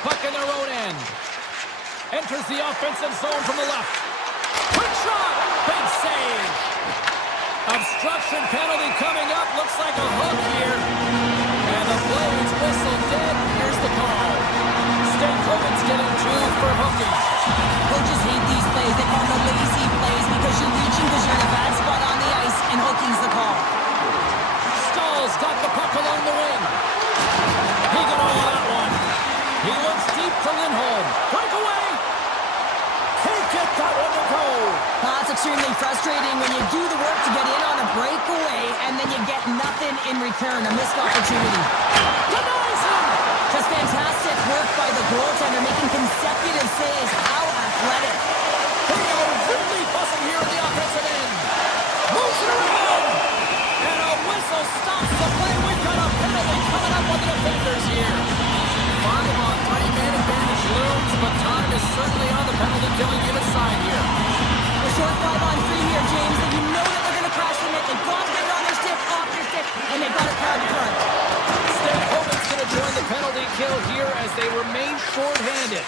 puck in their own end. Enters the offensive zone from the left. Quick shot! Big save! Obstruction penalty coming up. Looks like a hook here. And the play is whistled dead. Here's the call. Stankoven's getting 2 for hooking. Coaches hate these plays. They call them lazy plays because you're reaching because you're in a bad spot on the ice, and hooking's the call. Stahl's got the puck along the wing. He got all that one. He looks deep to Lindholm. Breakaway! Can't get that one to go. That's extremely frustrating when you do the work to get in on a breakaway and then you get nothing in return. A missed opportunity. Denies him! Just fantastic work by the goaltender, making consecutive saves. How athletic. They are really buzzing here in the offensive end. Moves it around. And a whistle stops the play. We've got a penalty coming up on the defenders here. 5-on-3 man advantage looms, but time is certainly on the penalty killing unit side here. A short 5-on-3 here, James, and you know that they're going to crash the net. They've got to get it on their stick, off their stick, and they've got to crowd in front. Stankoven's going to join the penalty kill here as they remain short-handed.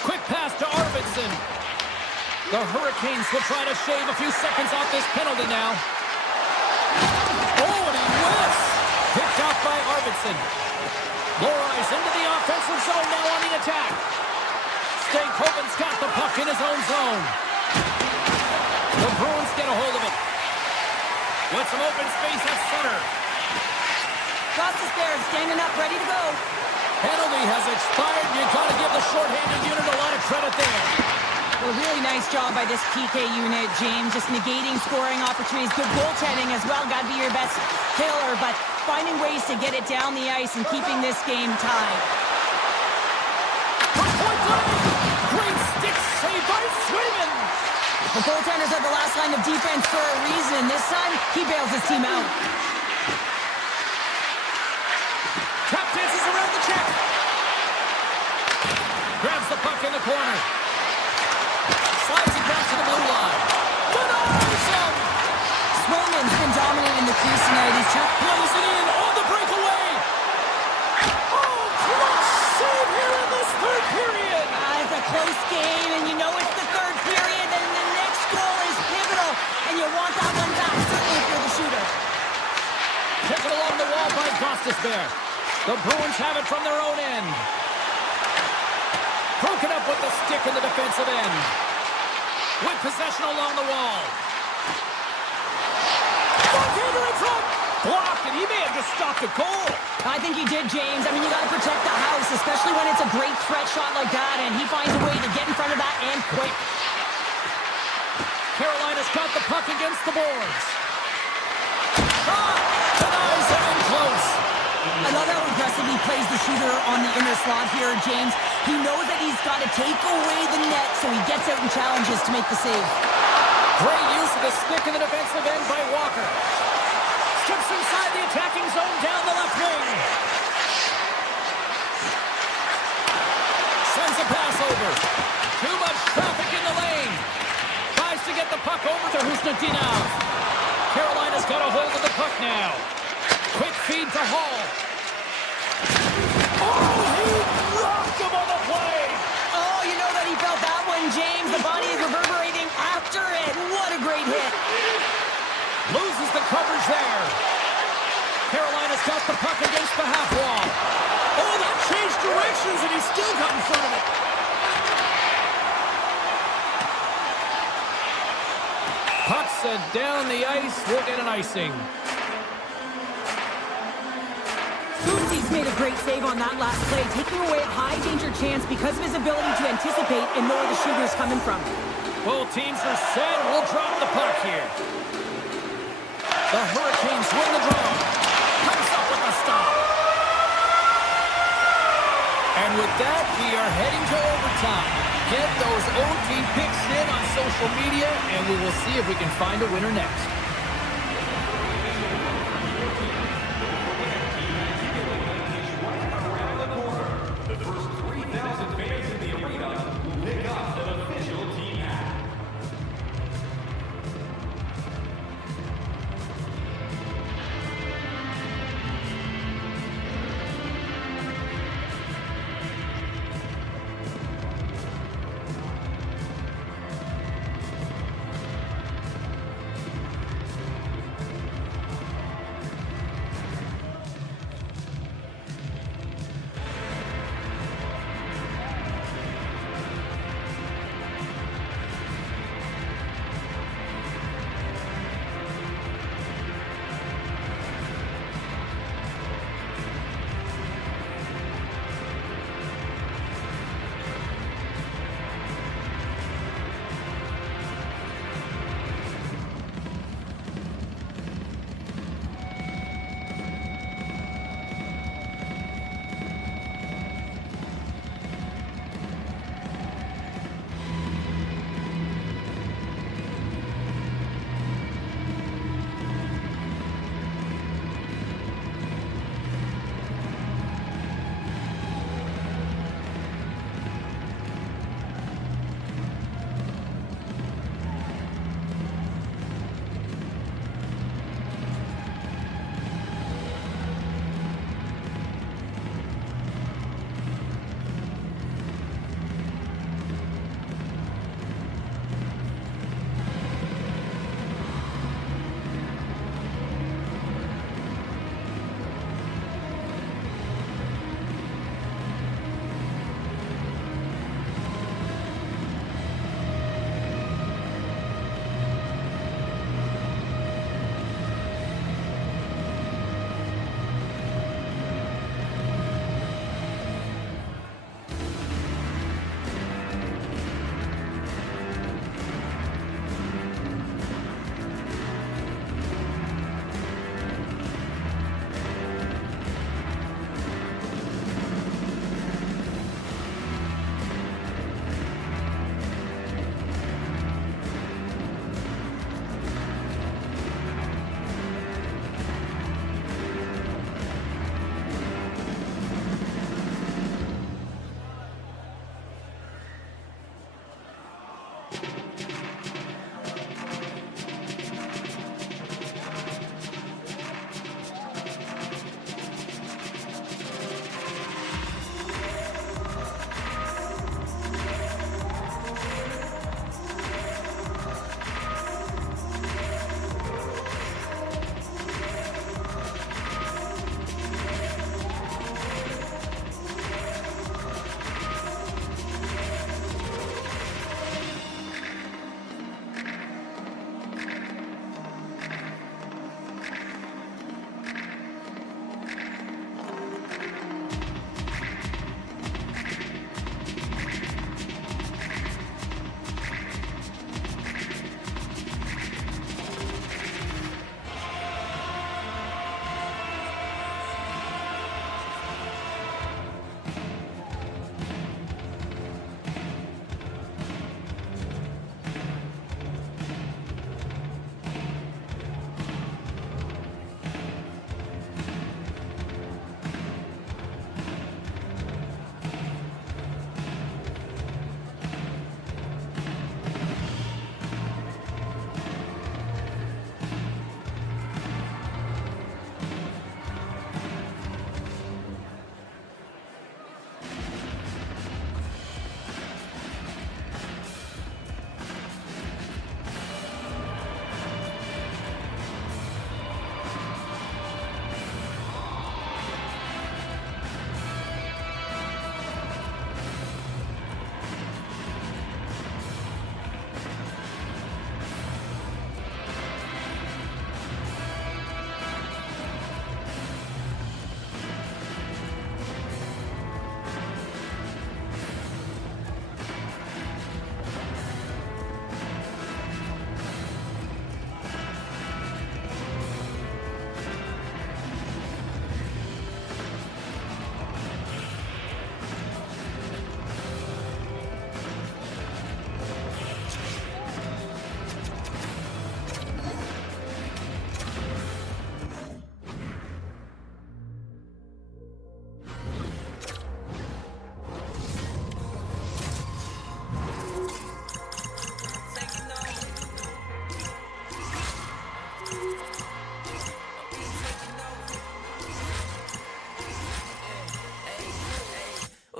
Quick pass to Arvidsson. The Hurricanes will try to shave a few seconds off this penalty now. Oh, and he whiffs! Picked out by Arvidsson. Loris into the offensive zone now on the attack. Stankoven's got the puck in his own zone. The Bruins get a hold of it. With some open space at center. Costas there, standing up, ready to go. Penalty has expired. You've got to give the shorthanded unit a lot of credit there. Well, really nice job by this PK unit, James. Just negating scoring opportunities. Good goaltending as well. Got to be your best killer, but finding ways to get it down the ice and keeping this game tied. Great stick save by Swayman. The goaltenders are the last line of defense for a reason. This time, he bails his team out. Tap dances around the check. Grabs the puck in the corner. Slides it back to the blue line. Denies him! Swayman's been dominating the crease tonight. He's plays it in on the breakaway. Oh, clutch save here in this third period. It's a close game, and you know it's the third period, and the next goal is pivotal, and you want that one back, certainly if you're the shooter. Taken along the wall by Costas there. The Bruins have it from their own end. Broken up with the stick in the defensive end. With possession along the wall. Backhander in front. Blocked, and he may have just stopped a goal. I think he did, James. I mean, you got to protect the house, especially when it's a great threat shot like that, and he finds a way to get in front of that and quick. Carolina's got the puck against the boards. Shot! Denies him in close. I love how aggressive he plays the shooter on the inner slot here, James. He knows that he's got to take away the net, so he gets out and challenges to make the save. Great use of the stick in the defensive end by Walker. Strips inside the attacking zone down the left wing. Sends a pass over. Too much traffic in the lane. Tries to get the puck over to Husnudinov. Carolina's got a hold of the puck now. Quick feed to Hall. Oh, he rocked him on the play. Oh, you know that he felt that one, James. The body is reverberating after it. What a great hit. Loses the coverage there. Carolina's got the puck against the half wall. Oh, that changed directions, and he still got in front of it. Puck sent down the ice. We'll get an icing. He's made a great save on that last play, taking away a high-danger chance because of his ability to anticipate and know where the shooter's coming from. Both teams are set. We'll drop the puck here. The Hurricanes win the draw. Comes up with a stop. And with that, we are heading to overtime. Get those OT picks in on social media, and we will see if we can find a winner next.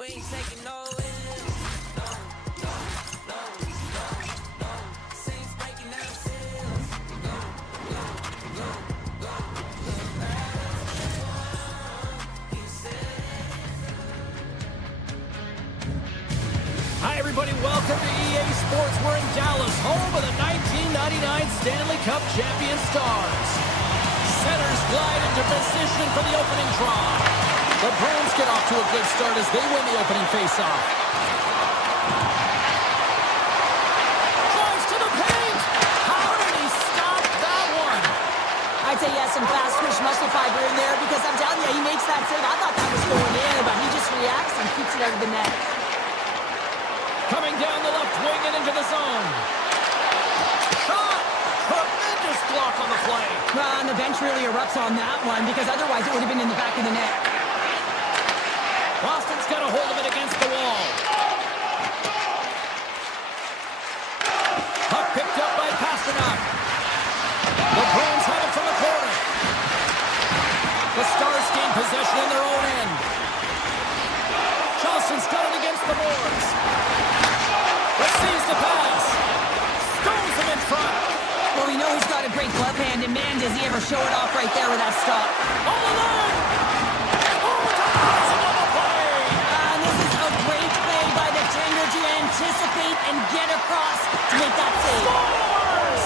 We ain't taking no L's. No, no, no, no, no. Saints breaking down seals. Go, go, go, go, go. He said. Hi, everybody. Welcome to EA Sports. We're in Dallas, home of the 1999 Stanley Cup champion Stars. Centers glide into position for the opening draw. The Bruins get off to a good start as they win the opening faceoff. Drives to the paint. How did he stop that one? I'd say yes, some fast twitch muscle fiber in there because I'm telling you, he makes that save. I thought that was going in, but he just reacts and keeps it out of the net. Coming down the left wing and into the zone. Shot! Tremendous block on the play. Well, and the bench really erupts on that one because otherwise it would have been in the back of the net. Boston's got a hold of it against the wall. Puck picked up by Pasternak. The Bruins have it from the corner. The Stars gain possession in their own end. Charleston's got it against the boards. Receives the pass. Stones him in front. Well, we know he's got a great glove hand, and man, does he ever show it off right there with that stop. All alone. Oh, it's a double play. And this is a great play by the defender to anticipate and get across to make that save. Scores!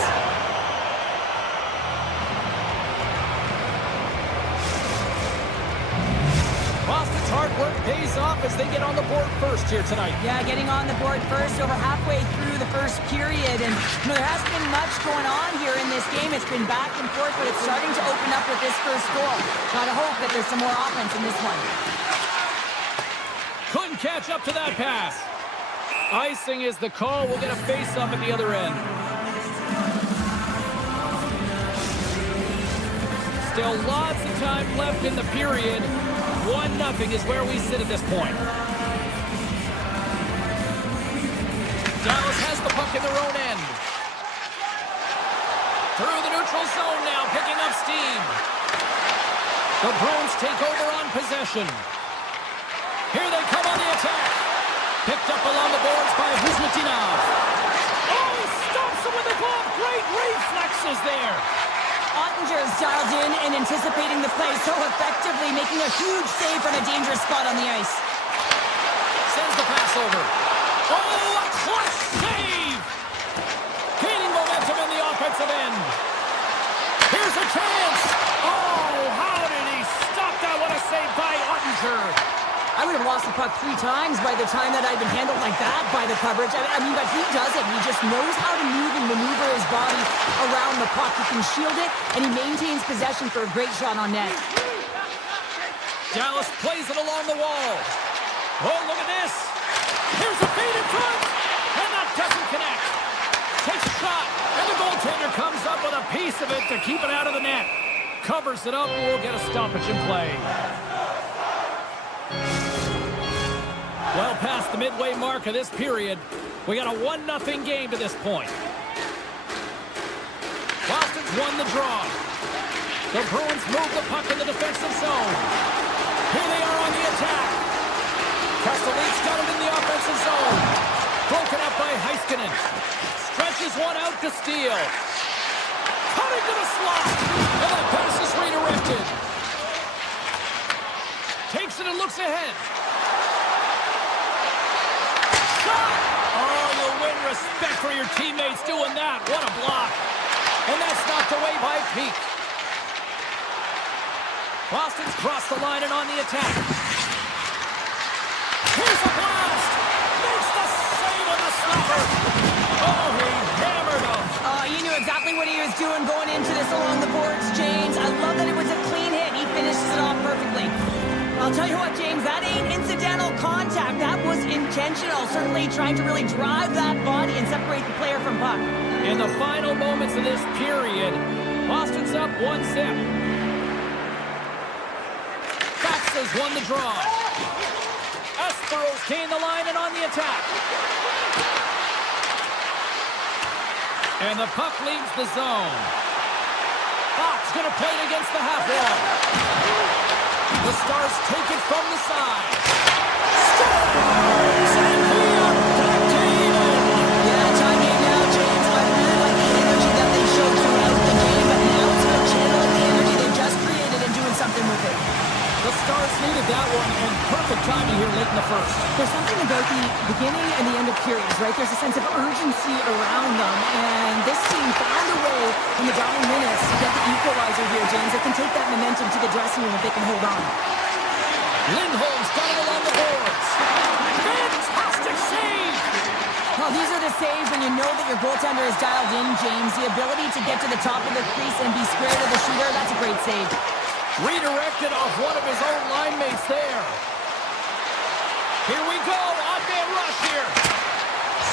Boston's hard work pays off as they get on the board first here tonight. Yeah, getting on the board first over halfway through the first period. And you know, there hasn't been much going on here in this game. It's been back and forth, but it's starting to open up with this first goal. Gotta hope that there's some more offense in this one. Couldn't catch up to that pass. Icing is the call. We'll get a face-off at the other end. Still lots of time left in the period. 1-0 is where we sit at this point. Dallas has the puck in their own end. Through the neutral zone now, picking up steam. The Bruins take over on possession. Here they come on the attack. Picked up along the boards by Huzmatinov. Oh, he stops him with the glove. Great reflexes there. Ottinger is dialed in and anticipating the play so effectively, making a huge save from a dangerous spot on the ice. Sends the pass over. Oh, a clutch save! Gaining momentum in the offensive end. Here's a chance. Oh, how did he stop that? What a save by Ottinger. I would have lost the puck 3 times by the time that I'd been handled like that by the coverage. I mean, but he does it. He just knows how to move and maneuver his body around the puck. He can shield it, and he maintains possession for a great shot on net. Dallas plays it along the wall. Oh, look at this. Here's a feed in front, and that doesn't connect. Takes a shot, and the goaltender comes up with a piece of it to keep it out of the net. Covers it up, and we'll get a stoppage in play. Well past the midway mark of this period, we got a 1-0 game to this point. Boston's won the draw. The Bruins move the puck in the defensive zone. Here they are on the attack. Castellit's got it in the offensive zone. Broken up by Heiskanen. Stretches one out to steal. Cutting to the slot. And that pass is redirected. Takes it and looks ahead. Oh, you'll win respect for your teammates doing that. What a block. And that's knocked away by Peak. Boston's crossed the line and on the attack. Here's a blast. Makes the save on the slapper. Oh, he hammered him. He knew exactly what he was doing going into this along the boards, James. I love that it was a clean hit. He finishes it off perfectly. I'll tell you what, James, that ain't incidental contact. That was intentional, certainly trying to really drive that body and separate the player from puck. In the final moments of this period, Boston's up 1-0. Faxas won the draw. Esperos gain the line and on the attack. And the puck leaves the zone. Fox going to play it against the half wall. The Stars take it from the side. Scores! And we are back to even. Yeah, tie game now, James. I really like the energy that they showed throughout the game, but now it's about channeling the energy they just created and doing something with it. The Stars needed that one, and perfect timing here late in the first. There's something about the beginning and the end of periods, right? There's a sense of urgency around them, and this team found a way in the dying minutes to get the equalizer here, James. They can take that momentum to the dressing room if they can hold on. Lindholm's got it along the boards. Fantastic save! Well, these are the saves when you know that your goaltender is dialed in, James. The ability to get to the top of the crease and be square to the shooter, that's a great save. Redirected off one of his own line mates there. Here we go. On-man rush here.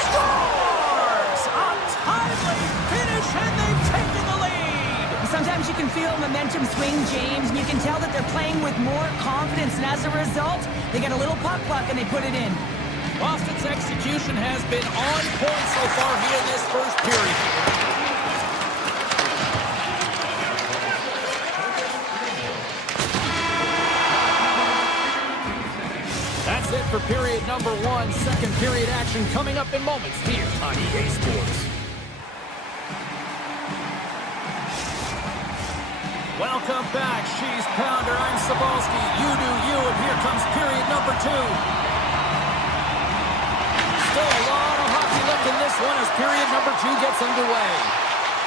Scores! Untimely finish, and they've taken the lead. Sometimes you can feel momentum swing, James, and you can tell that they're playing with more confidence, and as a result, they get a little puck and they put it in. Boston's execution has been on point so far here in this first period. That's it for period number one. Second period action coming up in moments here on EA Sports. Welcome back, She's Pounder. I'm Sabalski. You do you, and here comes period number two. Still a lot of hockey left in this one as period number two gets underway.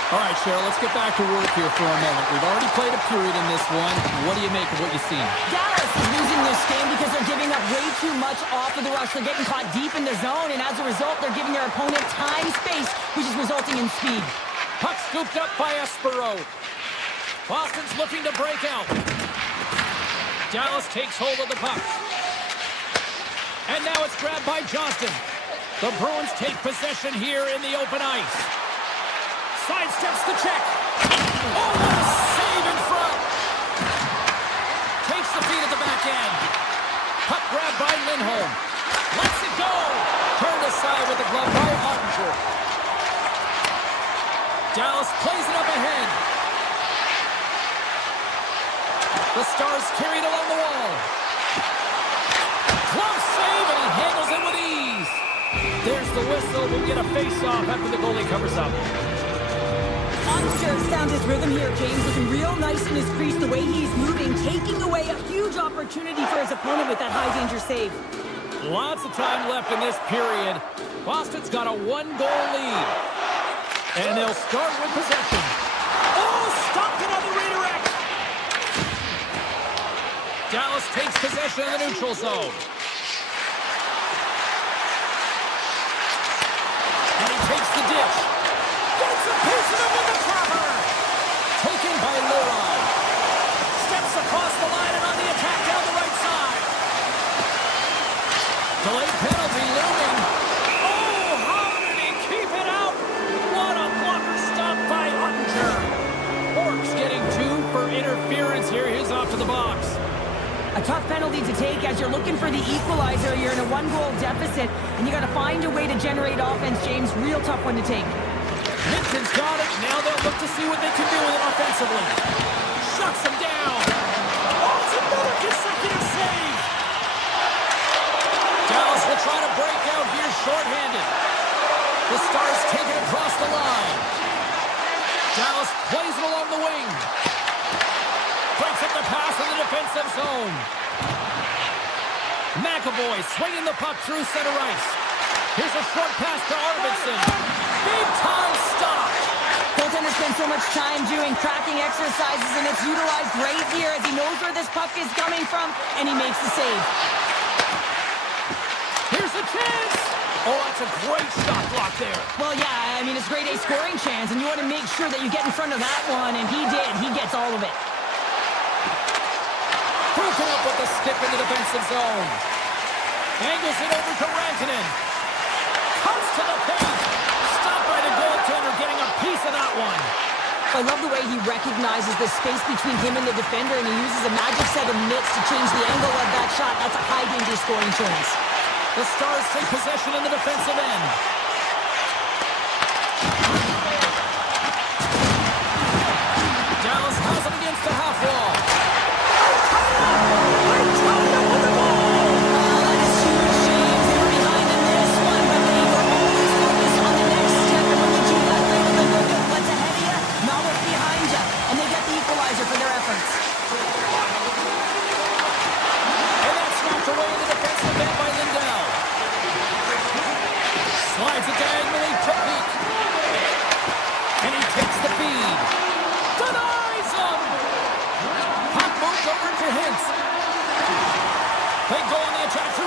All right, Cheryl, let's get back to work here for a moment. We've already played a period in this one. What do you make of what you've seen? Dallas is losing this game because they're giving up way too much off of the rush. They're getting caught deep in the zone, and as a result, they're giving their opponent time, space, which is resulting in speed. Puck scooped up by Espero. Boston's looking to break out. Dallas takes hold of the puck. And now it's grabbed by Johnston. The Bruins take possession here in the open ice. Sidesteps the check. Oh, what a save in front. Takes the feed at the back end. Puck grabbed by Lindholm. Lets it go. Turned aside with the glove by Ottinger. Dallas plays it up ahead. The Stars carried along the wall. Close save, and he handles it with ease. There's the whistle. We'll get a face-off after the goalie covers up. Ottinger's found his rhythm here, James, looking real nice in his crease, the way he's moving, taking away a huge opportunity for his opponent with that high-danger save. Lots of time left in this period. Boston's got a one-goal lead. And they'll start with possession. Oh, stopped it on the redirect. Dallas takes possession in the neutral zone. And he takes the dish. Gets a piece of it with the trapper. Taken by Leroy. Steps across the line and on the attack down the right side. Delayed penalty looming. Oh, how did he keep it out? What a blocker stop by Ottinger. Bork's getting 2 for interference here. He's off to the box. A tough penalty to take as you're looking for the equalizer. You're in a one-goal deficit, and you got to find a way to generate offense, James. Real tough one to take. Nixon's got it. Now they'll look to see what they can do with it offensively. Shuts him down. Oh, it's another consecutive save. Dallas will try to break out here shorthanded. The Stars take it across the line. Dallas plays it along the wing. Breaks up the pass in the defensive zone. McAvoy swinging the puck through center ice. Here's a short pass to Arvidsson. Big time stop. Goaltender spends so much time doing tracking exercises, and it's utilized right here as he knows where this puck is coming from, and he makes the save. Here's a chance. Oh, that's a great shot block there. Well, yeah, I mean, it's grade A scoring chance, and you want to make sure that you get in front of that one, and he did. He gets all of it. Broken up with the stick in the defensive zone. Angles it over to Rantanen. Comes to the paint. Stopped by the goaltender, getting a piece of that one. I love the way he recognizes the space between him and the defender, and he uses a magic set of mitts to change the angle of that shot. That's a high-danger scoring chance. The Stars take possession in the defensive end. Dallas has it against the half wall.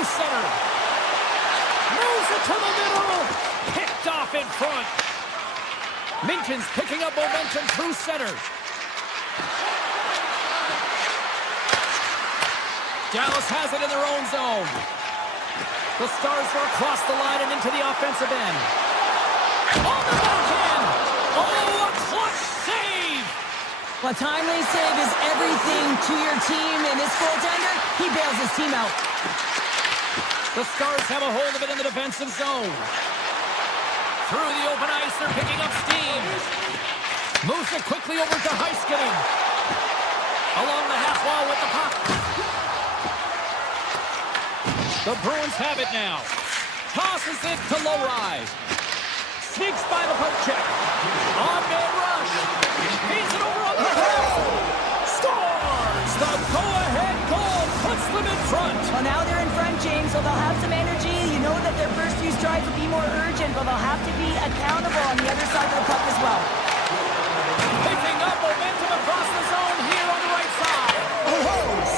through center. Moves it to the middle. Picked off in front. Minton's picking up momentum through center. Dallas has it in their own zone. The Stars are across the line and into the offensive end. On the backhand! Oh, a clutch save! Well, a timely save is everything to your team, and this goaltender, he bails his team out. The Stars have a hold of it in the defensive zone. Through the open ice, they're picking up steam. Moves it quickly over to Heiskanen. Along the half wall with the puck. The Bruins have it now. Tosses it to Lowry. Sneaks by the poke check. On-man rush. Feeds it over on the wall. Scores! The go-ahead goal puts them in front. Well, now they're in front, James, so they'll have some energy. You know that their first few strides will be more urgent, but they'll have to be accountable on the other side of the puck as well. Picking up momentum across the zone here on the right side.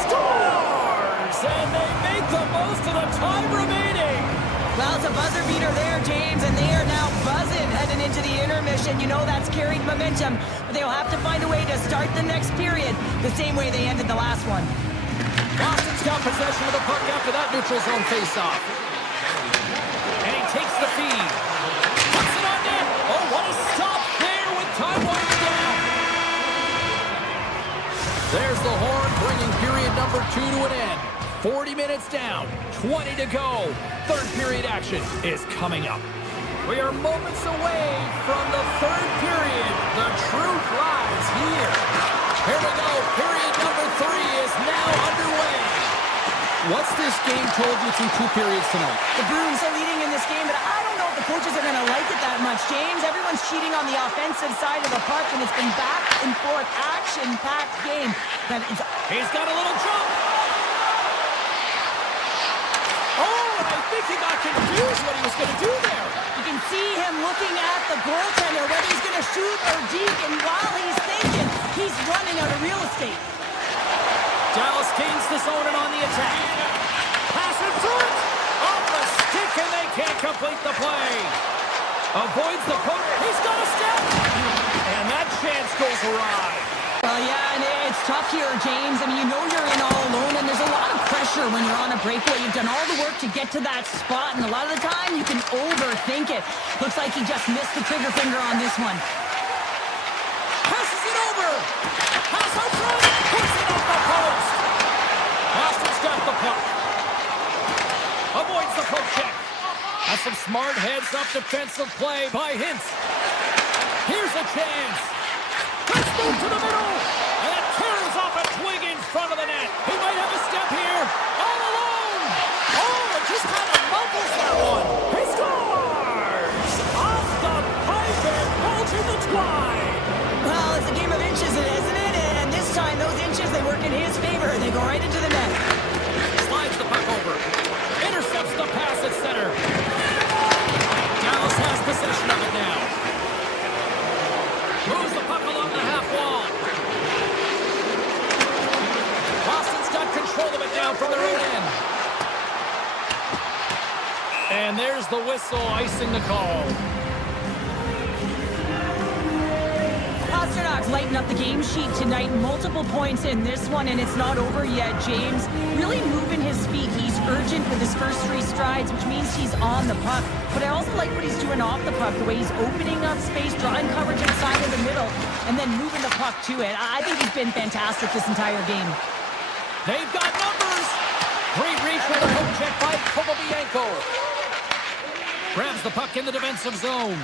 Scores! And they make the most of the time remaining. Well, it's a buzzer beater there, James, and they are now buzzing heading into the intermission. You know that's carried momentum, but they'll have to find a way to start the next period the same way they ended the last one. Boston's got possession of the puck after that neutral zone faceoff. And he takes the feed. Puts it on net. Oh, what a stop there with time winding down. There's the horn bringing period number 2 to an end. 40 minutes down, 20 to go. Third period action is coming up. We are moments away from the third period. The truth lies here. Here we go. Period number 3 is now underway. What's this game told you through 2 periods tonight? The Bruins are leading in this game, but I don't know if the coaches are going to like it that much, James. Everyone's cheating on the offensive side of the puck, and it's been back and forth, action-packed game. He's got a little jump. I think he got confused what he was going to do there. You can see him looking at the goaltender, whether he's going to shoot or deke, and while he's thinking, he's running out of real estate. Dallas gains the zone and on the attack. Pass in front. Off the stick, and they can't complete the play. Avoids the poke. He's got a step. And that chance goes awry. Well, yeah, and it's tough here, James. I mean, you know you're in all alone, and there's a lot of pressure when you're on a breakaway. You've done all the work to get to that spot, and a lot of the time you can overthink it. Looks like he just missed the trigger finger on this one. Passes it over. Pass out front. Puts it off the post. Boston's got the puck. Avoids the poke check. That's some smart heads-up defensive play by Hintz. Here's a chance. Let's move to the middle. And it tears off a twig in front of the net. He might have a step here. All alone. Oh, it just kind of muffles that one. He scores. Off the pipe and bulging the twine. Well, it's a game of inches, isn't it? And this time, those inches, they work in his favor. They go right into the net. Slides the puck over. Intercepts the pass at center. Dallas has possession of it now. Moves the puck along the half wall. Boston's got control of it now from their own end. And there's the whistle icing the call. Pasternak's lighting up the game sheet tonight. Multiple points in this one, and it's not over yet, James. Really moving his feet. He's urgent with his first 3 strides, which means he's on the puck. But I also like what he's doing off the puck, the way he's opening up space, drawing coverage inside of the middle, and then moving the puck to it. I think he's been fantastic this entire game. They've got numbers. Great reach with a hook check by Kovalenko. Grabs the puck in the defensive zone.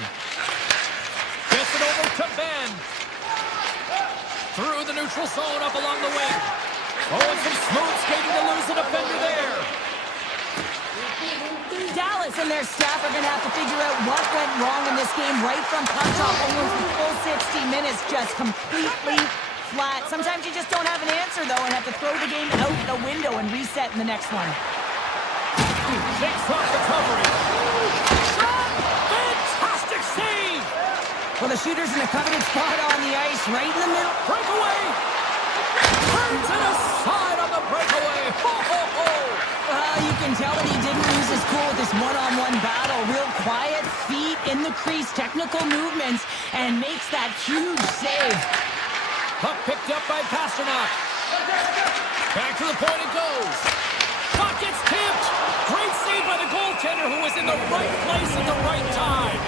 Gets it over to Ben. Through the neutral zone up along the wing. Oh, and some smooth skating to lose the defender there. Dallas and their staff are going to have to figure out what went wrong in this game right from puck drop. Almost the full 60 minutes just completely flat. Sometimes you just don't have an answer, though, and have to throw the game out the window and reset in the next one. Takes off the coverage. Shot! Fantastic save! Well, the shooter's in a coveted spot on the ice, right in the middle. Breakaway! Turns it aside on the breakaway. Ho, ho, ho! You can tell that he didn't lose his cool with this one-on-one battle. Real quiet, feet in the crease, technical movements, and makes that huge save. Puck picked up by Pasternak. Back to the point it goes. Puck gets tipped. Great save by the goaltender who was in the right place at the right time.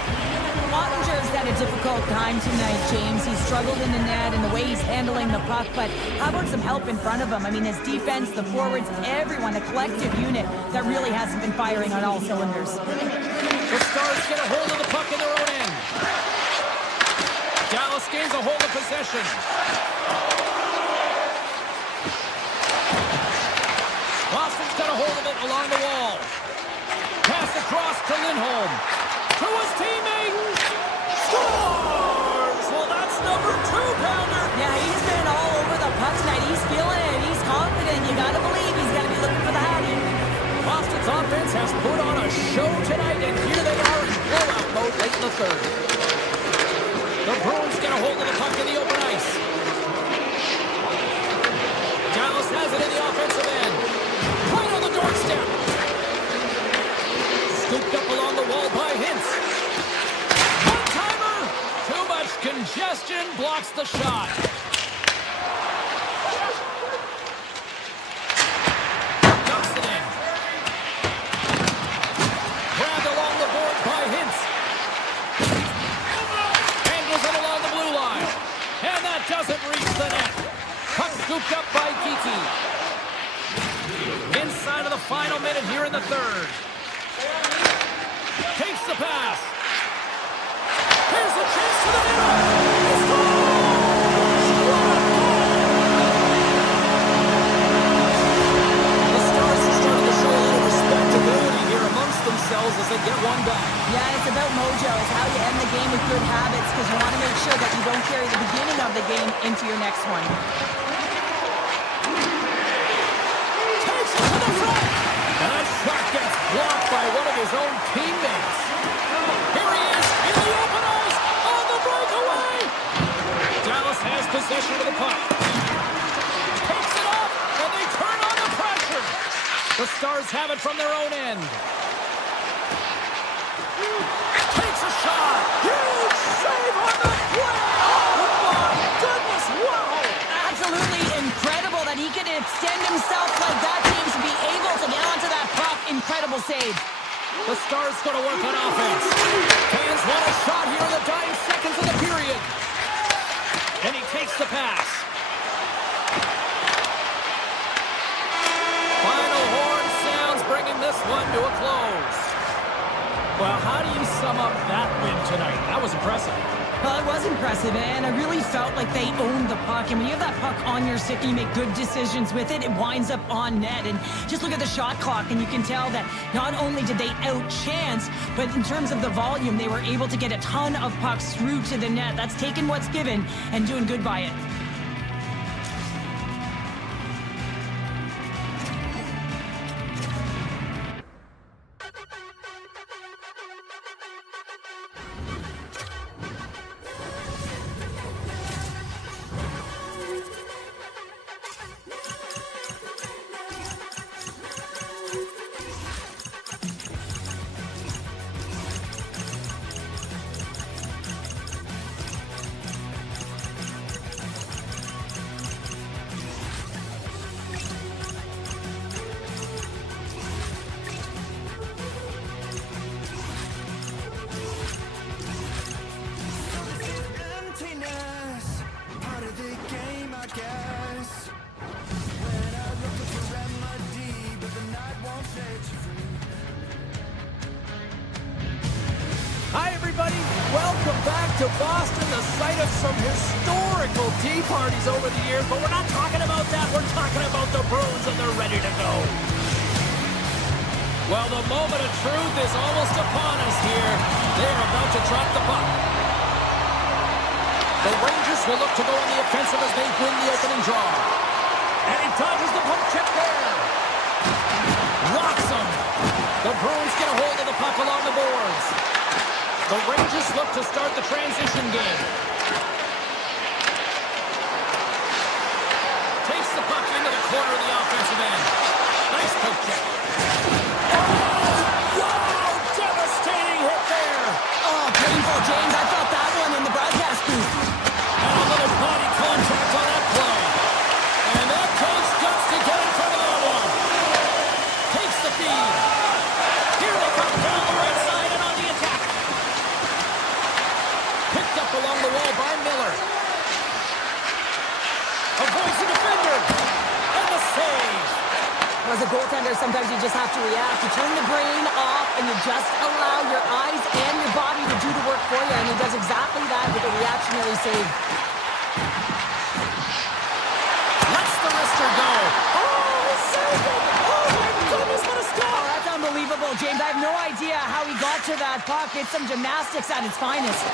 Ottinger's had a difficult time tonight, James. He's struggled in the net and the way he's handling the puck, but how about some help in front of him? I mean, his defense, the forwards, everyone, a collective unit that really hasn't been firing on all cylinders. The Stars get a hold of the puck in their own end. Dallas gains a hold of possession. Boston's got a hold of it along the wall. Pass across to Lindholm. To his teammate. Scores! Well, that's number 2-pounder. Yeah, he's been all over the puck tonight. He's feeling it. He's confident. You got to believe he's going to be looking for the hattie. Boston's offense has put on a show tonight, and here they are in blowout mode late in the third. The Bruins get a hold of the puck in the open ice. Dallas has it in the offensive end. Right on the doorstep. Scooped up along the wall by Hintz. One-timer! Too much congestion blocks the shot. Dumps it in. Grabbed along the board by Hintz. Angles it along the blue line. And that doesn't reach the net. Puck scooped up by Geeky. Inside of the final minute here in the third. Takes the pass. Here's a chance to the middle. He scores! The Stars are starting to show a little respectability here amongst themselves as they get one back. Yeah, it's about mojo. It's how you end the game with good habits because you want to make sure that you don't carry the beginning of the game into your next one. Takes it to the front. And that shot gets blocked by one of his own teammates. Here he is in the open ice on the breakaway. Dallas has possession of the puck. Takes it off, and they turn on the pressure. The Stars have it from their own end. Takes a shot. Huge save on the play. Oh, my goodness. Wow. Absolutely incredible that he can extend himself like that, James, to be able to get onto that puck. Incredible save. The Stars going to work on offense. Fans want a shot here in the dying seconds of the period. And he takes the pass. Final horn sounds, bringing this one to a close. Well, how do you sum up that win tonight? That was impressive. Well, it was impressive, and I really felt like they owned the puck. And when you have that puck on your stick and you make good decisions with it, it winds up on net. And just look at the shot clock, and you can tell that not only did they outchance, but in terms of the volume, they were able to get a ton of pucks through to the net. That's taking what's given and doing good by it. Hi, everybody. Welcome back to Boston, the site of some historical tea parties over the years. But we're not talking about that. We're talking about the Bruins, and they're ready to go. Well, the moment of truth is almost upon us here. They're about to drop the puck. The Rangers will look to go on the offensive as they win the opening draw. And he dodges the poke check there. Rocks him. The Bruins get a hold of the puck along the boards. The Rangers look to start the transition game. Takes the puck into the corner of the offensive end. Nice poke check. As a goaltender, sometimes you just have to react. You turn the brain off and you just allow your eyes and your body to do the work for you, and he does exactly that with a reactionary save. Lets the wrister go. Oh, he saved it! Oh my goodness, what a stop! Oh, that's unbelievable, James. I have no idea how he got to that puck. It's some gymnastics at its finest.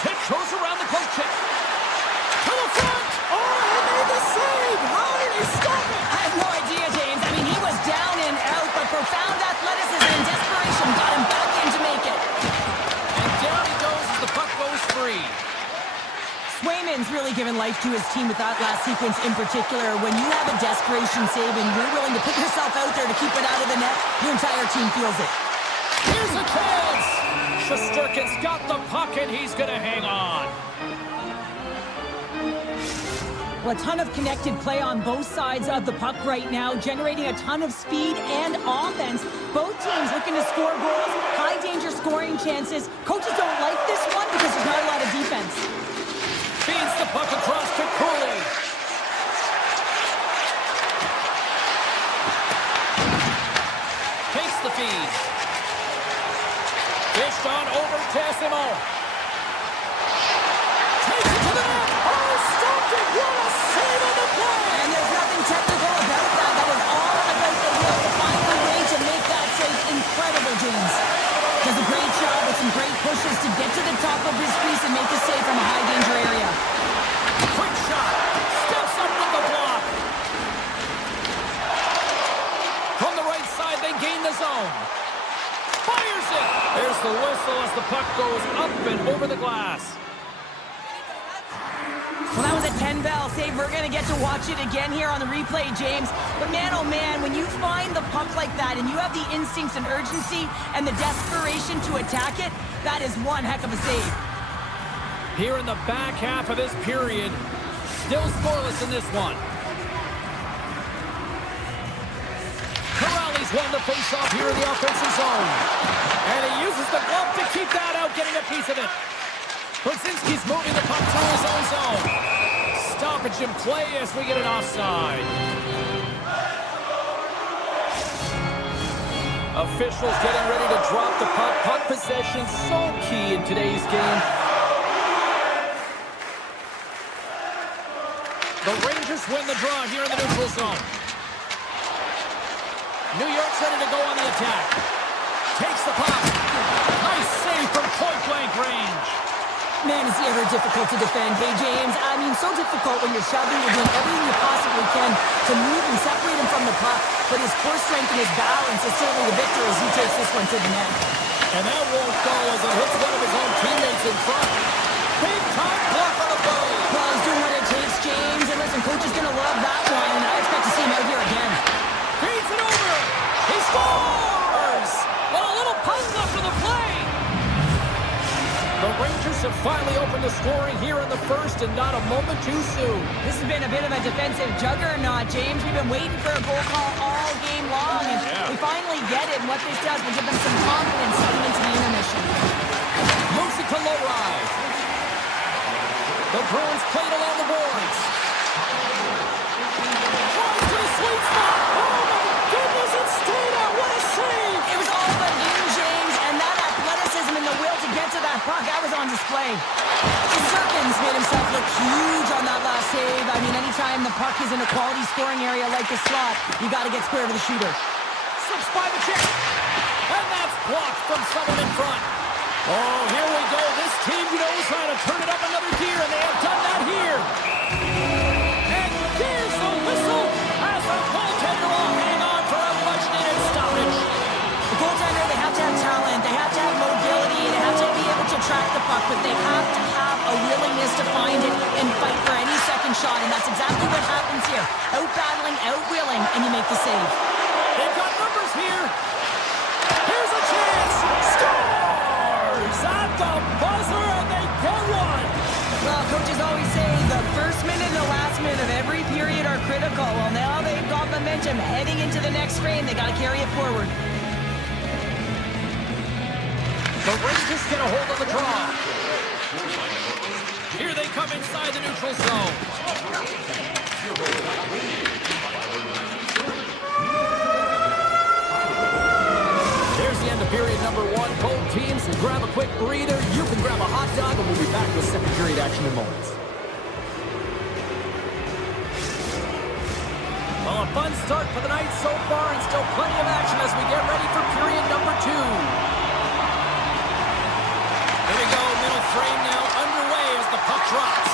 Tick goes around the poke check. To the front. Oh, he made the save! How did he stop it? I have no idea, James. I mean, he was down and out, but profound athleticism and desperation got him back in to make it. And down he goes as the puck goes free. Swayman's really given life to his team with that last sequence in particular. When you have a desperation save and you're willing to put yourself out there to keep it out of the net, your entire team feels it. Here's a chance. Shesterkin's got the puck and he's going to hang on. Well, a ton of connected play on both sides of the puck right now, generating a ton of speed and offense. Both teams looking to score goals, high-danger scoring chances. Coaches don't like this one because there's not a lot of defense. Feeds the puck across to Cooley. Takes the feed. Fished on over Tessimo. Takes it to the net. Oh, stopped it. What a save on the play. And there's nothing technical about that. That was all about the will to find a way to make that save. Incredible, James. Does a great job with some great pushes to get to the top of his crease and make the save from a high-danger area. Quick shot. Steps up with the block. From the right side, they gain the zone. Fires it. There's the whistle as the puck goes up and over the glass. Well, that was a 10-bell save. We're going to get to watch it again here on the replay, James. But man, oh man, when you find the puck like that and you have the instincts and urgency and the desperation to attack it, that is one heck of a save. Here in the back half of this period, still scoreless in this one. Corrales won the face-off here in the offensive zone. And he uses the glove to keep that out, getting a piece of it. Brzezinski's moving the puck to his own zone. Stoppage in play as we get an offside. Officials getting ready to drop the puck. Puck possession so key in today's game. The Rangers win the draw here in the neutral zone. New York's ready to go on the attack. Takes the puck. Nice save from point-blank range. Man, is he ever difficult to defend. Hey, James, I mean, so difficult when you're shoving, you're doing everything you possibly can to move and separate him from the puck, but his core strength and his balance is certainly the victor as he takes this one to the net. And that won't go as it hits one of his own teammates in front. Big time block on the play. Well, he's doing what it takes, James, and listen, coach is going to love that one, and I expect to see him out here again. Feeds it over. He scores! Well, a little puzzle after the play. The Rangers have finally opened the scoring here in the first, and not a moment too soon. This has been a bit of a defensive juggernaut, James. We've been waiting for a goal call all game long, and we finally get it, and what this does will give them some confidence heading into the intermission. Moves it to low rise. The Bruins played along the boards. Tries to the sweet spot. Oh, my goodness, it stayed out. What a save. It was all but in, James, and that athleticism and the will to get to that puck, that was on display. Zerkins made himself look huge on that last save. I mean, anytime the puck is in a quality scoring area like the slot, you got to get square to the shooter. Slips by the check. And that's blocked from someone in front. Oh, here we go. This team knows how to turn it up another gear, and they have done that here. And there's the whistle as the goaltender will hang on for a much-needed stoppage. The goaltender, they have to have talent, they have to have mobility, they have to be able to track the puck, but they have to have a willingness to find it and fight for any second shot, and that's exactly what happens here. Out-battling, out-willing, and you make the save. They've got numbers here. Here's a chance. Scores at the buzzer, and they get one. Well, coaches always say the first minute and the last minute of every period are critical. Well, now they've got momentum heading into the next frame. They got to carry it forward. The Rangers get a hold of the draw. Here they come inside the neutral zone. number one. Both teams will grab a quick breather. You can grab a hot dog, and we'll be back with second period action in moments. Well, a fun start for the night so far, and still plenty of action as we get ready for period number 2. Here we go, middle frame now underway as the puck drops.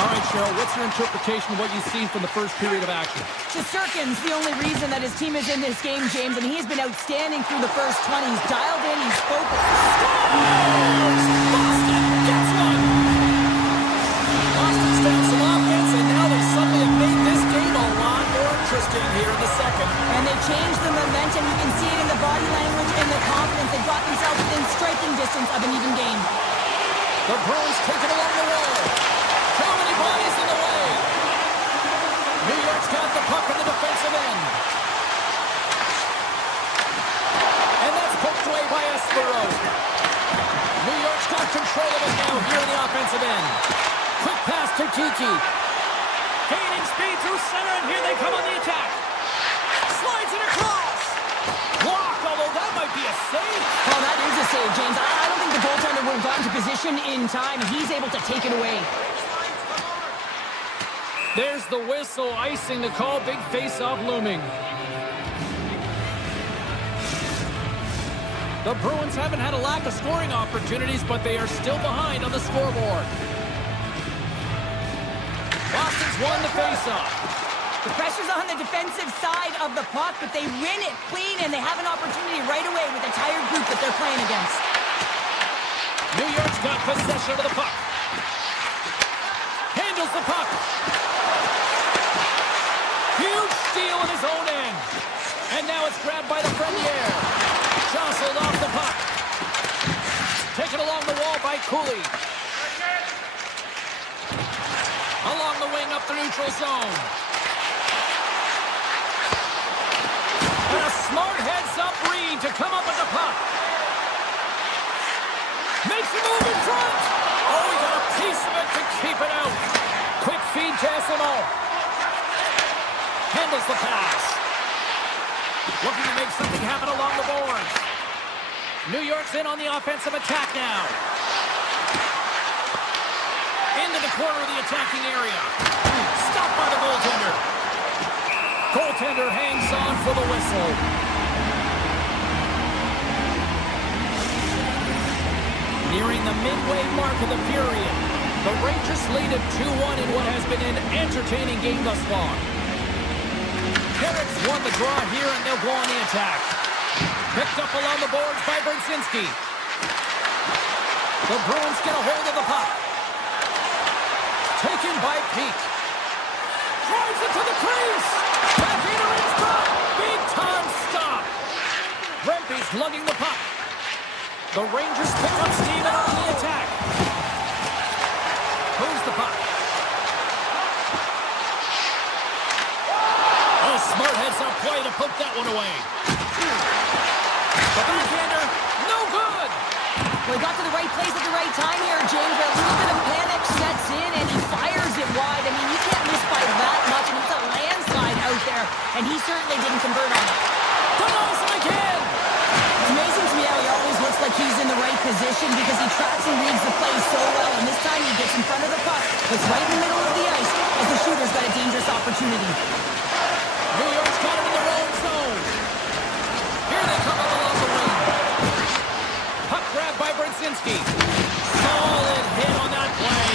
All right, Cheryl, what's your interpretation of what you've seen from the first period of action? Shesterkin's the only reason that his team is in this game, James, and he's been outstanding through the first 20. He's dialed in, he's focused. Boston gets one! Boston's down some offense, and now they suddenly have made this game a lot more interesting here in the second. And they changed the momentum. You can see it in the body language and the confidence. They got themselves within striking distance of an even game. The Bruins take it along the wall. How many bodies in the way? New York's got the puck in the defensive end. And that's poked away by Espero. New York's got control of it now here in the offensive end. Quick pass to Kiki. Gaining speed through center, and here they come on the attack. Slides it across. Blocked, although that might be a save. Oh, that is a save, James. I don't think the goaltender would have gotten to position in time. He's able to take it away. There's the whistle, icing the call, big face-off looming. The Bruins haven't had a lack of scoring opportunities, but they are still behind on the scoreboard. Boston's won the face-off. The pressure's on the defensive side of the puck, but they win it clean, and they have an opportunity right away with the tired group that they're playing against. New York's got possession of the puck. Handles the puck. Huge steal in his own end. And now it's grabbed by the Frenier. Jostled off the puck. Taken along the wall by Cooley. Along the wing up the neutral zone. And a smart heads-up read to come up with the puck. Makes a move in front. Oh, he got a piece of it to keep it out. Quick feed to SMO. Handles the pass. Looking to make something happen along the boards. New York's in on the offensive attack now. Into the corner of the attacking area. Stopped by the goaltender. Goaltender hangs on for the whistle. Nearing the midway mark of the period. The Rangers lead at 2-1 in what has been an entertaining game thus far. Carrick's won the draw here, and they'll go on the attack. Picked up along the boards by Brzezinski. The Bruins get a hold of the puck. Taken by Peak. Drives it to the crease. Back into his puck. Big time stop. Rempe's lugging the puck. The Rangers pick up steam and on the attack. Moves the puck. Oh, smart heads-up play to put that one away. The backhander, no good. Well, he got to the right place at the right time here, James, but a little bit of panic sets in, and he fires it wide. I mean, you can't miss by that much, and it's a landslide out there, and he certainly didn't convert on it. Denies him again. It's amazing to me how he always looks like he's in the right position because he tracks and reads the play so well, and this time he gets in front of the puck. It's right in the middle of the ice as the shooter's got a dangerous opportunity. New York's got it in their own zone. Here they come up along the wing. Puck grabbed by Brzezinski. Solid hit on that play.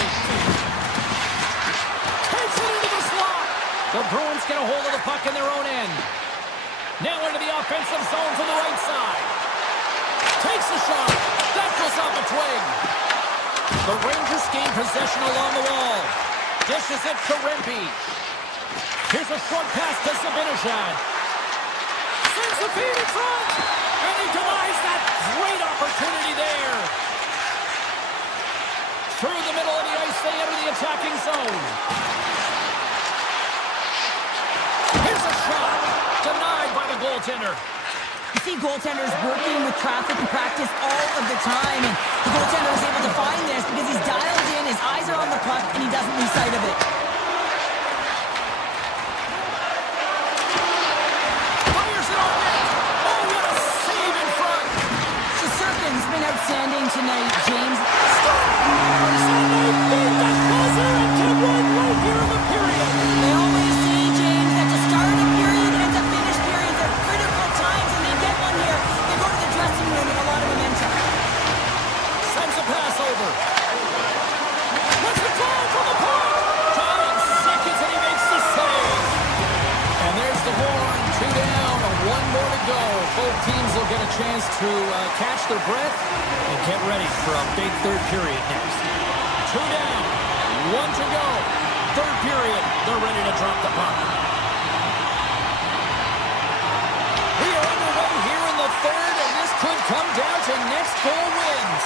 Takes it into the slot. The Bruins get a hold of the puck in their own end. Now into the offensive zone from the right side. Takes a shot. That goes off a twig. The Rangers gain possession along the wall. Dishes it to Rempe. Here's a short pass to Zibanejad. Sends the feed in front. And he denies that great opportunity there. Through the middle of the ice, they enter the attacking zone. Here's a shot. Denied by the goaltender. You see goaltenders working with traffic and practice all of the time, and the goaltender is able to find this because he's dialed in, his eyes are on the puck, and he doesn't lose sight of it. one more to go. Both teams will get a chance to catch their breath and get ready for a big third period next. 2 down, 1 to go. Third period, they're ready to drop the puck. We are underway here in the third, and this could come down to next goal wins.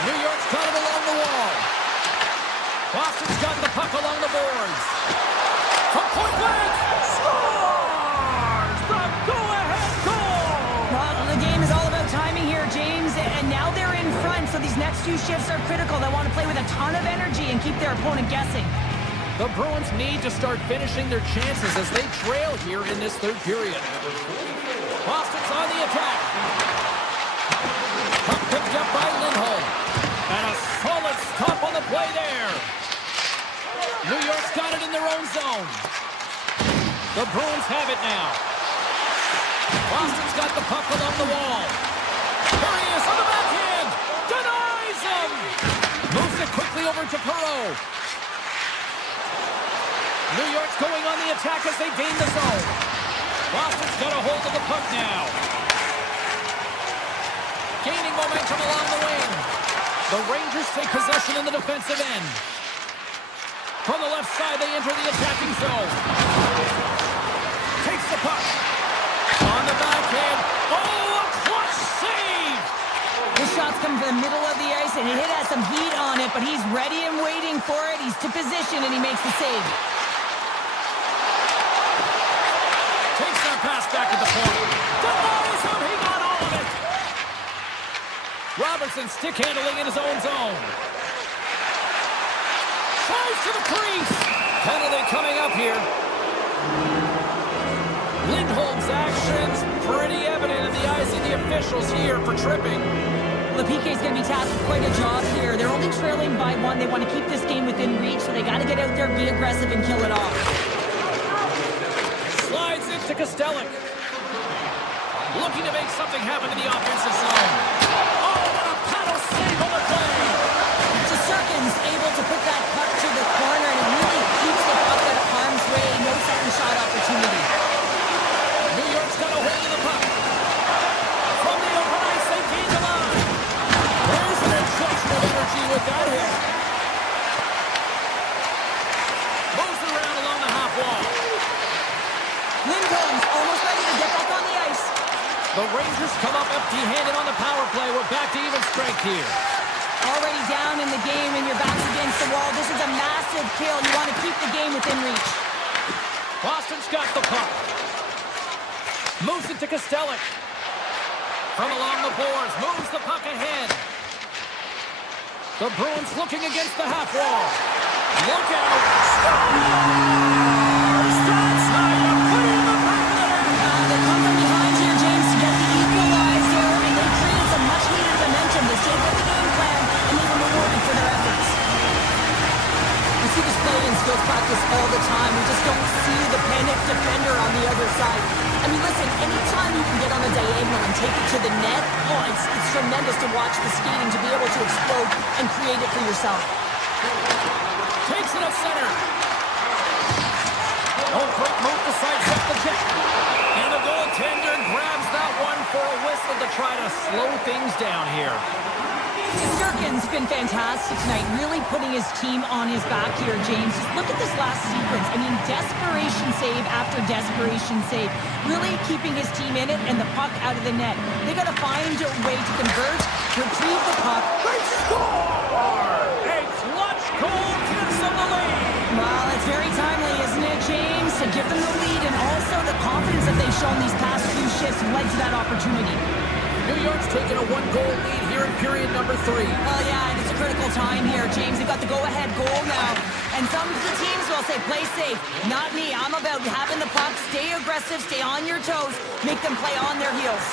New York's got it along the wall. Boston's got the puck along the boards. From point blank, scores the go-ahead goal! Well, the game is all about timing here, James, and now they're in front, so these next few shifts are critical. They want to play with a ton of energy and keep their opponent guessing. The Bruins need to start finishing their chances as they trail here in this third period. Boston's on the attack. Puck picked up by Lindholm. And a solid stop on the play there. New York's got it in their own zone. The Bruins have it now. Boston's got the puck along the wall. Here he is on the backhand. Denies him. Moves it quickly over to Perreault. New York's going on the attack as they gain the zone. Boston's got a hold of the puck now. Gaining momentum along the wing. The Rangers take possession in the defensive end. From the left side, they enter the attacking zone. Takes the puck. On the backhand. Oh, a clutch save! The shots come from the middle of the ice, and it has some heat on it, but he's ready and waiting for it. He's to position, and he makes the save. Takes that pass back at the point. Denies him. He got all of it. Robertson stick handling in his own zone. Tries to the crease. Penalty coming up here. Lindholm's actions pretty evident in the eyes of the officials here for tripping. Well, the PK is going to be tasked with quite a job here. They're only trailing by 1. They want to keep this game within reach, so they got to get out there, be aggressive, and kill it off. Slides into Kostelic. Looking to make something happen in the offensive zone. Oh, what a paddle save on the play! Sirkin's able to put that puck to the corner, and it really keeps the puck out of harm's way. No second shot opportunity. New York's got a hold of the puck. From the open ice, they gain the line. There's an injection of energy with that hit. Moves around along the half wall. Lindholm's almost ready to get back on the ice. The Rangers come up empty-handed on the power play. We're back to even strength here. Already down in the game, and your back's against the wall. This is a massive kill. You want to keep the game within reach. Boston's got the puck. Moves it to Kostelic. From along the boards, moves the puck ahead. The Bruins looking against the half wall. Look out. Scores! That's how you put it in the back of the net. They come from behind here, James, to get the equalizer, and they created some much-needed momentum. They stayed with the game plan, and they were rewarded for their efforts. We see this play in skills practice all the time. We just don't see the panic defender on the other side. I mean, listen, anytime you can get on a diagonal and take it to the net, it's tremendous to watch the skating, to be able to explode and create it for yourself. Takes it up center. Oh, great move to sidestep the check. And the goaltender grabs that one for a whistle to try to slow things down here. Sirkin's been fantastic tonight, really putting his team on his back here, James. Just look at this last sequence. I mean, desperation save after desperation save. Really keeping his team in it and the puck out of the net. They got to find a way to convert, retrieve the puck. They score! A clutch goal gives them the lead. Well, it's very timely, isn't it, James? To give them the lead and also the confidence that they've shown these past few shifts led to that opportunity. New York's taken a 1-goal lead here in period number 3. Well, yeah, and it's a critical time here, James. They've got the go-ahead goal now. And some of the teams will say, play safe. Not me. I'm about having the puck, stay aggressive, stay on your toes, make them play on their heels.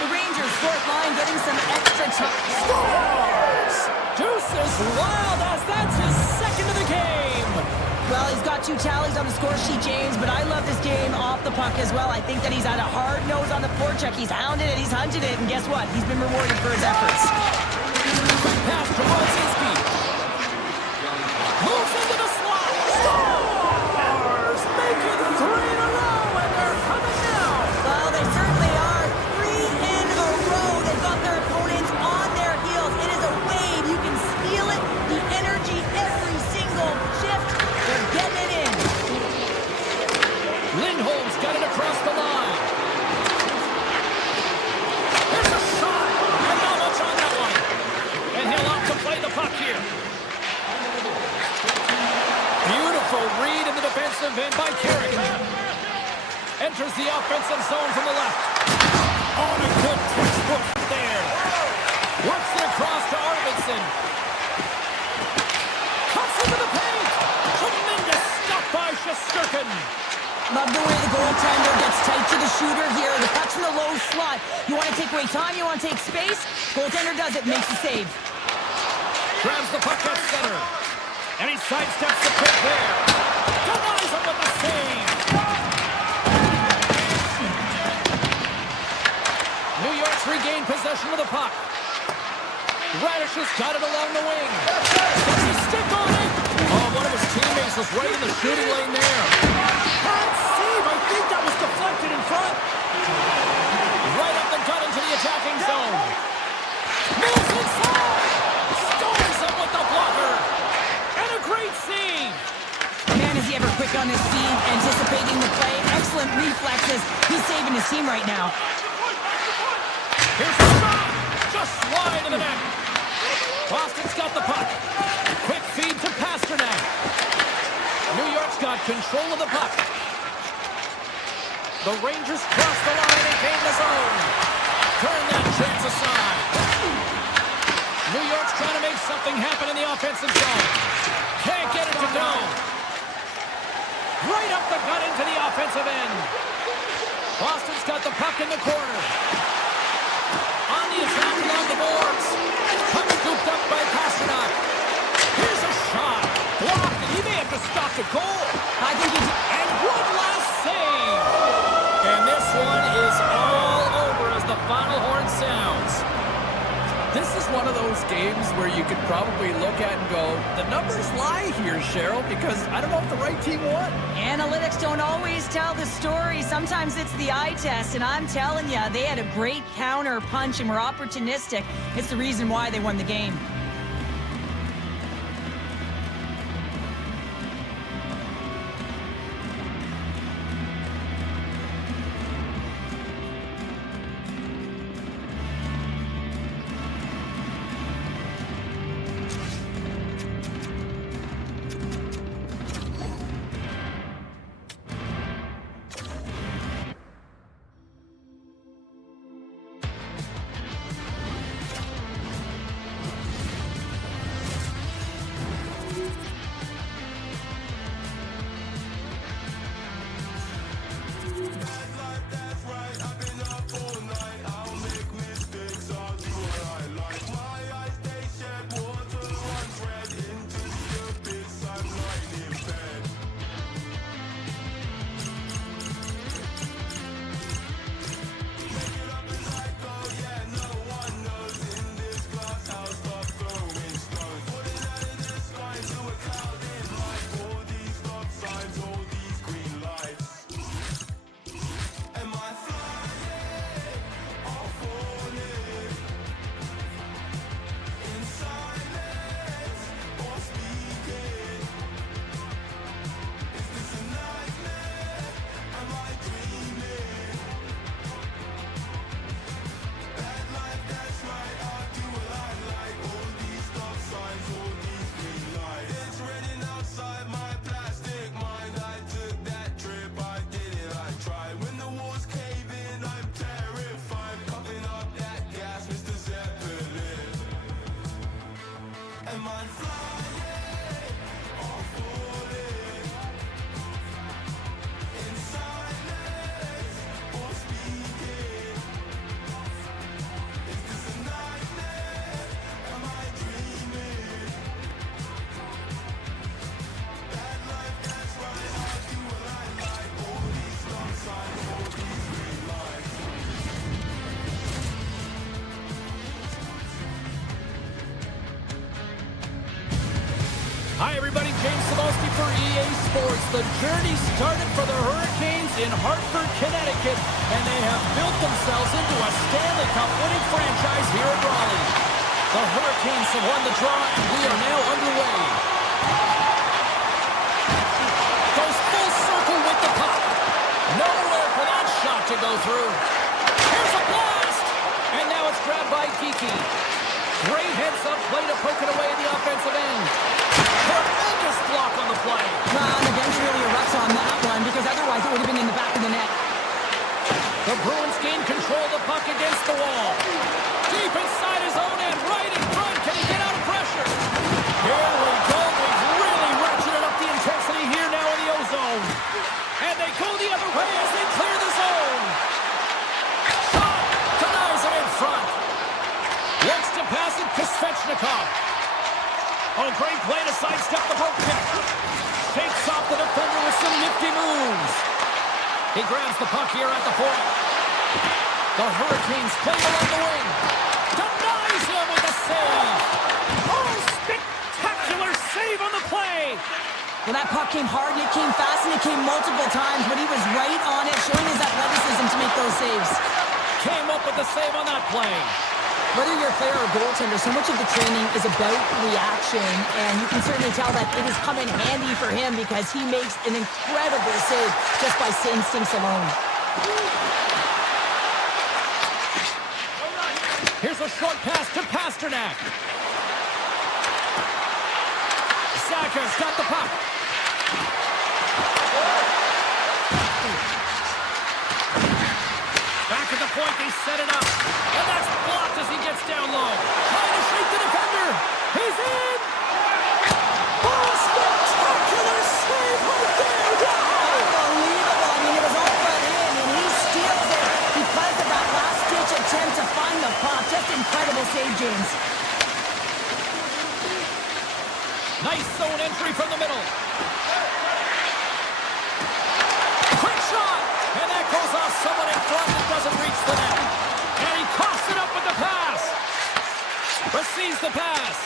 The Rangers, fourth line, getting some extra time. Scores! Deuces Wild as that's his second of the game. Well, he's got 2 tallies on the score sheet, James, but I love this game off the puck as well. I think that he's had a hard nose on the forecheck. He's hounded it, he's hunted it, and guess what? He's been rewarded for his efforts. Pass to Rosinski. Moves into the slot. Scores! Beautiful read in the defensive end by Kerrigan. Enters the offensive zone from the left. Oh, and a good textbook there. Works it across to Arvidsson. Cuts into the paint. Tremendous stop by Shesterkin. Love the way the goaltender gets tight to the shooter here. The puck's in the low slot. You want to take away time, you want to take space. Goaltender does it, makes the save. Grabs the puck at center. And he sidesteps the pick there. Denies him with the save. New York's regained possession of the puck. Radish has got it along the wing. Gets his stick on it. Oh, one of his teammates was right in the shooting lane there. Bad save. I think that was deflected in front. Right up the gut into the attacking zone. Moves inside. Stores him with the blocker. And a great save. Man, is he ever quick on his feet, anticipating the play. Excellent reflexes. He's saving his team right now. Here's the shot. Just wide of the net. Boston's got the puck. Quick feed to Pasternak. New York's got control of the puck. The Rangers cross the line and gain the zone. Turn that chance aside. New York's trying to make something happen in the offensive zone. Can't get it to go. Right up the gut into the offensive end. Boston's got the puck in the corner. On the attack along the boards. Puck scooped up by Pasternak. Here's a shot. Blocked. He may have to stop the goal. I think he did. And one last save. And this one is all over as the final horn sounds. This is one of those games where you could probably look at and go, the numbers lie here, Cheryl, because I don't know if the right team won. Analytics don't always tell the story. Sometimes it's the eye test, and I'm telling you, they had a great counter punch and were opportunistic. It's the reason why they won the game. Hi, everybody. James Cebulski for EA Sports. The journey started for the Hurricanes in Hartford, Connecticut, and they have built themselves into a Stanley Cup winning franchise here in Raleigh. The Hurricanes have won the draw, and we are now underway. Goes full circle with the puck. Nowhere for that shot to go through. Here's a blast! And now it's grabbed by Kiki. Great heads-up play to poke it away at the offensive end. Tremendous block on the play. Well, the bench really erupts on that one because otherwise it would have been in the back of the net. The Bruins gain control of the puck against the wall. Deep inside his own end, right in front. Can he get out of pressure? Here we go. They've really ratcheted up the intensity here now in the O-zone. And they go the other way as they clear the zone. Shot denies him in front. Looks to pass it to Svechnikov. Oh, great play to sidestep the poke pick. Shakes off the defender with some nifty moves. He grabs the puck here at the point. The Hurricanes play along the wing. Denies him with a save. Oh, spectacular save on the play. Well, that puck came hard, and it came fast, and it came multiple times, but he was right on it, showing his athleticism to make those saves. Came up with the save on that play. Whether you're a player or goaltender, so much of the training is about reaction, and you can certainly tell that it has come in handy for him because he makes an incredible save just by instincts alone. Here's a short pass to Pasternak. Saka's got the puck. Back at the point, they set it up. And that's blocked as he gets down low. Trying to shake the defender. He's in! Oh, spectacular save right there! Wow! Unbelievable. I mean, it was all but in, and he steals it because of that last-ditch attempt to find the puck. Just incredible save, James. Nice zone entry from the middle. Quick shot! And that goes off someone in front that doesn't reach the net. And he coughs it up with the pass. Receives the pass.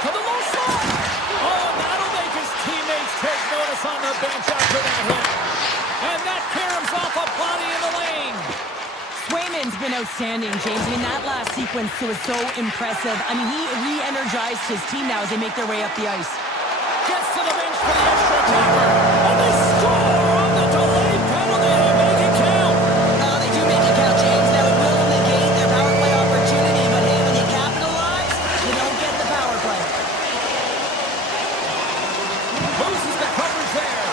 To the low slot. Oh, that'll make his teammates take notice on the bench after that hit. And that caroms off a body in the lane. Swayman's been outstanding, James. I mean, that last sequence was so impressive. I mean, he re-energized his team now as they make their way up the ice. Gets to the bench for the extra attacker. And they score on the delayed penalty. They make it count. Oh, they do make it count, James. Now, it will negate their power play opportunity, but hey, when you capitalize, you don't get the power play. Loses the coverage there.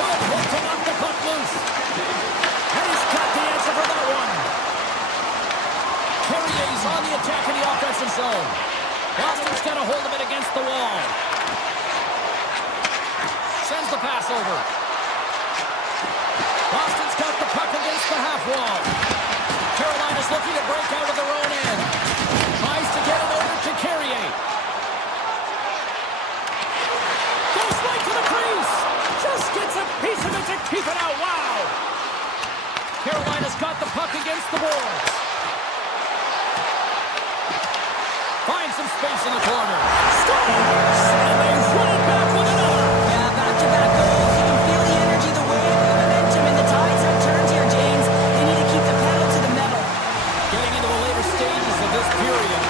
Good hit to knock the puck loose. And he's got the answer for that one. Carrier's on the attack in the offensive zone. Boston's got a hold of it against the wall. Sends the pass over. Boston's got the puck against the half wall. Carolina's looking to break out of their own end. Tries to get it over to Carrier. Goes right to the crease. Just gets a piece of it to keep it out. Wow. Carolina's got the puck against the boards. Finds some space in the corner. Scores! And they run it back with another. Yeah, back-to-back goals. You can feel the energy, the wave, the momentum, and the tides have turned here, James. They need to keep the pedal to the metal. Getting into the later stages of this period,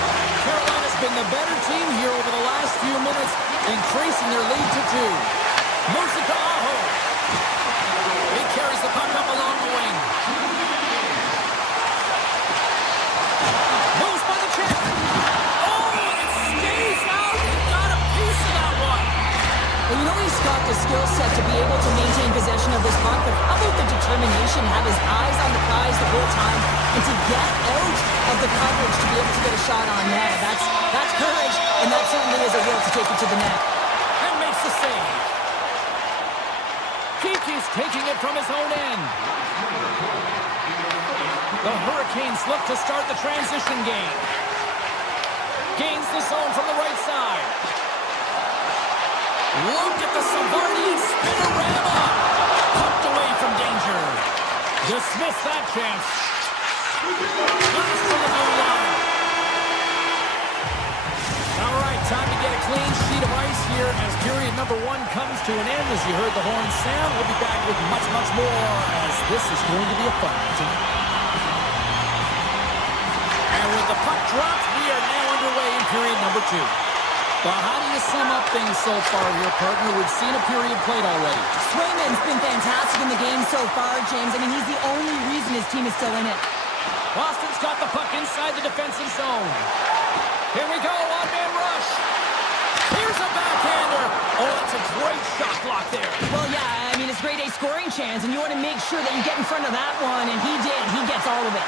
Carolina's been the better team here over the last few minutes, increasing their lead to 2. Moves it to Aho. He carries the puck up along the wing. Moves by the check. Oh, it stays out. He got a piece of that one. Well, you know he's got the skill set to be able to maintain possession of this puck, but how about the determination, have his eyes on the prize the whole time, and to get out of the coverage to be able to get a shot on net. That's courage, and that certainly is a will to take it to the net. And makes the save. Kiki's taking it from his own end. The Hurricanes look to start the transition game. Gains the zone from the right side. Look at the Savardian spinorama. Pumped away from danger. Dismiss that chance. Pass to the blue line. All right, time to get a clean sheet of ice here as period number 1 comes to an end. As you heard the horn sound, we'll be back with much, much more as this is going to be a fun one. And with the puck dropped, we are now underway in period number 2. Well, how do you sum up things so far here, partner? We've seen a period played already. Swayman's been fantastic in the game so far, James. I mean, he's the only reason his team is still in it. Boston's got the puck inside the defensive zone. Here we go, one-man rush. Here's a backhander. Oh, that's a great shot block there. Well, yeah, I mean, it's grade A scoring chance, and you want to make sure that you get in front of that one, and he did. He gets all of it.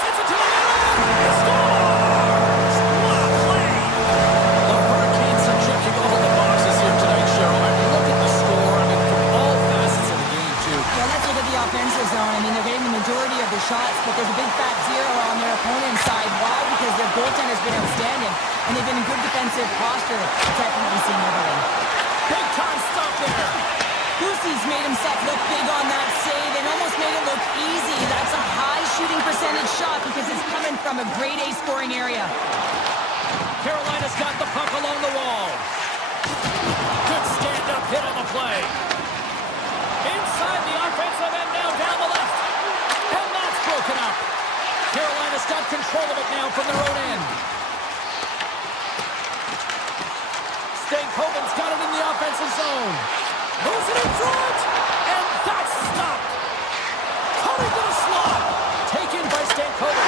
Sends it to the net. He scores! What a play! The Hurricanes are checking all the boxes here tonight, Cheryl. I mean, look at the score. I mean, from all facets of the game, too. Well, let's look at the offensive zone. I mean, they're getting the majority of their shots, but there's a big fat zero on their opponent's side. Why? Because their goaltender's been outstanding, and they've been in good defensive posture. Definitely seen everything. Big time stop there. Boosie's made himself look big on that save and almost made it look easy. That's a high shooting percentage shot because it's coming from a grade A scoring area. Carolina's got the puck along the wall. Good stand-up hit on the play. Inside the offensive end, now down the left. And that's broken up. Carolina's got control of it now from their own end. Stankoven's got it in the offensive zone. Moves it in front. And that's stopped. Cutting to the slot. Taken by Stankoven.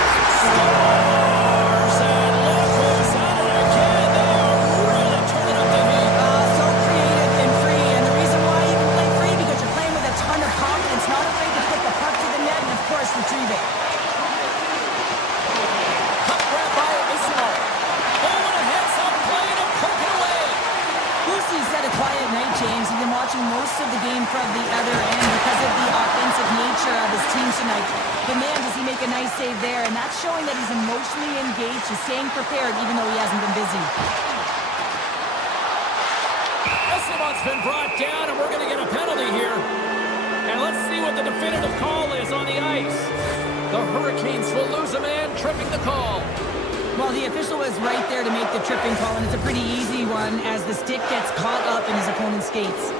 Scores! And look who's at it again. They are really turning up the heat. So creative and free. And the reason why you can play free because you're playing with a ton of confidence. Not afraid to put the puck to the net and, of course, retrieve it. Puck grab by Iceman. Oh, and a heads-up play and a poke it away. Boosie's had a quiet night, James. He's been watching most of the game from the other end because of the offensive nature of his team tonight. But man, does he make a nice save there, and that's showing that he's emotionally engaged. He's staying prepared even though he hasn't been busy. Iceman's been brought down, and we're going to get a penalty here. And let's see what the definitive call is on the ice. The Hurricanes will lose a man, tripping the call. Well, the official was right there to make the tripping call, and it's a pretty easy one as the stick gets caught up in his opponent's skates.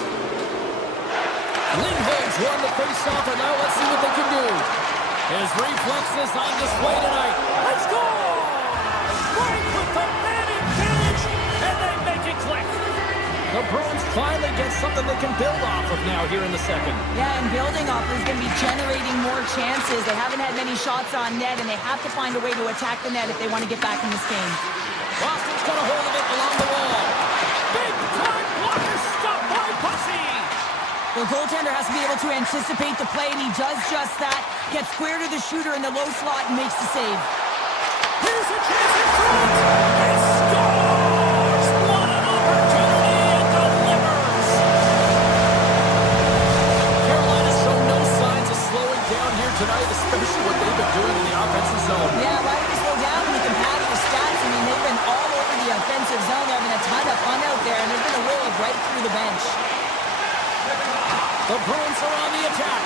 Lindholm's won the face-off, and now let's see what they can do. His reflexes on display tonight. Let's go! Right with the man advantage, and they make it click. The Bruins finally get something they can build off of now here in the second. Yeah, and building off is going to be generating more chances. They haven't had many shots on net, and they have to find a way to attack the net if they want to get back in this game. Boston's got a hold of it along the wall. Big time blocker stop by Bussy. The goaltender has to be able to anticipate the play, and he does just that. Gets square to the shooter in the low slot and makes the save. Here's a chance in front. He scores! What an opportunity and delivers. Carolina's shown no signs of slowing down here tonight, especially what they've been doing in the offensive zone. Yeah, why would you slow down when you can pad your stats? I mean, they've been all over the offensive zone. They're having a ton of fun out there, and they've been a wave right through the bench. The Bruins are on the attack.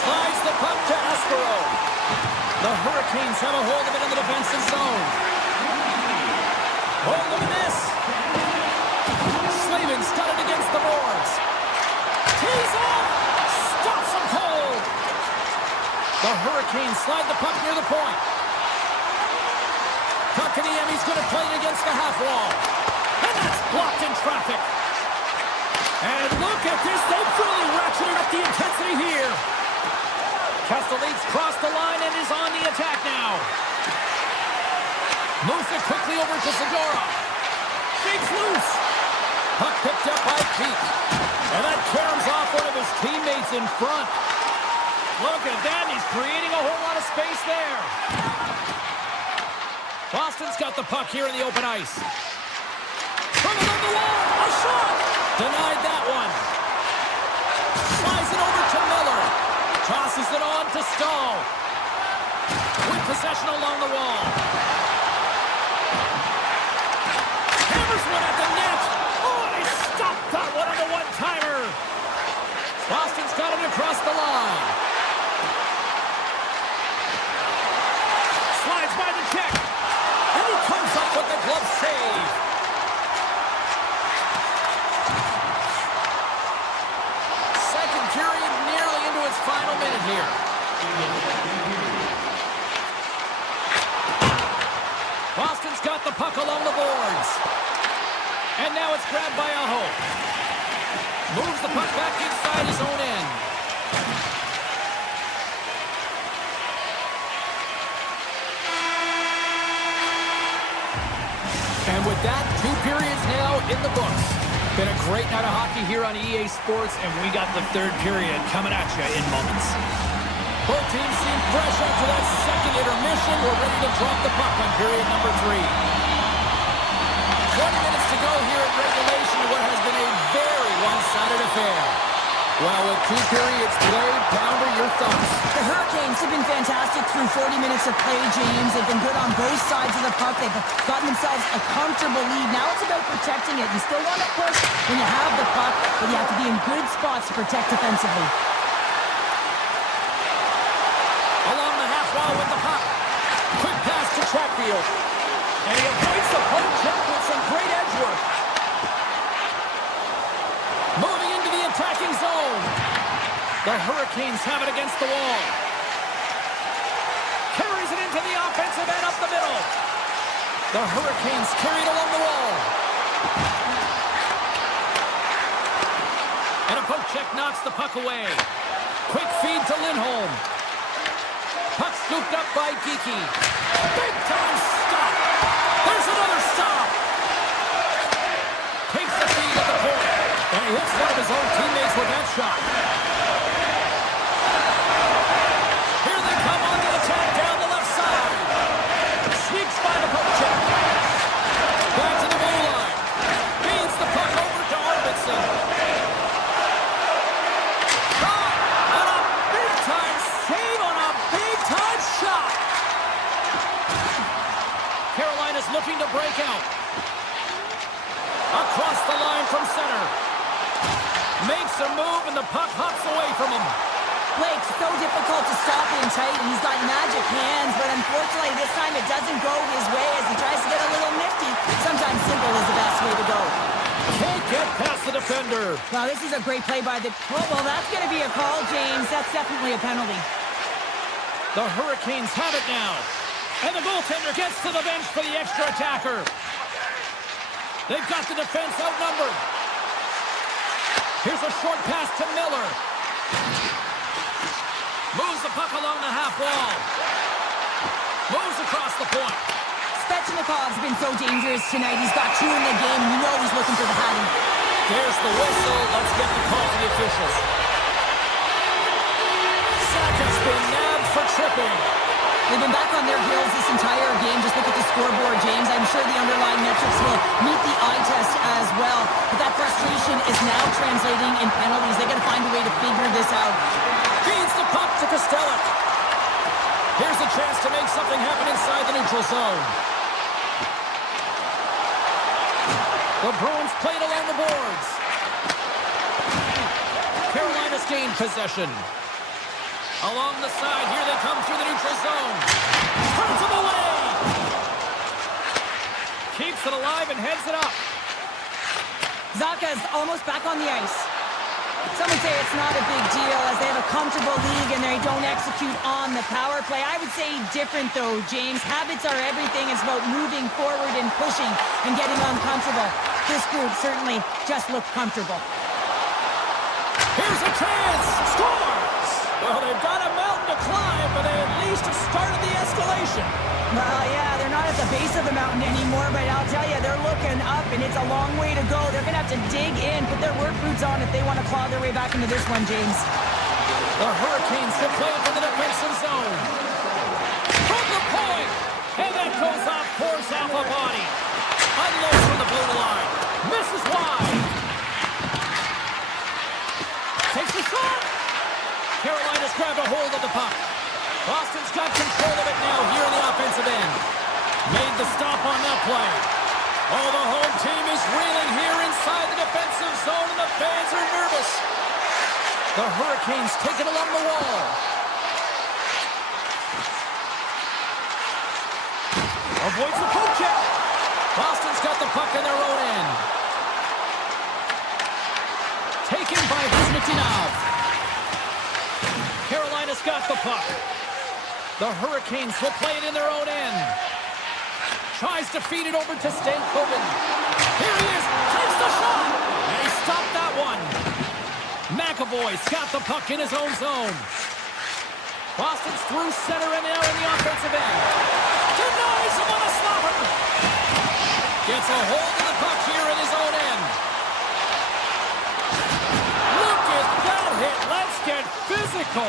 Slides the puck to Espero. The Hurricanes have a hold of it in the defensive zone. Oh, look at this. Slavin's got it against the boards. Tees off. Stops him cold. The Hurricanes slide the puck near the point. Kotkaniemi's going to play it against the half wall. And that's blocked in traffic. And look at this. They've really ratcheted up the intensity here. Castelline's crossed the line and is on the attack now. Moves it quickly over to Segura. Shakes loose. Puck picked up by Peak. And that caroms off one of his teammates in front. Look at that. He's creating a whole lot of space there. Boston's got the puck here in the open ice. From along the wall. A shot. Denied that one. Slides it over to Miller. Tosses it on to Stahl. With possession along the wall. Hammers one at the net. Oh, they stopped that one on the one-timer. Boston's got it across the line. Slides by the check. And he comes up with the glove save. Second period nearly into its final minute here. Boston's got the puck along the boards. And now it's grabbed by Aho. Moves the puck back inside his own end. And with that, 2 periods now in the books. Been a great night of hockey here on EA Sports, and we got the 3rd period coming at you in moments. Both teams seem fresh after that second intermission. We're ready to drop the puck on period number 3. 20 minutes to go here in regulation in what has been a very one-sided affair. Well, with 2 periods played, Pounder, your thoughts? The Hurricanes have been fantastic through 40 minutes of play, James. They've been good on both sides of the puck. They've gotten themselves a comfortable lead. Now it's about protecting it. You still want to push when you have the puck, but you have to be in good spots to protect defensively. Along the half wall with the puck. Quick pass to Chatfield. And he avoids the poke check with some great edge work. Moving into the attacking zone. The Hurricanes have it against the wall. Carries it into the offensive end up the middle. The Hurricanes carry it along the wall. And a poke check knocks the puck away. Quick feed to Lindholm. Puck scooped up by Geekie. Big time stop. There's another stop. Takes the feed at the point. And he hits one of his own teammates with that shot. Here they come on the attack down the left side. Sneaks by the poke check. Back to the blue line. Feeds the puck over to Arvidsson. Shot! And a big-time save on a big-time shot. Carolina's looking to break out. Across the line from center. Makes a move, and the puck hops away from him. Blake, so difficult to stop in tight, and he's got magic hands, but unfortunately this time it doesn't go his way as he tries to get a little nifty. Sometimes simple is the best way to go. Can't get past the defender. Wow, this is a great play by the... Oh, well, that's going to be a call, James. That's definitely a penalty. The Hurricanes have it now. And the goaltender gets to the bench for the extra attacker. They've got the defense outnumbered. Here's a short pass to Miller. Moves the puck along the half wall. Moves across the point. Svechnikov's been so dangerous tonight. He's got 2 in the game. You know he's looking for the hattie. There's the whistle. Let's get the call from the officials. Saka's been nabbed for tripping. They've been back on their heels this entire game. Just look at the scoreboard, James. I'm sure the underlying metrics will meet the eye test as well. But that frustration is now translating in penalties. They got to find a way to figure this out. Feeds the puck to Kostelic. Here's a chance to make something happen inside the neutral zone. The Bruins played along the boards. Carolina's gained possession. Along the side, here they come through the neutral zone. Turns him away. Keeps it alive and heads it up. Zaka's almost back on the ice. Some would say it's not a big deal as they have a comfortable league and they don't execute on the power play. I would say different though, James. Habits are everything. It's about moving forward and pushing and getting uncomfortable. This group certainly just looked comfortable. Here's a chance. Scores! Well, they've got a mountain to climb, but they at least have started the escalation. Well, yeah, they're not at the base of the mountain anymore, but I'll tell you, they're looking up, and it's a long way to go. They're going to have to dig in, put their work boots on if they want to claw their way back into this one, James. The Hurricanes should play it from the defensive zone. From the point! And that goes off, pours off a body. Unloads from the blue line. Misses wide. Takes the shot. Carolina's grabbed a hold of the puck. Boston's got control of it now here in the offensive end. Made the stop on that play. Oh, the home team is reeling here inside the defensive zone, and the fans are nervous. The Hurricanes take it along the wall. Avoids the poke check. Boston's got the puck in their own end. Taken by Kuznetsov. Carolina's got the puck. The Hurricanes will play it in their own end. Tries to feed it over to Stankoven. Here he is. Takes the shot. And he stopped that one. McAvoy's got the puck in his own zone. Boston's through center and now in the offensive end. Denies him on a slapper. Gets a hold of the puck here in his own end. Look at that hit. Let's get physical.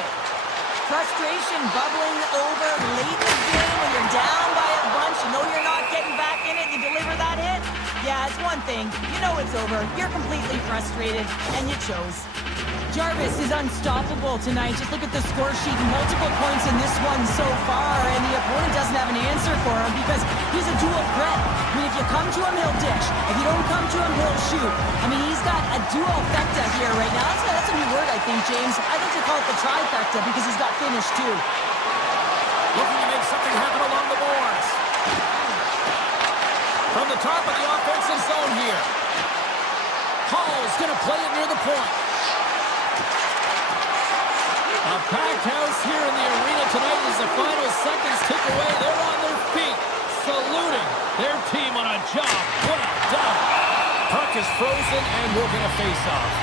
Frustration bubbling over late in the game when you're down by a bunch. You know you're not getting back in it. You deliver that hit. Yeah, it's one thing. You know it's over. You're completely frustrated, and you chose. Jarvis is unstoppable tonight. Just look at the score sheet. Multiple points in this one so far, and the opponent doesn't have an answer for him because he's a dual threat. I mean, if you come to him, he'll dish. If you don't come to him, he'll shoot. I mean, he's got a dual-fecta here right now. That's a new word, I think, James. I think they call it the trifecta because he's got finish, too. Looking to make something happen along the boards. From the top of the offensive zone here. Hall's going to play it near the point. A packed house here in the arena tonight as the final seconds tick away. They're on their feet, saluting their team on a job well done. Puck is frozen, and we're going to face off.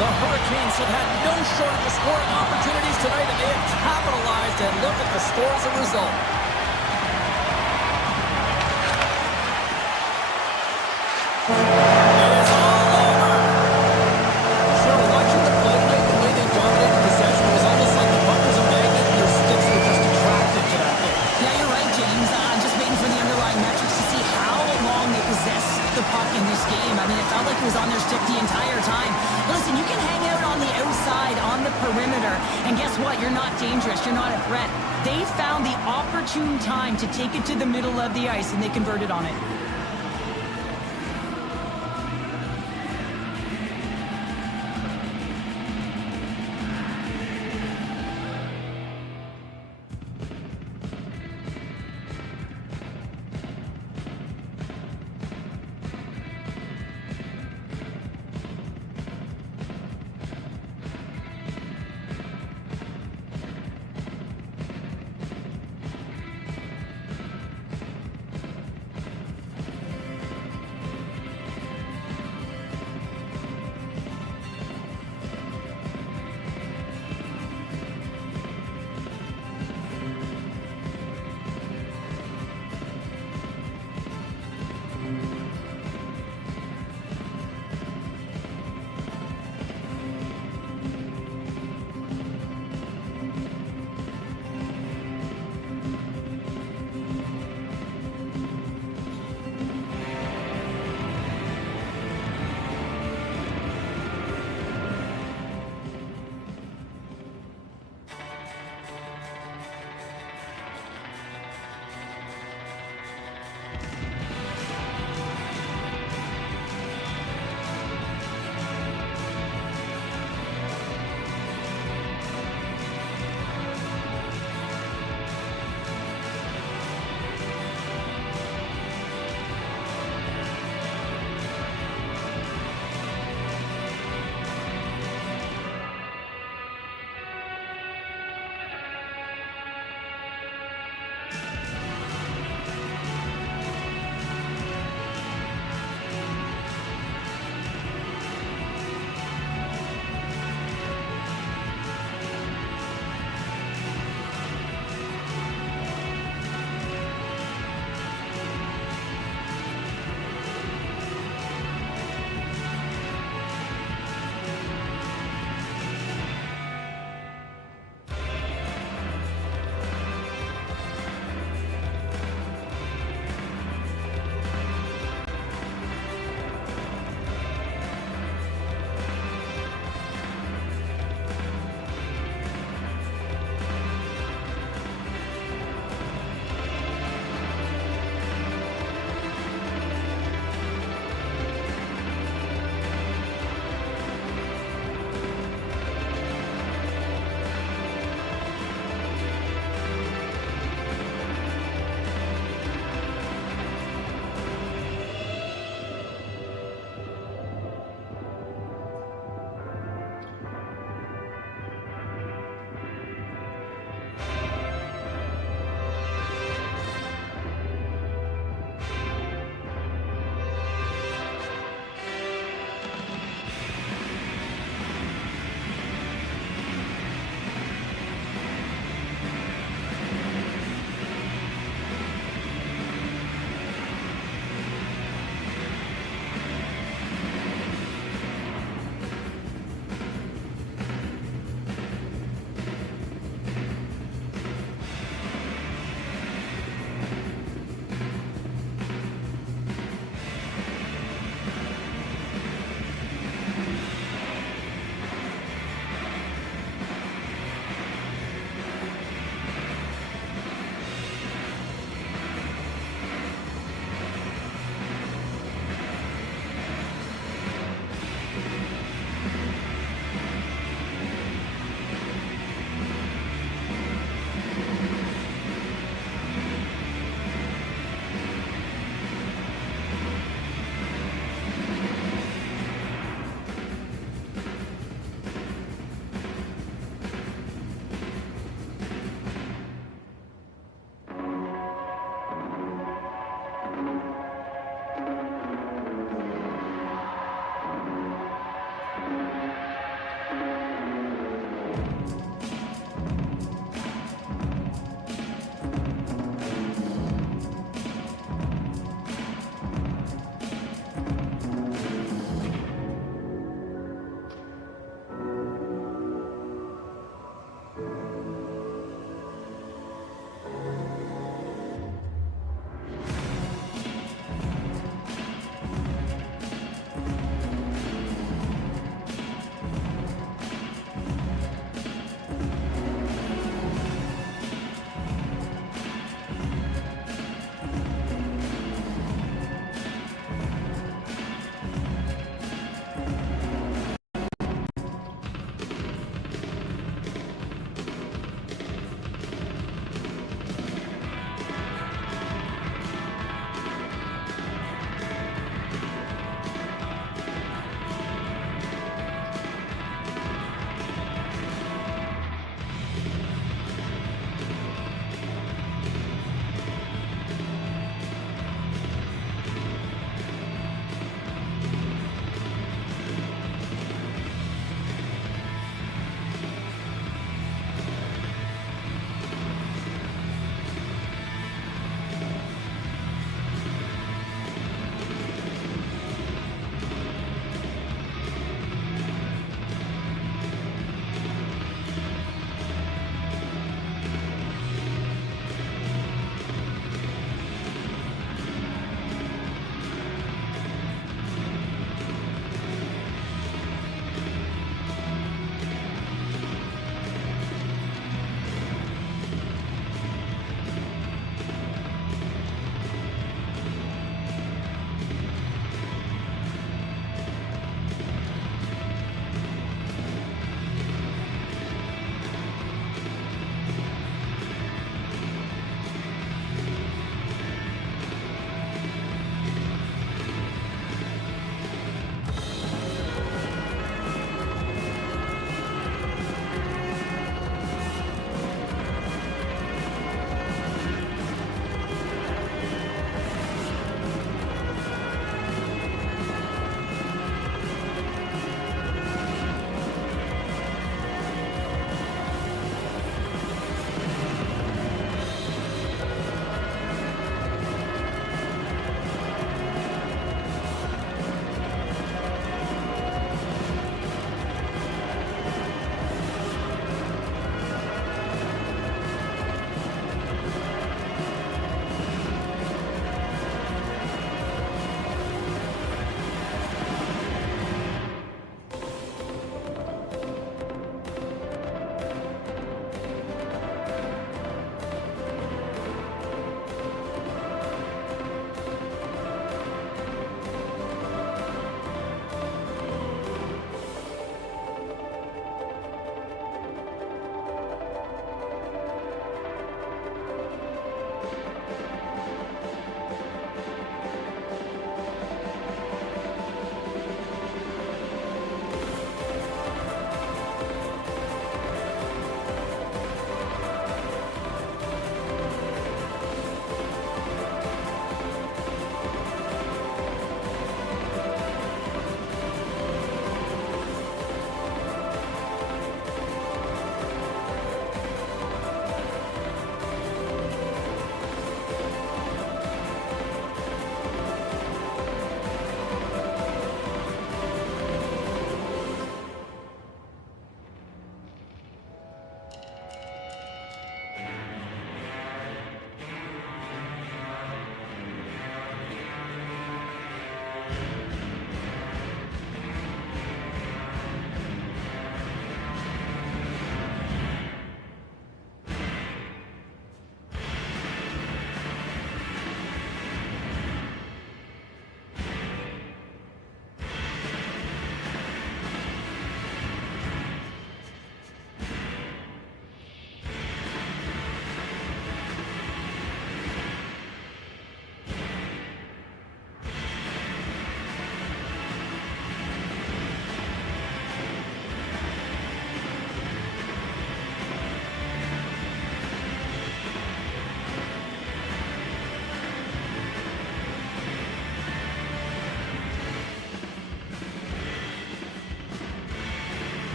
The Hurricanes have had no shortage of scoring opportunities tonight, and they have capitalized, and look at the score as a result. It's all over. Sure, watching the play tonight, the way they dominated possession, it was almost like the puck was a magnet and their sticks were just attracted to that thing. Yeah, you're right, James. I'm just waiting for the underlying metrics to see how long they possess the puck in this game. I mean, it felt like it was on their stick the entire time. But listen, you can hang out on the outside, on the perimeter, and guess what? You're not dangerous. You're not a threat. They found the opportune time to take it to the middle of the ice, and they converted on it.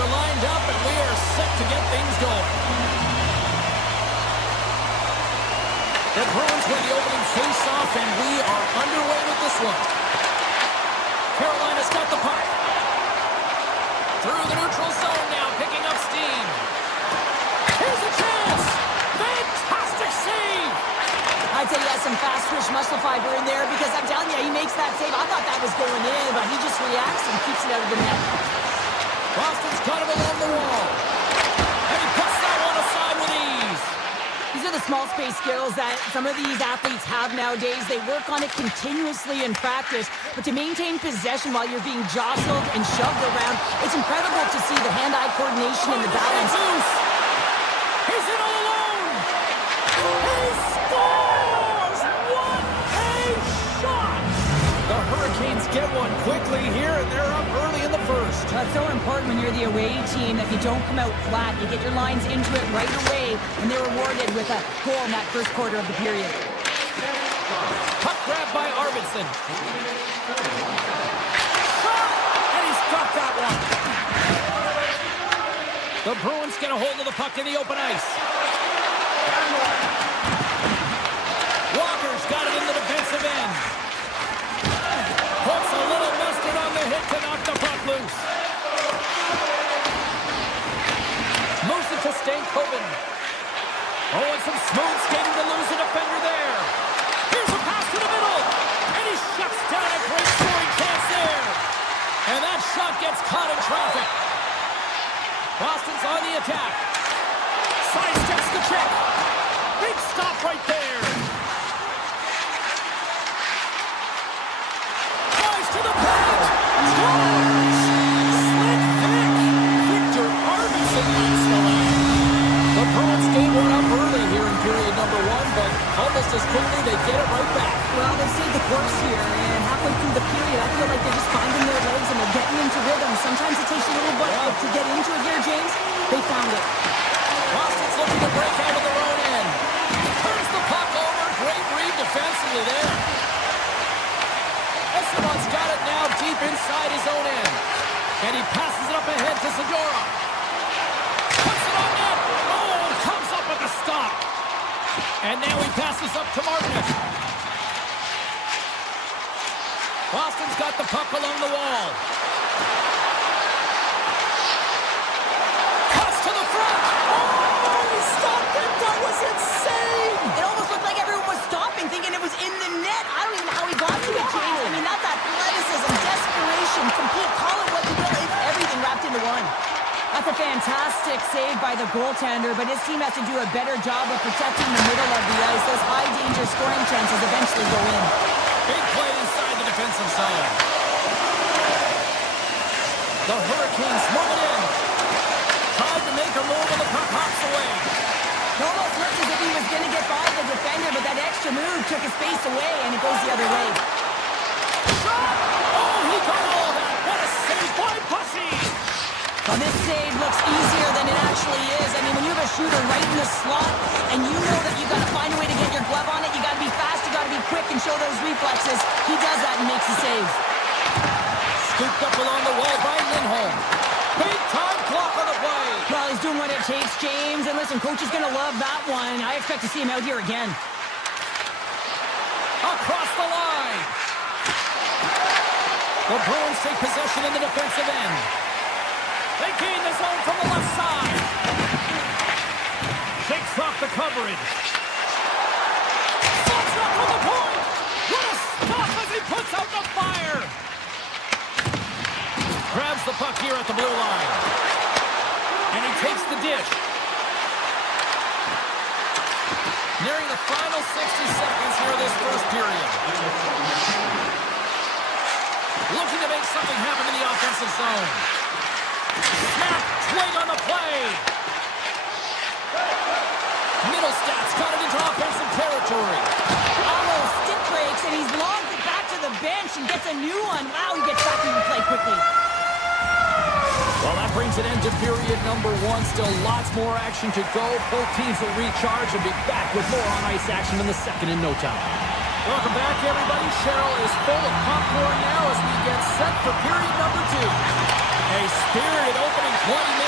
are lined up, and we are set to get things going. The Bruins win the opening face-off, and we are underway with this one. Carolina's got the puck. Through the neutral zone now, picking up steam. Here's a chance! Fantastic save! I'd say he has some fast twitch muscle fiber in there because I'm telling you, he makes that save. I thought that was going in, but he just reacts and keeps it out of the net. Boston's got it along the wall. And he puts that one aside with ease. These are the small space skills that some of these athletes have nowadays. They work on it continuously in practice, but to maintain possession while you're being jostled and shoved around, it's incredible to see the hand-eye coordination and the balance. He's in all alone. He scores! What a shot! The Hurricanes get one quickly here, and they're up early in the first. That's so important when you're the away team that you don't come out flat. You get your lines into it right away, and they're rewarded with a goal in that first quarter of the period. Puck grab by Arvidsson. Shot! And he's got that one. The Bruins get a hold of the puck in the open ice. Walker's got it in the defensive end. Puts a little mustard on the hit to knock the puck loose. Moves it to Stankoven. Oh, and some smooth skating to lose a defender there. Here's a pass to the middle. And he shuts down a great scoring chance there. And that shot gets caught in traffic. Boston's on the attack. Sidesteps the check. Big stop right there. Tries to the paint. Scores! Slit thick. Victor Arvidsson leads the line. The Bruins gave one up early here in period number one, but almost as quickly they get it right back. Well, they've stayed the course here, and halfway through the period, I feel like they're just finding their legs and they're getting into rhythm. Sometimes it takes you a little bit to get into it here, James. They found it. Boston's looking to break out of their own end. Turns the puck over. Great read defensively there. Esteban's got it now deep inside his own end. And he passes it up ahead to Zadorov. Puts it on net. Oh, comes up with a stop. And now he passes up to Martin. Boston's got the puck along the wall. Cuts to the front. Oh, he stopped it. That was insane. It almost looked like everyone was stopping, thinking it was in the net. I don't even know how he got to it, James. I mean, that's athleticism, desperation, compete, call it what you will. It's everything wrapped into one. That's a fantastic save by the goaltender, but his team has to do a better job of protecting the middle of the ice. Those high-danger scoring chances eventually go in. Big play inside the defensive zone. The Hurricanes move it in. Tried to make a move and the puck hops away. It almost looked as if he was going to get by the defender, but that extra move took his space away, and it goes the other way. Shot! Oh, he got all that. What a save by Pussy! Well, this save looks easier than it actually is. I mean, when you have a shooter right in the slot, and you know that you've got to find a way to get your glove on it, you got to be fast, you got to be quick, and show those reflexes. He does that and makes the save. Scooped up along the wall by Lindholm. Big time block on the play. Well, he's doing what it takes, James. And listen, coach is going to love that one. I expect to see him out here again. Across the line. The Bruins take possession in the defensive end. They gain the zone from the left side. Shakes off the coverage. Slots up from the point. What a stop as he puts out the fire. Grabs the puck here at the blue line. And he takes the dish. Nearing the final 60 seconds here of this first period. Looking to make something happen in the offensive zone. Snap, swing on the play. Middlestats got it into offensive territory. Oh, stick breaks, and he's logged it back to the bench and gets a new one. Wow, he gets back into the play quickly. Well, that brings an end to period number one. Still lots more action to go. Both teams will recharge and be back with more on-ice action in the second in no time. Welcome back, everybody. Cheryl is full of popcorn now as we get set for period number two. A spirited opening 20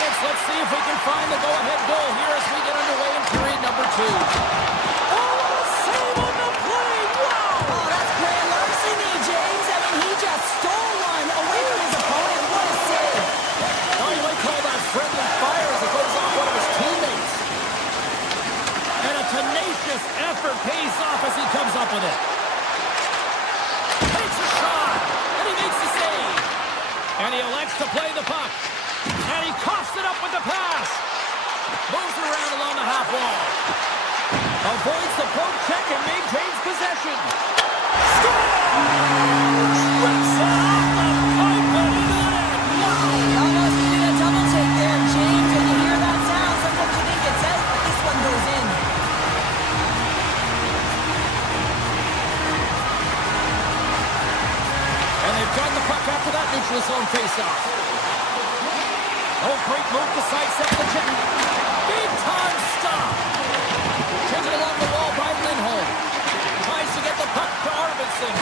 he can find the go-ahead goal here as we get underway in period number 2. Oh, what a save on the play! Wow! Oh, that's grand larceny, James. I mean, he just stole one away from his opponent. What a save. Oh, you might call that friendly fire as it goes off one of his teammates. And a tenacious effort pays off as he comes up with it. Takes a shot, and he makes the save. And he elects to play the puck. And he coughs it up with the pass. Moves it around along the half wall. Avoids the poke check and maintains possession. Scores! Rips it off the pipe and into the net. Wow! Almost needed a double take there, James. When you hear that sound, sometimes you think it's out, but this one goes in. And they've got the puck after that neutral zone faceoff. Oh, great move to sidestep the check. Big time stop. Taken along the wall by Lindholm. Tries to get the puck to Arvidsson.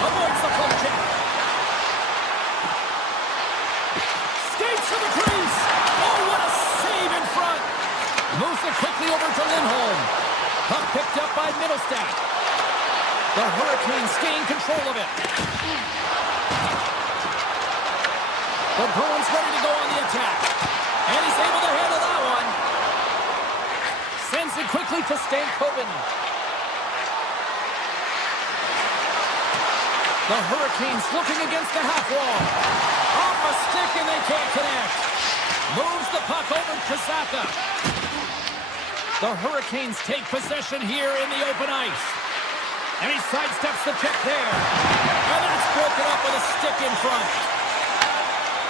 Avoids the poke check. Skates to the crease. Oh, what a save in front. Moves it quickly over to Lindholm. Puck picked up by Middlestat. The Hurricanes gain control of it. The Bruins ready to go on the attack. And he's able to handle that one. Sends it quickly to Stankoven. The Hurricanes looking against the half wall. Off a stick and they can't connect. Moves the puck over to Zacha. The Hurricanes take possession here in the open ice. And he sidesteps the check there. And that's broken up with a stick in front.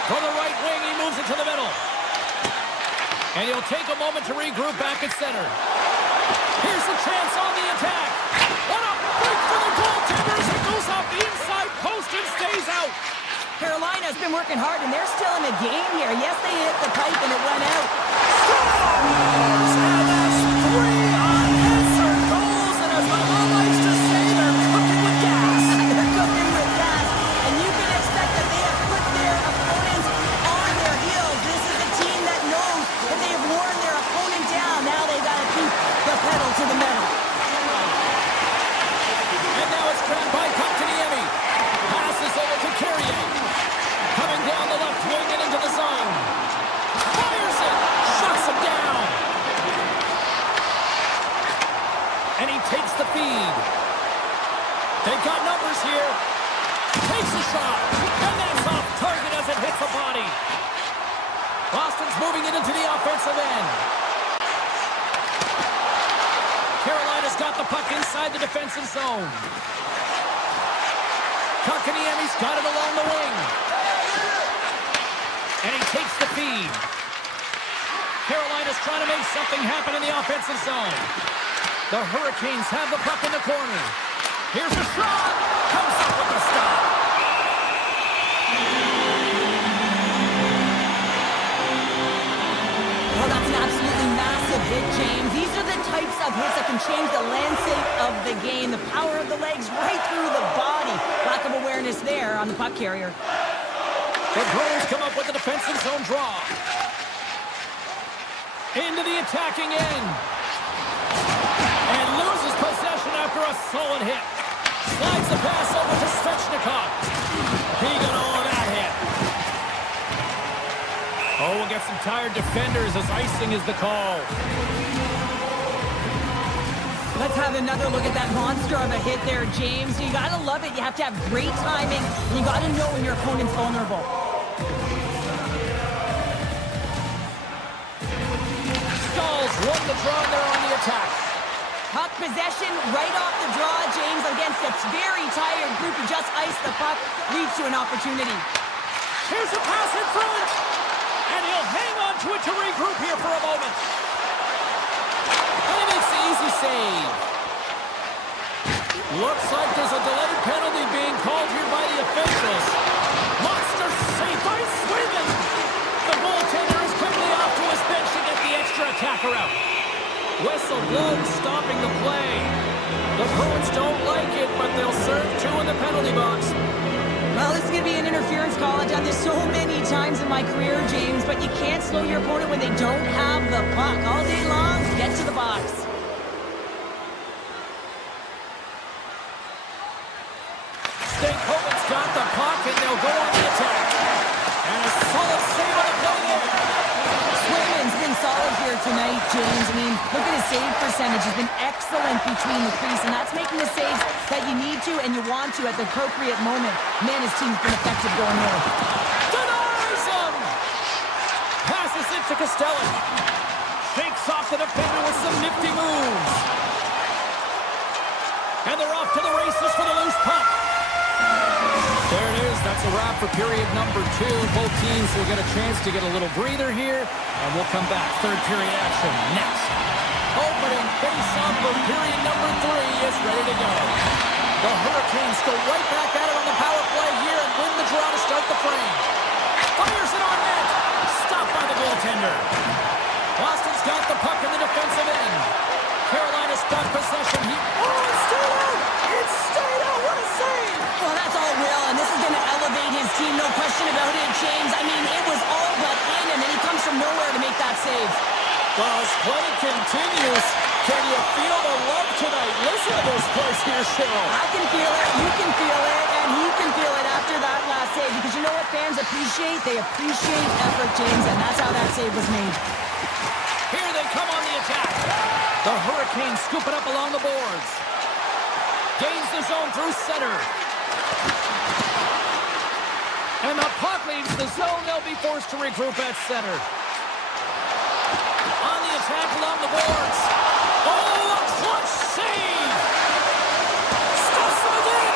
From the right wing, he moves it to the middle. And he'll take a moment to regroup back at center. Here's the chance on the attack. What a break for the goaltenders. It goes off the inside post and stays out. Carolina's been working hard, and they're still in the game here. Yes, they hit the pipe, and it went out. Scores! And that's 3 unanswered goals. And as my mom likes to say, they're cooking with gas. They're cooking with gas, and you can expect that they have put their opponents on their heels. This is a team that knows that they have worn their opponent down. Now they've got to keep the pedal to the metal. And now it's grabbed by Kotkaniemi. Passes over to Carrier. Coming down the left wing and into the zone. Fires it. Shuts him down. And he takes the feed. They've got numbers here. Takes a shot. And that's off target as it hits the body. Boston's moving it into the offensive end. Carolina's got the puck inside the defensive zone. Kotkaniemi's got it along the wing. And he takes the feed. Carolina's trying to make something happen in the offensive zone. The Hurricanes have the puck in the corner. Here's a shot. Comes up with the stop. Well, that's an absolutely massive hit, James. These are the types of hits that can change the landscape of the game. The power of the legs right through the body. Lack of awareness there on the puck carrier. The Bruins come up with the defensive zone draw. Into the attacking end. And loses possession after a solid hit. Slides the pass over to Svechnikov. He got all of that hit. Oh, we'll get some tired defenders as icing is the call. Let's have another look at that monster of a hit there, James. You gotta love it. You have to have great timing. And you gotta know when your opponent's vulnerable. Stalls won the draw there on the attack. Puck possession right off the draw, James, against a very tired group. He just iced the puck, leads to an opportunity. Here's a pass in front. And he'll hang on to it to regroup here for a moment. And he makes the easy save. Looks like there's a delayed penalty being called here by the officials. Monster save by Sweden. The goaltender is quickly off to his bench to get the extra attacker out. Whistle blown, stopping the play. The Bruins don't like it, but they'll serve 2 in the penalty box. Well, this is going to be an interference call. I've done this so many times in my career, James, but you can't slow your opponent when they don't have the puck. All day long, get to the box. Stankoven's got the puck, and they'll go on the attack. And a solid save on the play there. Swayman's been solid here tonight, James. I mean, look at his save percentage. He's been excellent between the crease, and that's making the saves that you need to and you want to at the appropriate moment. Man, his team's been effective going there. Denies him! Passes it to Costello. Shakes off the defender with some nifty moves. And they're off to the races for the loose puck. There it is. That's a wrap for period number 2. Both teams will get a chance to get a little breather here, and we'll come back. Third period action next. Opening face-off for period number 3 is ready to go. The Hurricanes go right back at it on the power play here and win the draw to start the frame. Fires it on net. Stopped by the goaltender. Boston's got the puck in the defensive end. Carolina's got possession. It's stayed out! It's stayed out! What a save! Well, that's all Will, and this is going to elevate his team, no question about it, James. I mean, it was all but in, and then he comes from nowhere to make that save. Well, as play continues, can you feel the love tonight? Listen to this place here, Cheryl. I can feel it, you can feel it, and he can feel it after that last save, because you know what fans appreciate? They appreciate effort, James, and that's how that save was made. Here they come on the attack. The Hurricanes scoop it up along the boards. Gains the zone through center. And the puck leaves the zone. They'll be forced to regroup at center. On the attack along the boards. Oh, a clutch save! Stuffs him again!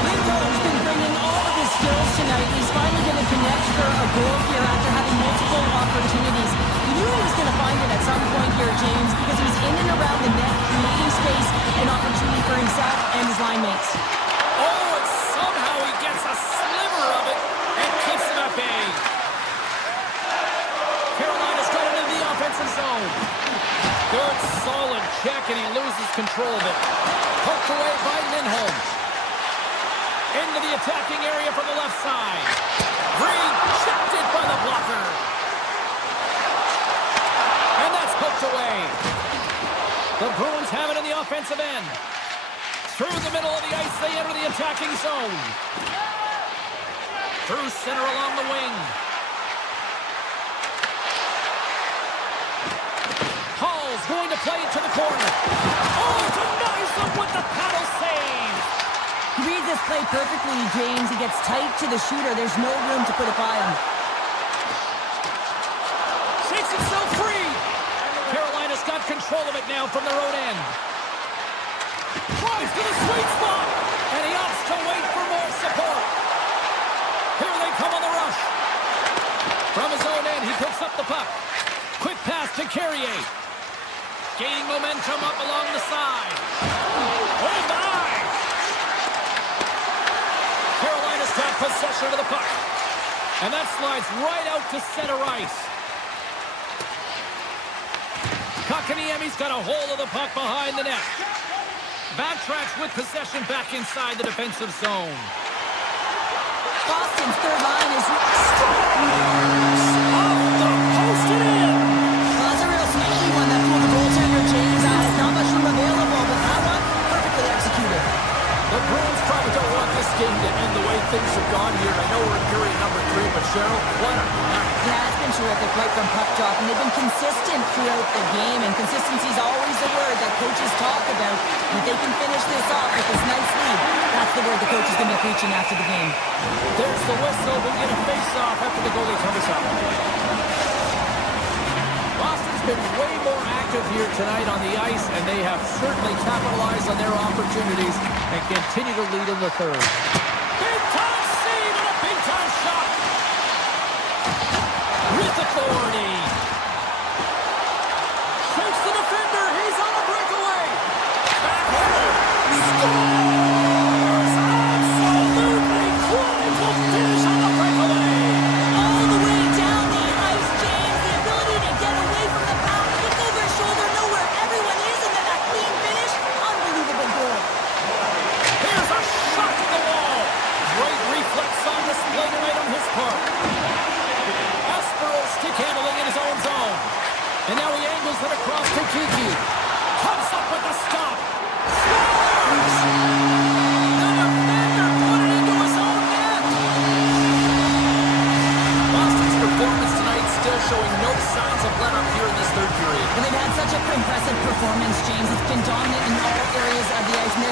Lindholm's been bringing all of his skills tonight. He's finally going to connect for a goal here after having multiple opportunities. You knew he was going to find it at some point here, James, because he was in and around the net, creating space and opportunity for himself and his line mates. Oh, and somehow he gets a sliver of it and keeps it at bay. Carolina's got it in the offensive zone. Good, solid check, and he loses control of it. Poked away by Lindholm. Into the attacking area from the left side. Rejected by the blocker. And that's poked away. The Bruins have it in the offensive end. Through the middle of the ice, they enter the attacking zone. Through center along the wing. Hall's going to play it to the corner. Oh, denies them with the paddle save. He reads this play perfectly, James. He gets tight to the shooter. There's no room to put it by him. Shakes himself free. Carolina's got control of it now from their own end. Drives to the sweet spot. And he opts to wait for more support. Here they come on the rush. From his own end, he picks up the puck. Quick pass to Carrier. Gaining momentum up along the side. Oh, my! Carolina's got possession of the puck. And that slides right out to center ice. Kotkaniemi's got a hold of the puck behind the net. Backtracks with possession back inside the defensive zone. Boston's third line is Off the post and in. Well, that's a real sneaky one that pulled the goaltender, James. Not much room available, but that one, perfectly executed. The Bruins probably don't want this game to end the way things have gone here. I know we're in period number 3, but Cheryl, what a night. Yeah, it's been terrific right from puck drop, and they've been consistent throughout the game, and consistency is always the word that coaches talk about. And if they can finish this off with this nice lead, that's the word the coach is going to be preaching after the game. There's the whistle. We'll get a face-off after the goalie covers up. Boston's been way more active here tonight on the ice, and they have certainly capitalized on their opportunities and continue to lead in the third. Big-time save and a big-time shot. With authority. Shakes the defender. He's on a breakaway. Backhander. Scores! Absolutely clinical finish on the breakaway. All the way down the ice, James. The ability to get away from the pound, look over his shoulder, know where everyone is, and then that clean finish. Unbelievable goal.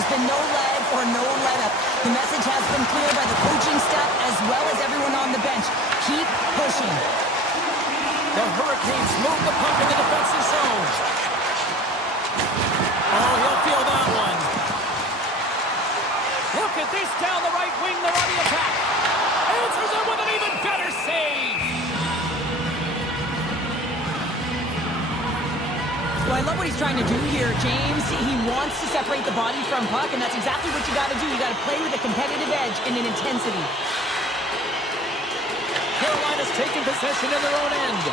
been no leg or no let-up. The message has been clear by the coaching staff as well as everyone on the bench. Keep pushing. The Hurricanes move the puck in the defensive zone. Oh, he'll feel that one. Look at this down the right wing, they're on the attack. Answers it with an even better save. Well, I love what he's trying to do here, James. He wants to separate the body from puck, and that's exactly what you got to do. You got to play with a competitive edge and an intensity. Carolina's taking possession in their own end.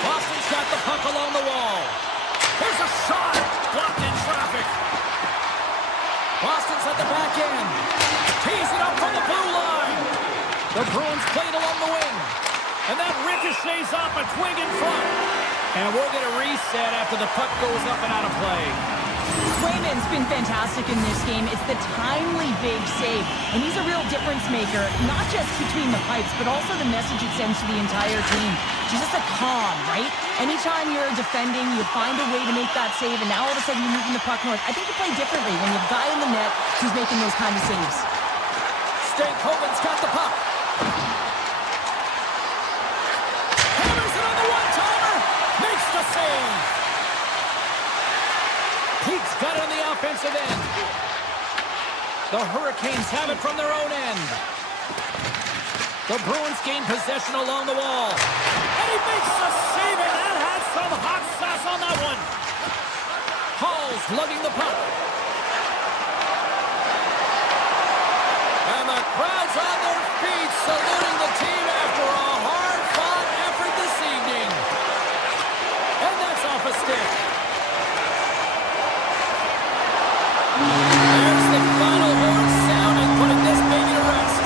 Boston's got the puck along the wall. Here's a shot. Blocked in traffic. Boston's at the back end. Tees it up from the blue line. The Bruins played along the wing. And that ricochets off a twig in front. And we'll get a reset after the puck goes up and out of play. Swayman's been fantastic in this game. It's the timely big save. And he's a real difference maker, not just between the pipes, but also the message it sends to the entire team. It's just a calm, right? Anytime you're defending, you find a way to make that save, and now all of a sudden you're moving the puck north. I think you play differently when you have a guy in the net who's making those kind of saves. Stankoven's got the puck. Hammers it on the one-timer. Makes the save. Pete's got it on the offensive end. The Hurricanes have it from their own end. The Bruins gain possession along the wall. And he makes the save, and that had some hot sauce on that one. Hall's lugging the puck. And the crowd's on their feet, saluting the team after a hard-fought effort this evening. And that's off a stick. There's the final horn sounding, putting this baby to rest.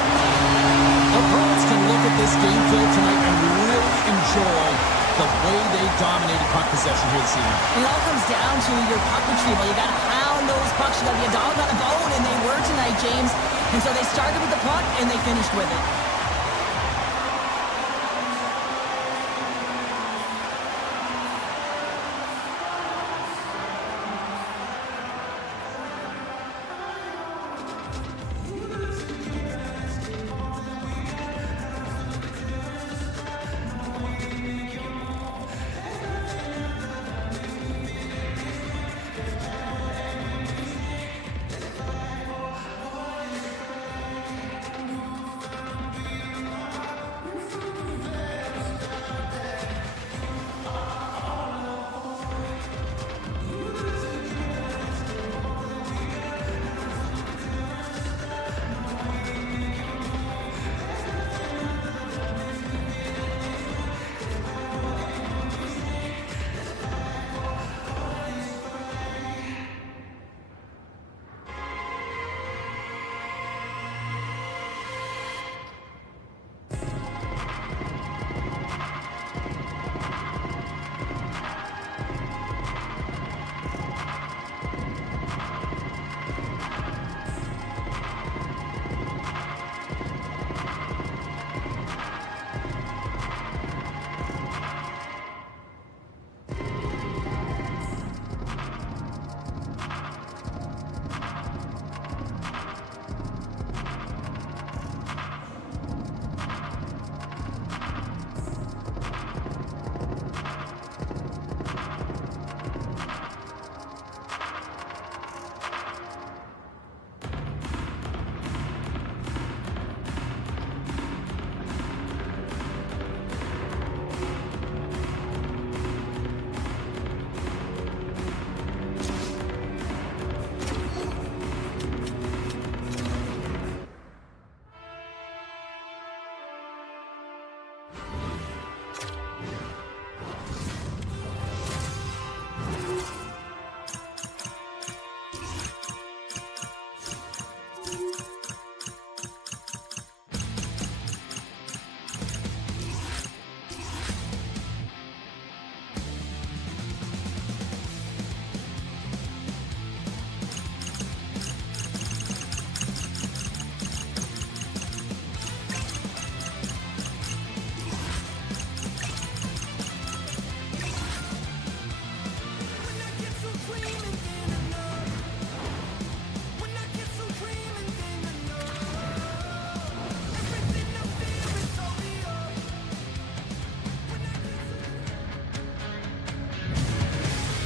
The Bruins can look at this game field tonight and really enjoy the way they dominated puck possession here this evening. It all comes down to your puck retrieval. You got to pound those pucks. You got to be a dog on a bone, and they were tonight, James. And so they started with the puck, and they finished with it.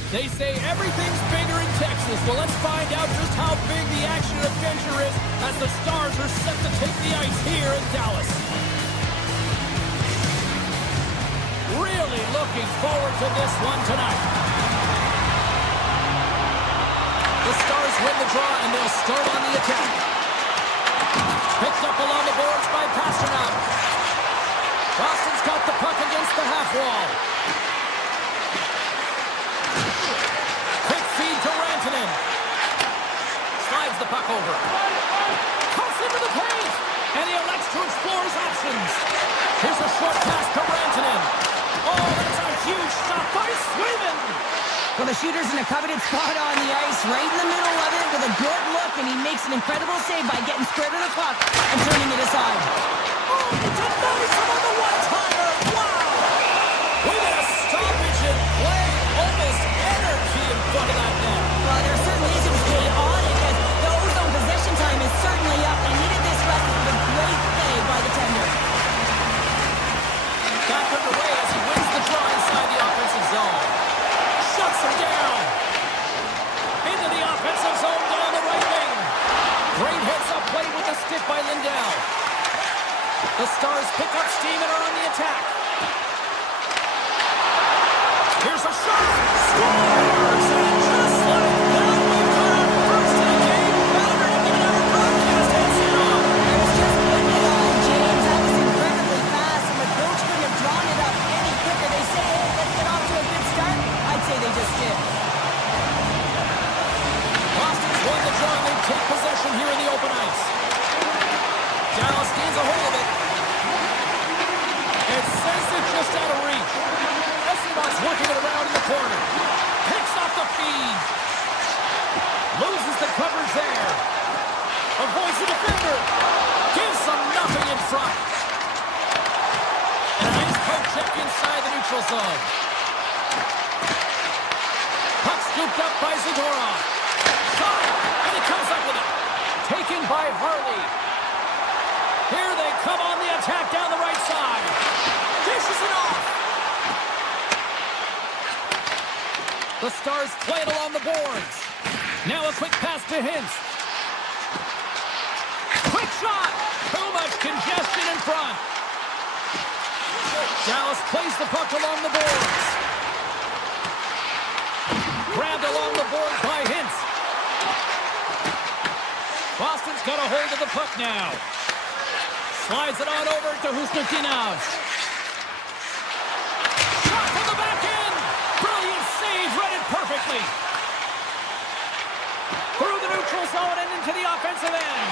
They say everything's bigger in Texas. Well, let's find out just how big the action and adventure is as the Stars are set to take the ice here in Dallas. Really looking forward to this one tonight. The Stars win the draw, and they'll start on the attack. Picked up along the boards by Pasternak. Boston's got the puck against the half wall. Quick feed to Rantanen. Slides the puck over. Cuts into the paint, and he elects to explore his options. Here's a short pass to Rantanen. Oh, that's a huge stop by Swayman. Well, the shooter's in a coveted spot on the ice, right in the middle of it with a good look, and he makes an incredible save by getting square to the puck and turning it aside. Oh, it's a nice one on the one-timer. Wow! We got a stoppage in play. Almost energy in front of that net. Well, there certainly is. It was chaotic as the ozone possession time is certainly up. They needed this rest with a great play by the tender. Back underway as he wins the draw inside the offensive zone. Shuts him down. Into the offensive zone down the right wing. Great hits up play with the stick by Lindell. The Stars pick up steam and are on the attack. Here's a shot. Scores! And just like that, we've got our first of the game. Bounder giving our broadcast heads in on. It was just putting it on, James. That was incredibly fast, and the coach couldn't have drawn it up any quicker. They say, hey, let's get off to a good start. I'd say they just did. Boston's won the draw. They take possession here in the open ice. Dallas gains a hold of it. It sends it just out of reach. Iceman's working it around in the corner. Picks off the feed. Loses the coverage there. Avoids the defender. Gives them nothing in front. And a nice poke check inside the neutral zone. Puck scooped up by Zadorov. Shot, and he comes up with it. Taken by Harley. Here they come on the attack down the right side. Dishes it off. The Stars play it along the boards. Now a quick pass to Hintz. Quick shot. Too much congestion in front. Dallas plays the puck along the boards. Grabbed along the boards by Hintz. Boston's got a hold of the puck now. Slides it on over to Husnutinov. Shot from the back end. Brilliant save, read it perfectly. Through the neutral zone and into the offensive end.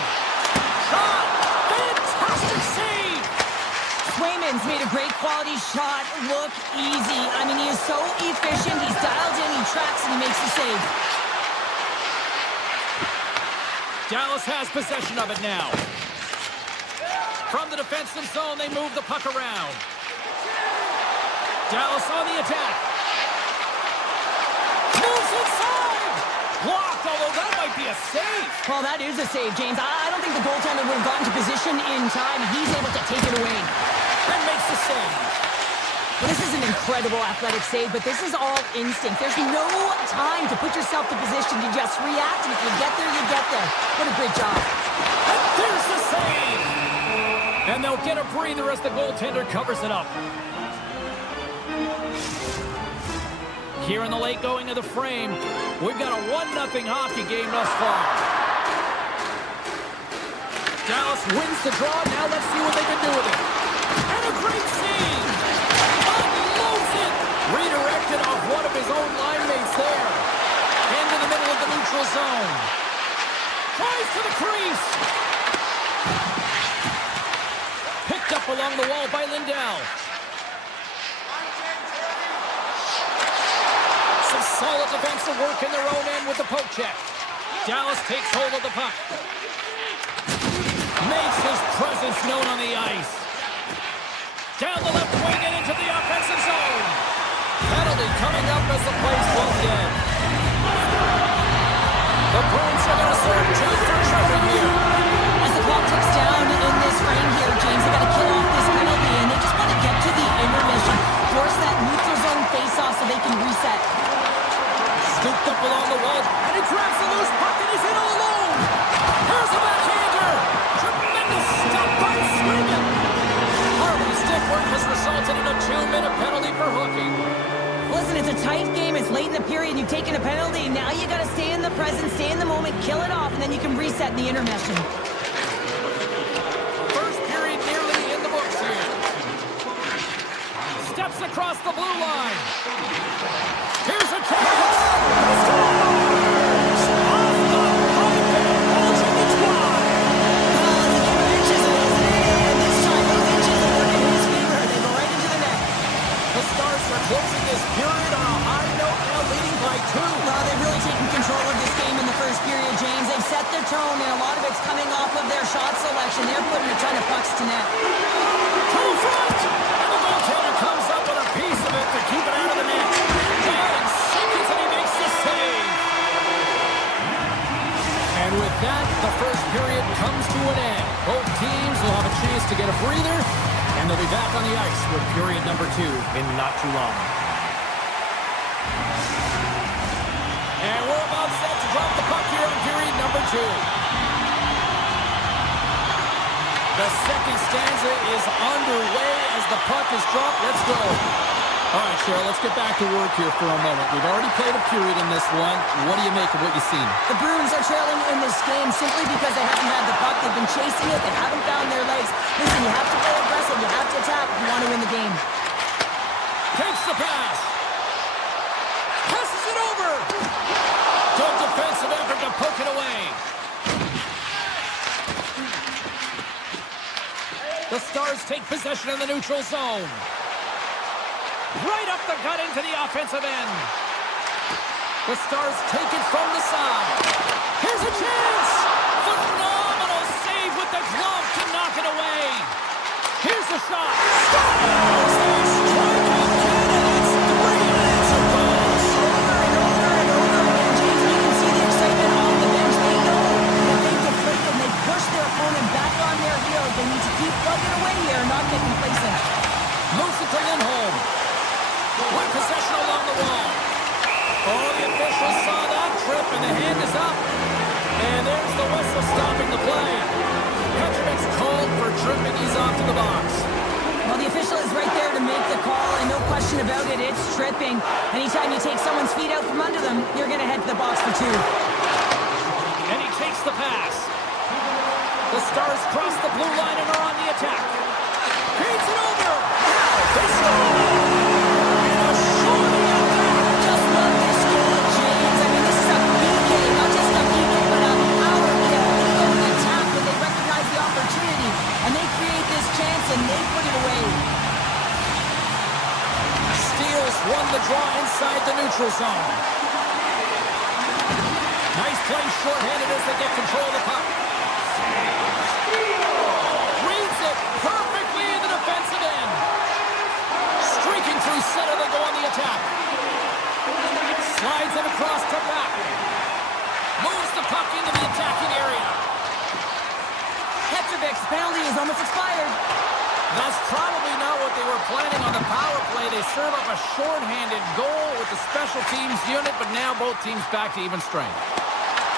Shot. Fantastic save. Swayman's made a great quality shot look easy. I mean, he is so efficient. He's dialed in, he tracks, and he makes the save. Dallas has possession of it now. From the defensive zone, they move the puck around. Dallas on the attack. Moves inside. Blocked, although that might be a save. Well, that is a save, James. I don't think the goaltender would have gotten to position in time. He's able to take it away. And makes the save. Well, this is an incredible athletic save, but this is all instinct. There's no time to put yourself to position. You just react, and if you get there, you get there. What a great job. And there's the save. And they'll get a breather as the goaltender covers it up. Here in the late going of the frame, we've got a 1-0 hockey game thus far. Dallas wins the draw. Now let's see what they can do with it. And a great save. Unloads it. Redirected off one of his own line mates there. Into the middle of the neutral zone. Tries to the crease. Picked up along the wall by Lindell. Some solid defensive work in their own end with the poke check. Dallas takes hold of the puck. Makes his presence known on the ice. Down the left wing and into the offensive zone. Penalty coming up as the play's well dead. The Bruins are going to serve 2 for trouble here. As the clock ticks down in this frame here, James, they got to kill off this penalty, and they just want to get to the intermission. Force that neutral zone face-off so they can reset. tight game. It's late in the period. You've taken a penalty. Now you got to stay in the present, stay in the moment, kill it off, and then you can reset in the intermission. First period nearly in the books here. Steps across the blue line. Here's a chance. Closing this period on a high note, now leading by 2. Well, they've really taken control of this game in the first period, James. They've set their tone, and a lot of it's coming off of their shot selection. They're putting a ton of pucks to net. To the front! And the goaltender comes up with a piece of it to keep it out of the net. Down seconds, and he makes the save. And with that, the first period comes to an end. Both teams will have a chance to get a breather, and they'll be back on the ice with period number 2 in not too long. And we're about set to drop the puck here on period number 2. The second stanza is underway as the puck is dropped. Let's go. All right, Cheryl, let's get back to work here for a moment. We've already played a period in this one. What do you make of what you've seen? The Bruins are trailing in this game simply because they haven't had the puck. They've been chasing it. They haven't found their legs. Listen, you have to play aggressive. You have to attack if you want to win the game. Takes the pass. Passes it over. Good defensive effort to poke it away. The Stars take possession in the neutral zone. Right up the gut into the offensive end. The Stars take it from the side. Here's a chance. Phenomenal save with the glove to knock it away. Here's the shot. Scores! They strike out candidates. 3 minutes of goals. Over and over and over again, James, and you can see the excitement on the bench. They know that they've deflated. They push their opponent back on their heels. They need to keep plugging away here and not get complacent. Moves it to Lindholm. With possession along the wall. Oh, the officials saw that trip, and the hand is up. And there's the whistle stopping the play. Petrovic's called for tripping. He's off to the box. Well, the official is right there to make the call, and no question about it, it's tripping. Anytime you take someone's feet out from under them, you're going to head to the box for 2. And he takes the pass. The Stars cross the blue line and are on the attack. Feeds it over. They score! Won the draw inside the neutral zone. Nice play shorthanded as they get control of the puck. Reads it perfectly in the defensive end. Streaking through center, they go on the attack. Slides it across to back. Moves the puck into the attacking area. Petrovic's penalty is almost expired. That's probably not what they were planning on the power play. They serve up a shorthanded goal with the special teams unit, but now both teams back to even strength.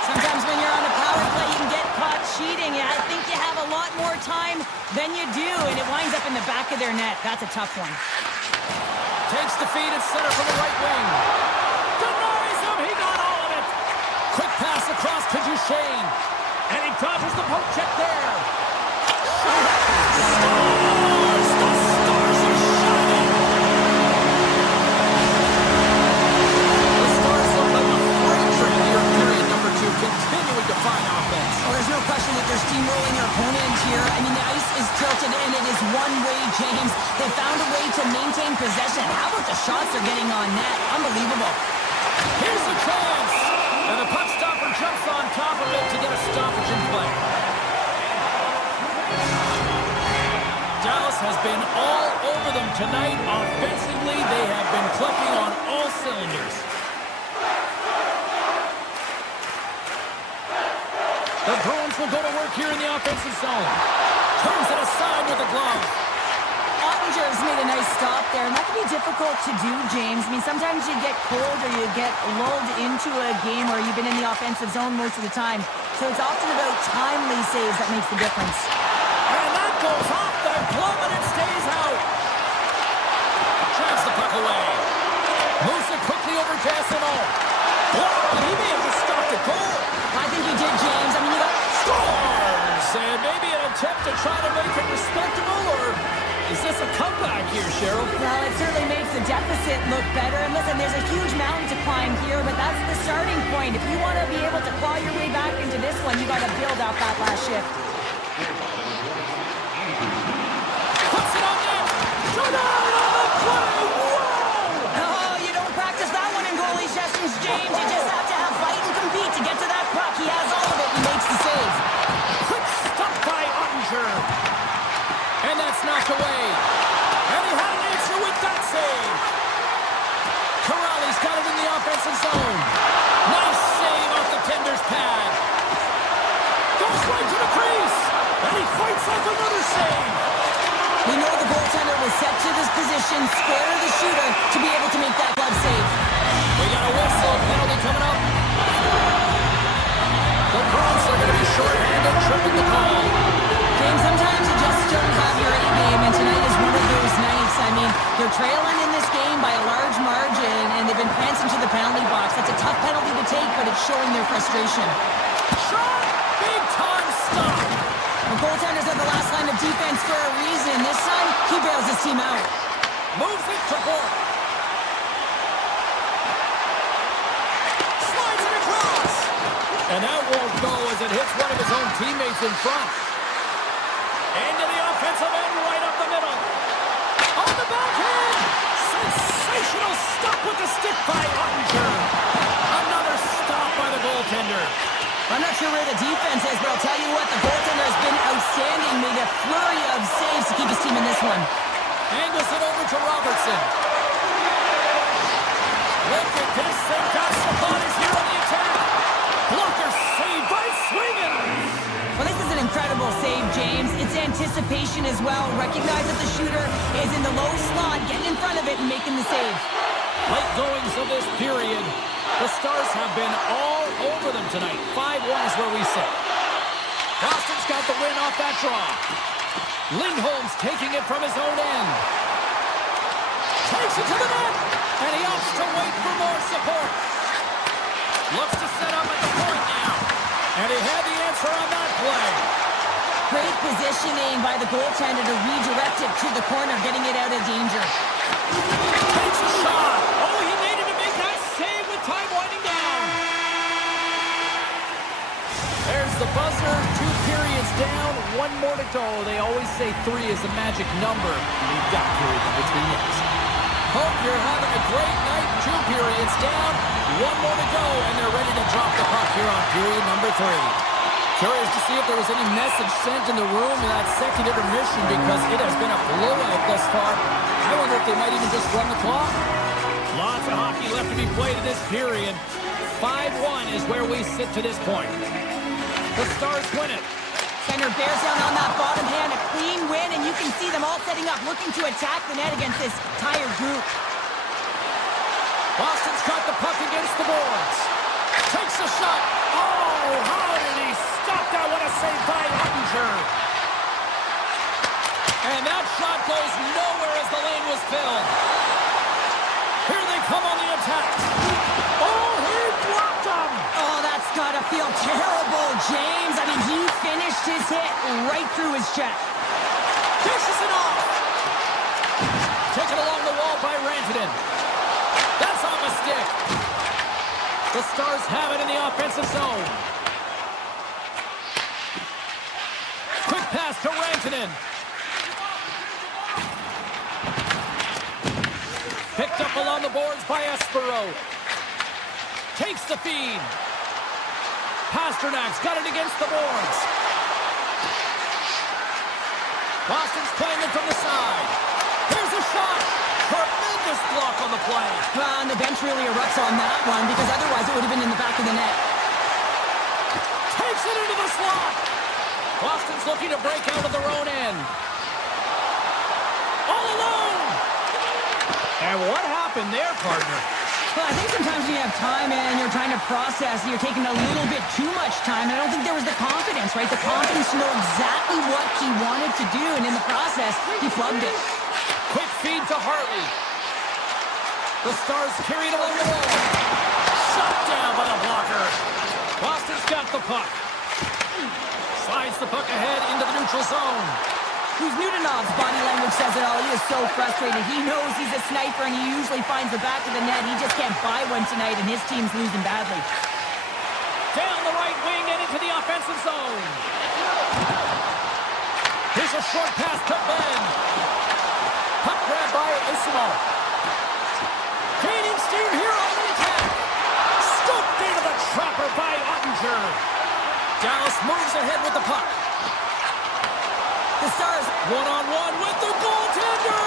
Sometimes when you're on a power play, you can get caught cheating. I think you have a lot more time than you do, and it winds up in the back of their net. That's a tough one. Takes the feed at center from the right wing. Denies him. He got all of it. Quick pass across to Duchesne. And he dodges the poke check there. Stars! The Stars are shining! The Stars look like a freight train here in period number 2, continuing to find offense. Well, there's no question that they're steamrolling their opponent here. I mean, the ice is tilted, and it is one-way, James. They found a way to maintain possession. How about the shots they're getting on net? Unbelievable. Here's the chance! And the puck stopper jumps on top of it to get a stoppage in play. Dallas has been all over them tonight. Offensively, they have been clicking on all cylinders. The Bruins will go to work here in the offensive zone. Turns it aside with a glove. Ottinger's made a nice stop there, and that can be difficult to do, James. I mean, sometimes you get cold or you get lulled into a game where you've been in the offensive zone most of the time. So it's often about timely saves that makes the difference. And that goes off the glove and it stays out. Drives the puck away. Moves it quickly over to ESman. Blocked, and he may have just stopped the goal. I think he did, James. I mean, you got... Scores! And maybe an attempt to try to make it respectable, or is this a comeback here, Cheryl? Well, it certainly makes the deficit look better. And listen, there's a huge mountain to climb here, but that's the starting point. If you want to be able to claw your way back into this one, you got to build out that last shift. Puts it on net! Denied on the play! Whoa! Oh, you don't practice that one in goalie sessions, James. You just have to have fight and compete to get to that puck. He has all of it and makes the save. Quick stop by Ottinger. And that's knocked away. And he had an answer with that save. Corrali's got it in the offensive zone. Nice save off the tender's pad. Goes right to the crease. And he fights off another save. We know the goaltender was set to this position, square to the shooter, to be able to make that glove save. We got a whistle penalty coming up. The Bruins are going to be short-handed, tripping the call. James, sometimes you just don't have your A game, and tonight is one of those nights. I mean, they're trailing in this game by a large margin, and they've been prancing to the penalty box. That's a tough penalty to take, but it's showing their frustration. Shot! Big time stop! The goaltenders are the last line of defense for a reason. This time, he bails his team out. Moves it to Bork. Slides it across. And that won't go as it hits one of his own teammates in front. Into the offensive end, right up the middle. On the backhand. Sensational stop with the stick by Ottinger. Another stop by the goaltender. I'm not sure where the defense is, but I'll tell you what, the goaltender has been outstanding. Made a flurry of saves to keep his team in this one. Angles it over to Robertson. Look at this. They've got some bodies here on the attack. Blocker saved by Swingen. Well, this is an incredible save, James. It's anticipation as well. Recognize that the shooter is in the low slot, getting in front of it and making the save. Late goings of this period. The Stars have been all over them tonight. 5-1 is where we sit. Boston's got the win off that draw. Lindholm's taking it from his own end. Takes it to the net. And he opts to wait for more support. Looks to set up at the point now. And he had the answer on that play. Great positioning by the goaltender to redirect it to the corner, getting it out of danger. Takes a shot. Oh, he needed to make that save with time winding down. There's the buzzer. 2 periods down. 1 more to go. They always say 3 is the magic number. We've got period in between those. Hope you're having a great night. 2 periods down. 1 more to go, and they're ready to drop the puck here on period number 3. Curious to see if there was any message sent in the room in that second intermission because it has been a blowout thus far. I wonder if they might even just run the clock. Lots of hockey left to be played in this period. 5-1 is where we sit to this point. The Stars win it. Center bears down on that bottom hand, a clean win, and you can see them all setting up, looking to attack the net against this tired group. Boston's got the puck against the boards. Takes a shot. Oh, how did he stop that? What a save by Ottinger. And that shot goes nowhere as the lane was filled. Here they come on the attack. Oh, he blocked him. Oh, that's got to feel terrible, James. I mean, he finished his hit right through his chest. Dishes it off. Taken along the wall by Rantanen. That's off a stick. The Stars have it in the offensive zone. Quick pass to Rantanen. Picked up along the boards by Espero. Takes the feed. Pasternak's got it against the boards. Boston's playing it from the side. Here's a shot. Tremendous block on the play. Well, and the bench really erupts on that one because otherwise it would have been in the back of the net. Takes it into the slot. Boston's looking to break out of their own end. All alone. And what happened there, partner? Well, I think sometimes when you have time and you're trying to process, you're taking a little bit too much time. I don't think there was the confidence, right? The confidence to know exactly what he wanted to do, and in the process, he flubbed it. Quick feed to Hartley. The Stars carried along the wall. Shut down by the blocker. Boston's got the puck. Slides the puck ahead into the neutral zone. Kuznitov's body language says it all. He is so frustrated. He knows he's a sniper, and he usually finds the back of the net. He just can't buy one tonight, and his team's losing badly. Down the right wing and into the offensive zone. Here's a short pass to Ben. Puck grab by Iceman. Gaining steam here on the attack. Scooped into the trapper by Ottinger. Dallas moves ahead with the puck. The Stars. One-on-one with the goaltender.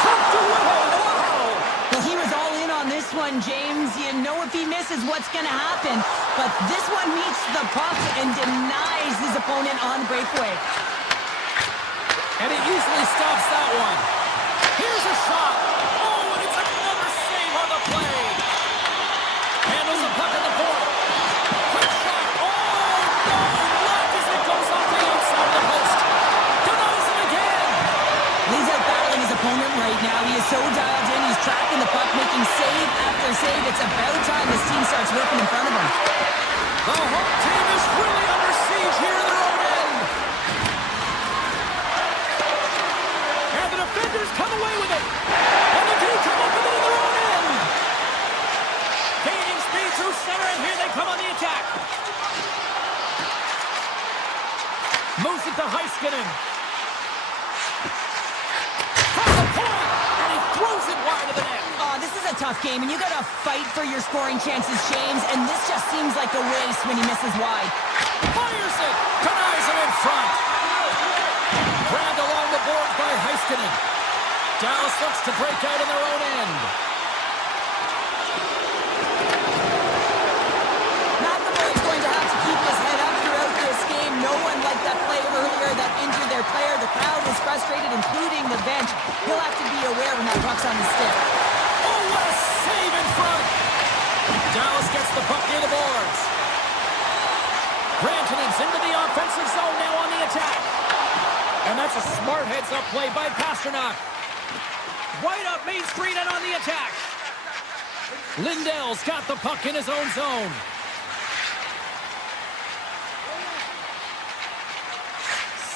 Pumped away. Wow. Well, he was all in on this one, James. You know if he misses what's going to happen. But this one meets the puck and denies his opponent on the breakaway. And he easily stops that one. Here's a shot. Oh, and it's another save on the play. Handles the puck at the point. Quick shot. Oh, no. Blocked as it goes off the outside of the post. Denies it again. He's out battling his opponent right now. He is so dialed in. He's tracking the puck, making save after save. It's about time this team starts whipping in front of him. The home team is really under siege here in their own end. And the defenders come away with it. And the team come up with it in their own end. Gaining speed through center, and here they come on the attack. Moves it to Heiskanen. From the point, and he throws it wide of the net. This is a tough game, and you got to fight for your scoring chances, James, and this just seems like a waste when he misses wide. Fires it, denies him in front. Grabbed along the boards by Heiskanen. Dallas looks to break out in their own end. McAvoy's going to have to keep his head up throughout this game. No one like that play earlier that injured their player. The crowd is frustrated, including the bench. He'll have to be aware when that puck's on his stick. Oh, what a save in front. Dallas gets the puck near the boards. Granton's into the offensive zone now on the attack. And that's a smart heads-up play by Pasternak. Right up Main Street and on the attack. Lindell's got the puck in his own zone.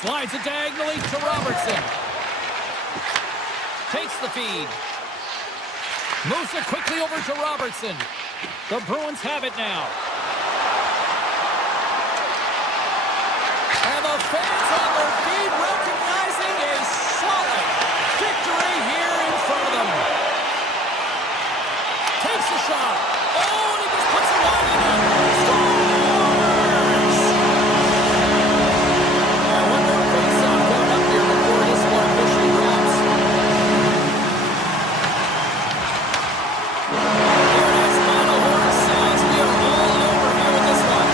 Slides it diagonally to Robertson. Takes the feed. Moves it quickly over to Robertson. The Bruins have it now. And the fans on their feet recognizing a solid victory here in front of them. Takes a shot. Oh, and he just puts it wide in it. Scores! I wonder if face-off coming up here before this one officially drops. Here it is, final horn sounds. We are all over here with this one.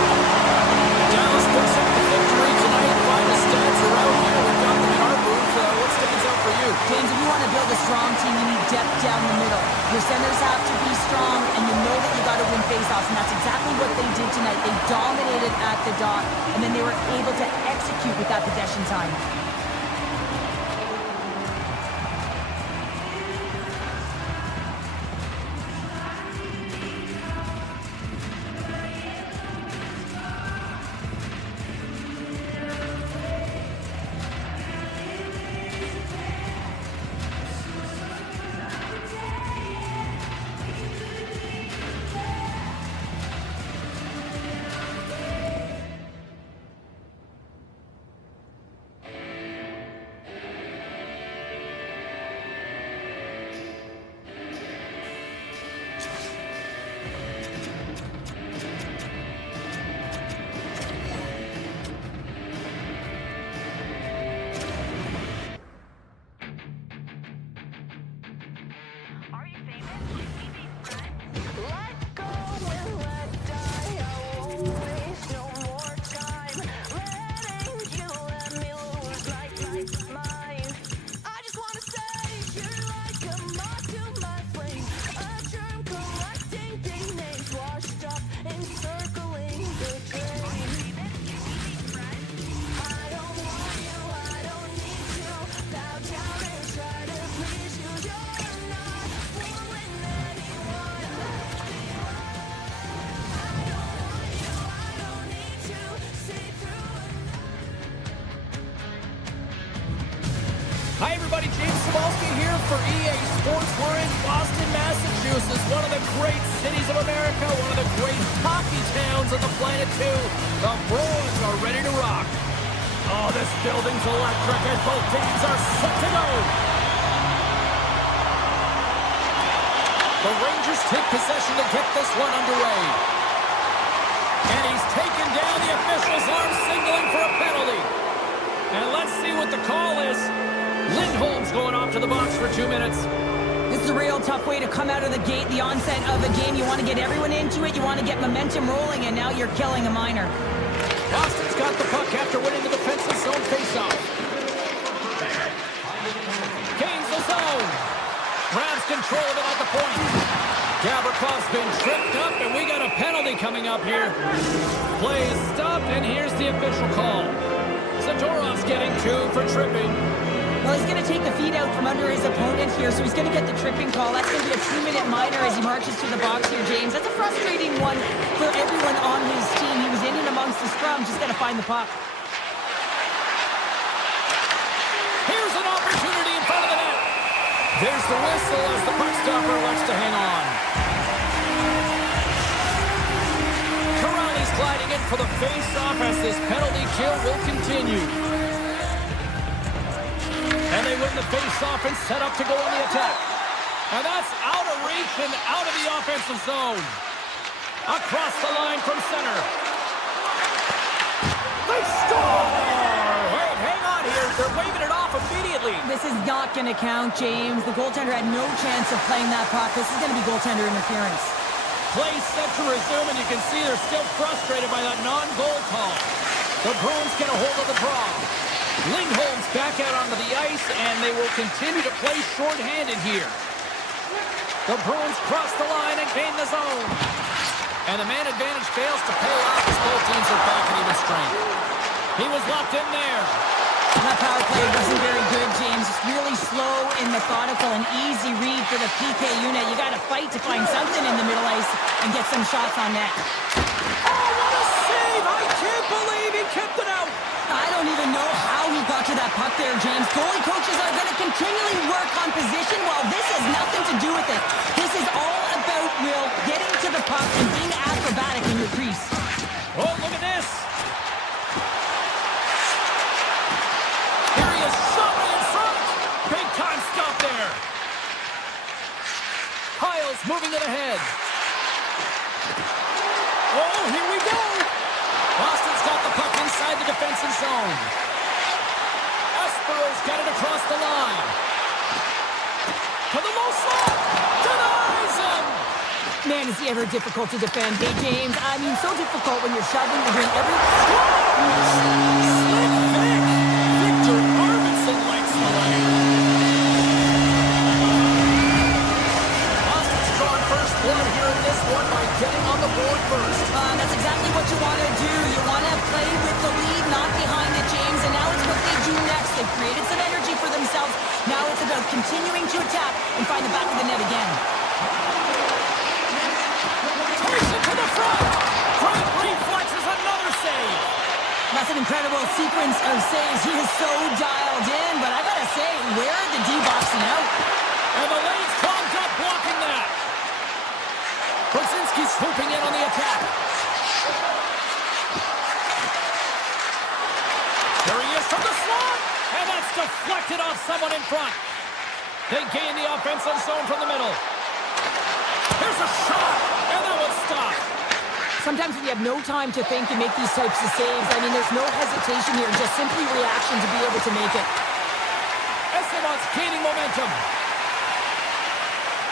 Dallas picks up the victory tonight. Final stats are out here. We've got them in our booth. What stands out for you? James, if you want to build a strong team, you need depth down the middle. Your centers have to be strong, and you know that you got to win faceoffs, and that's exactly what they did tonight. They dominated at the dot, and then they were able to execute with that possession time. everybody. James Cebulski here for EA Sports. We're in Boston, Massachusetts, one of the great cities of America, one of the great hockey towns on the planet, too. The Bruins are ready to rock. Oh, this building's electric as both teams are set to go. The Rangers take possession to get this one underway. And he's taken down. The officials are signaling for a penalty. And let's see what the call is. Lindholm's going off to the box for 2 minutes. This is a real tough way to come out of the gate, the onset of a game. You want to get everyone into it. You want to get momentum rolling, and now you're killing a minor. Boston's got the puck after winning the defensive zone faceoff. Gains the zone. Grabs control of it at the point. Gavrikoff's been tripped up, and we got a penalty coming up here. Play is stopped, and here's the official call. Zadorov's getting 2 for tripping. Well, he's going to take the feet out from under his opponent here, so he's going to get the tripping call. That's going to be a 2-minute minor as he marches to the box here, James. That's a frustrating one for everyone on his team. He was in and amongst the scrum, just got to find the puck. Here's an opportunity in front of the net. There's the whistle as the puck stopper lets to hang on. Corrali's gliding in for the face-off as this penalty kill will continue. And they win the face-off and set up to go on the attack. And that's out of reach and out of the offensive zone. Across the line from center. They score! Wait, hang on here. They're waving it off immediately. This is not going to count, James. The goaltender had no chance of playing that puck. This is going to be goaltender interference. Play set to resume, and you can see they're still frustrated by that non-goal call. The Bruins get a hold of the draw. Lindholm's back out onto the ice, and they will continue to play shorthanded here. The Bruins cross the line and gain the zone. And the man advantage fails to pay off as both teams are back at even strength. He was locked in there. That power play wasn't very good, James. It's really slow and methodical, an easy read for the PK unit. You got to fight to find something in the middle ice and get some shots on net. Oh, what a save! I can't believe he kept it out. I don't even know how he got to that puck there, James. Goalie coaches are going to continually work on position while this has nothing to do with it. This is all about Will getting to the puck and being acrobatic in your crease. Oh, look at this. Here he is, shot in front. Big time stop there. Piles moving it ahead. Oh, here we go. Boston's got the puck inside the defensive zone. Espero's got it across the line. To the low slot. Denies him. Man, is he ever difficult to defend. Hey, James, I mean, so difficult when you're shoving, you're doing every... Slick Vic. Victor Arvidsson likes the leg. Boston's drawing first blood here in this one by getting on the board first. That's exactly what you want to do. You want to play with the lead, not behind it, James. And now it's what they do next. They've created some energy for themselves. Now it's about continuing to attack and find the back of the net again. Takes it to the front. Great reflexes, another save. That's an incredible sequence of saves. He is so dialed in. But I got to say, where are the D-boxing out? And the lane's clogged up, blocking that. Brzezinski swooping in on the attack. There he is from the slot. And that's deflected off someone in front. They gain the offensive zone from the middle. Here's a shot. And that one's stopped. Sometimes when you have no time to think and make these types of saves, I mean, there's no hesitation here. Just simply reaction to be able to make it. Esteban's gaining momentum.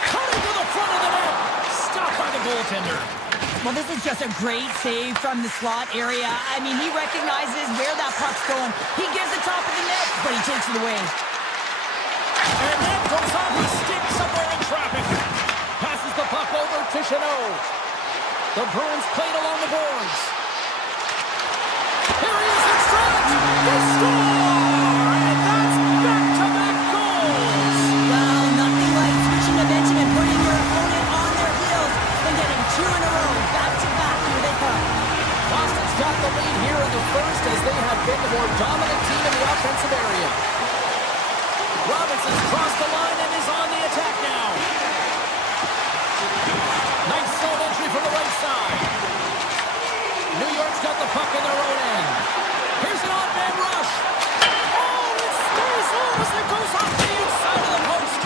Cutting to the front of the net. Stopped by the goaltender. Well, this is just a great save from the slot area. I mean, he recognizes where that puck's going. He gives the top of the net, but he takes it away. And that goes off his stick somewhere in traffic. Passes the puck over to Chanot. The Bruins played along the boards. Here he is in front. They score! And that's back-to-back goals. Well, nothing like switching momentum and putting your opponent on their heels and getting 2 in a row, back-to-back. Here they come. Boston's got the lead here in the first as they have been the more dominant team in the offensive area. Robinson's crossed the line and is on the attack now. Nice zone entry from the right side. New York's got the puck in their own end. Here's an odd-man rush. Oh, it stays on as it goes off the inside of the post.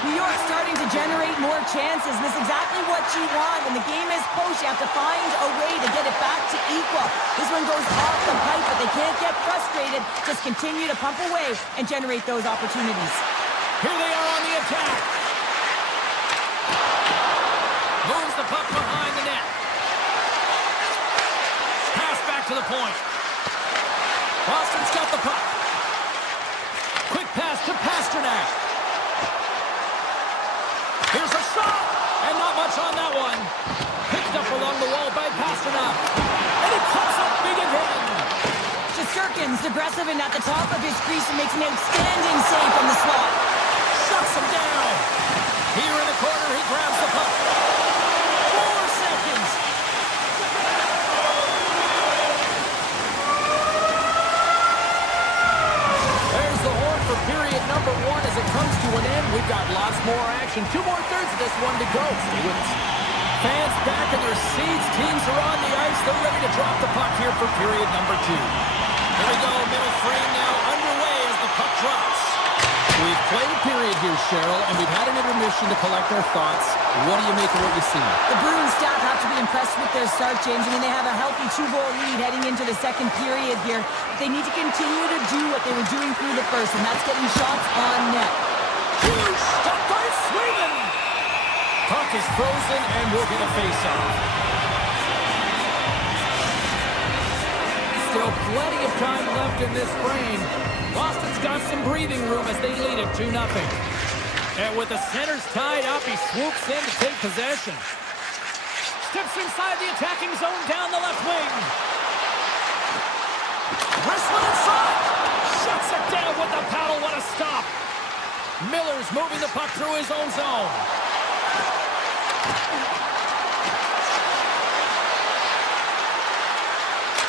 New York starting to generate more chances. This is exactly what you want. When the game is close, you have to find a way to get it back to equal. This one goes off the pipe, but they can't get frustrated. Just continue to pump away and generate those opportunities. Here they are on the attack. Moves the puck behind the net. Pass back to the point. Boston's got the puck. Quick pass to Pasternak. Here's a shot, and not much on that one. Picked up along the wall by Pasternak. And it comes up big again. Shesterkin's aggressive and at the top of his crease and makes an outstanding save from the slot. Shuts him down. Here in the corner, he grabs the puck. 4 seconds. There's the horn for period number 1 as it comes to an end. We've got lots more action. 2 more thirds of this one to go. Stay with us. Fans back in their seats. Teams are on the ice. They're ready to drop the puck here for period number 2. Here we go. Middle frame now underway as the puck drops. We've played a period here, Cheryl, and we've had an intermission to collect our thoughts. What do you make of what you see? The Bruins staff have to be impressed with their start, James. I mean, they have a healthy 2-goal lead heading into the second period here. They need to continue to do what they were doing through the first, and that's getting shots on net. Huge stop by Sweden! Puck is frozen, and we'll get a face-off. Still plenty of time left in this frame. Boston's got some breathing room as they lead it 2-0. And with the centers tied up, he swoops in to take possession. Steps inside the attacking zone down the left wing. Wrestling inside. Shuts it down with the paddle. What a stop. Miller's moving the puck through his own zone.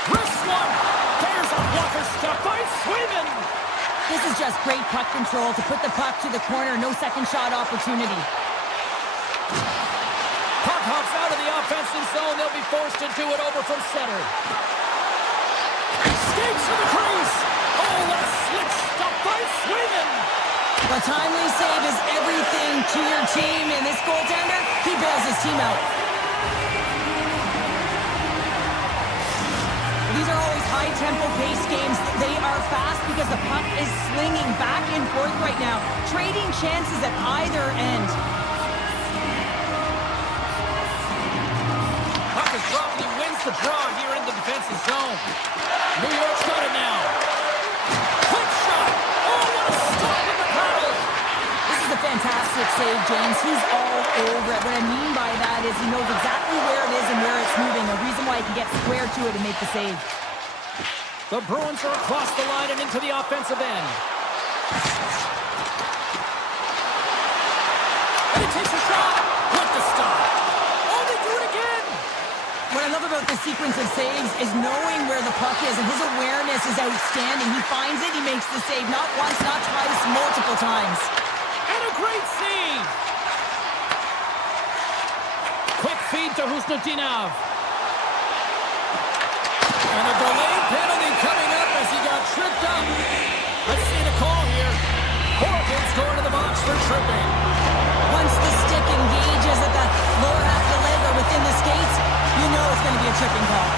Wrist one. There's a blocker stop by Sweden. This is just great puck control to put the puck to the corner. No second shot opportunity. Puck hops out of the offensive zone. They'll be forced to do it over from center. Skates to the crease. Oh, what a slick stop by Sweden. A timely save is everything to your team, and this goaltender, he bails his team out. These are always high-tempo pace games. They are fast because the puck is slinging back and forth right now, trading chances at either end. Puck is dropped. He wins the draw here in the defensive zone. New York's got it now. Quick shot. Oh, what a stop in the paddle. This is a fantastic save, James. He's all over it. What I mean by that is he knows exactly where it is and where it's moving. A reason why he can get square to it and make the save. The Bruins are across the line and into the offensive end. And he takes a shot with the stop. Oh, they do it again. What I love about this sequence of saves is knowing where the puck is, and his awareness is outstanding. He finds it, he makes the save. Not once, not twice, multiple times. And a great save. Quick feed to Husnutinov. And a delayed penalty coming up as he got tripped up. Let's see the call here. Horgan's going to the box for tripping. Once the stick engages at the lower half of the leg or within the skates, you know it's going to be a tripping call.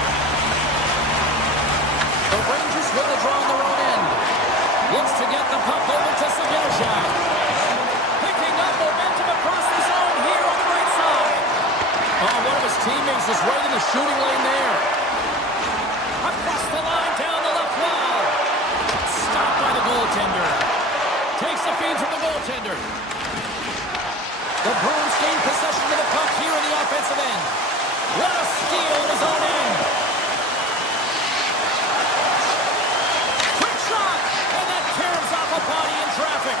The Rangers with the draw on their own end. Looks to get the puck over to Saginashak. Picking up momentum across the zone here on the right side. Oh, one of his teammates is right in the shooting lane there. Across the line, down the left wall. Stopped by the goaltender. Takes the feed from the goaltender. The Bruins gain possession of the puck here in the offensive end. What a steal in his own end. Quick shot, and that tears off a body in traffic.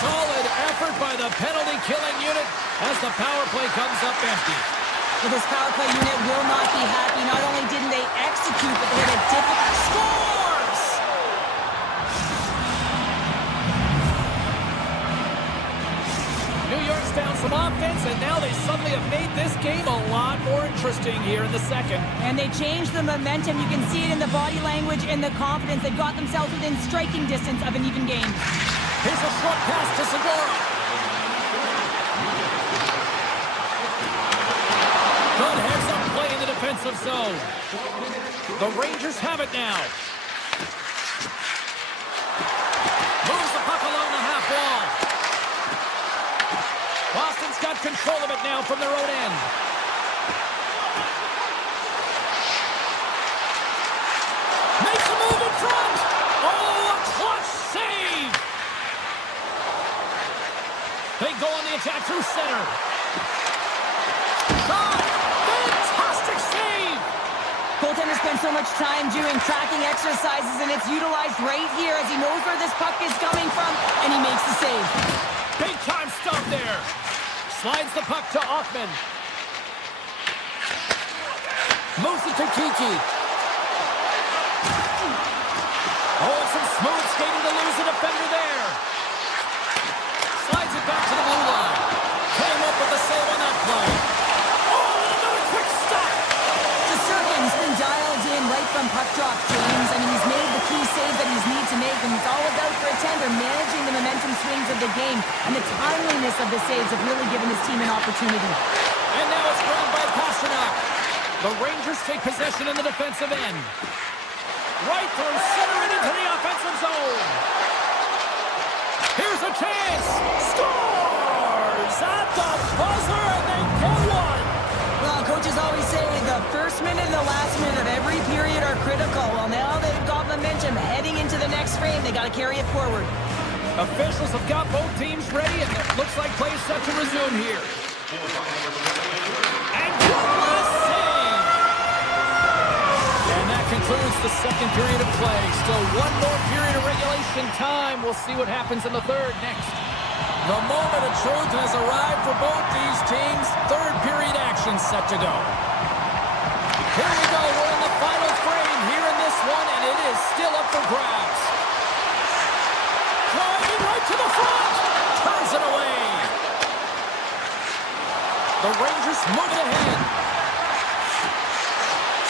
Solid effort by the penalty-killing unit as the power play comes up empty. Well, this power play unit will not be happy. Not only didn't they execute, but they had a difficult... Scores! interesting here in the second. And they changed the momentum. You can see it in the body language and the confidence. They got themselves within striking distance of an even game. Here's a short pass to Segura. Good heads-up play in the defensive zone. The Rangers have it now. Moves the puck along the half wall. Boston's got control of it now from their own end. Makes a move in front. Oh, a clutch save. They go on the attack through center. Shot. Fantastic save. Goaltender spent so much time doing tracking exercises, and it's utilized right here as he knows where this puck is coming from, and he makes the save. Big time stop there. Slides the puck to Offman. Moves it to Kiki. Oh, some smooth skating to lose the defender there. Slides it back to the blue line. Came up with the save on that play. Oh, another quick stop. He's been dialed in right from puck drop, James. I mean, he's made the key save that he's need to make, and it's all about for a tender, managing the momentum swings of the game, and the timeliness of the saves have really given his team an opportunity. And now it's grabbed by Pasternak. The Rangers take possession in the defensive end. Right through center and into the offensive zone. Here's a chance. Scores at the buzzer, and they get one. Well, coaches always say the first minute and the last minute of every period are critical. Well, now they've got momentum heading into the next frame. They got to carry it forward. Officials have got both teams ready, and it looks like play is set to resume here. And one last save. And that concludes the second period of play. Still one more period of regulation time. We'll see what happens in the third next. The moment of truth has arrived for both these teams. Third period action set to go. Here we go. We're in the final frame here in this one, and it is still up for grabs. Driving right to the front. Turns it away. The Rangers move it ahead.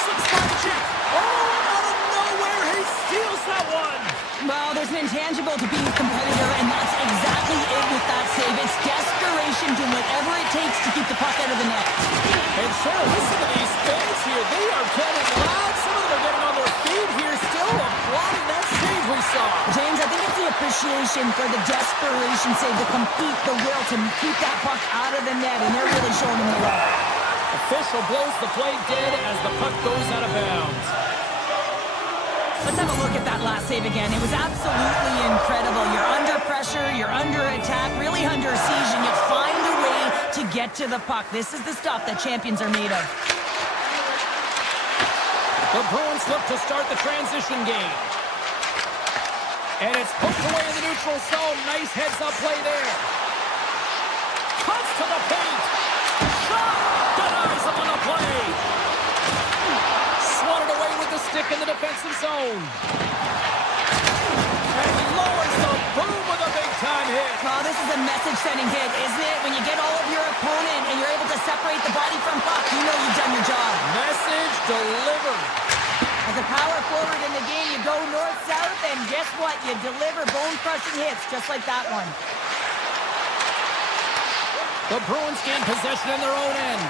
Six-point check. Oh, out of nowhere, he steals that one. Well, there's an intangible to being a competitor, and that's exactly it with that save. It's desperation, doing whatever it takes to keep the puck out of the net. And Cheryl, listen to these fans here. They are getting loud. Some of them are getting on their feet here, still applauding that save we saw. James, I think it's the appreciation for the desperation save, the compete, the will to keep that puck out of the net, and they're really showing him the way. Official blows the play dead as the puck goes out of bounds. Let's have a look at that last save again. It was absolutely incredible. You're under pressure, you're under attack, really under siege, and you find a way to get to the puck. This is the stuff that champions are made of. The Bruins look to start the transition game. And it's poked away in the neutral zone. Nice heads-up play there. Cuts to the paint. Shot! Denies him on the play. Swatted away with the stick in the defensive zone. And he lowers the boom with a big-time hit. Well, this is a message-sending hit, isn't it? When you get all of your opponent and you're able to separate the body from puck, you know you've done your job. Message delivered. As a power forward in the game, you go north-south, and guess what? You deliver bone-crushing hits just like that one. The Bruins gain possession in their own end.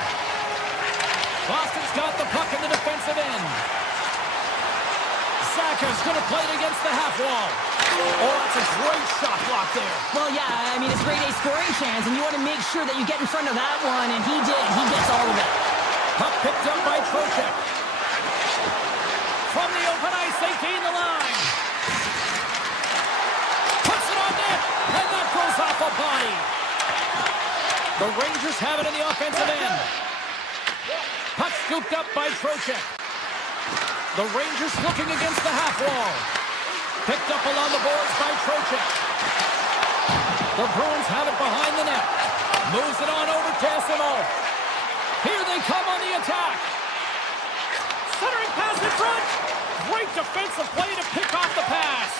Boston's got the puck in the defensive end. Saka's going to play it against the half wall. Oh, that's a great shot block there. Well, yeah, I mean, it's grade A scoring chance, and you want to make sure that you get in front of that one, and he did. He gets all of it. Puck picked up by Trocheck. From the open ice, they gain the line. Puts it on net, and that goes off a body. The Rangers have it in the offensive end. Puck scooped up by Trocheck. The Rangers looking against the half wall. Picked up along the boards by Trocheck. The Bruins have it behind the net. Moves it on over to Esimo. Here they come on the attack. Centering pass in front. Great defensive play to pick off the pass.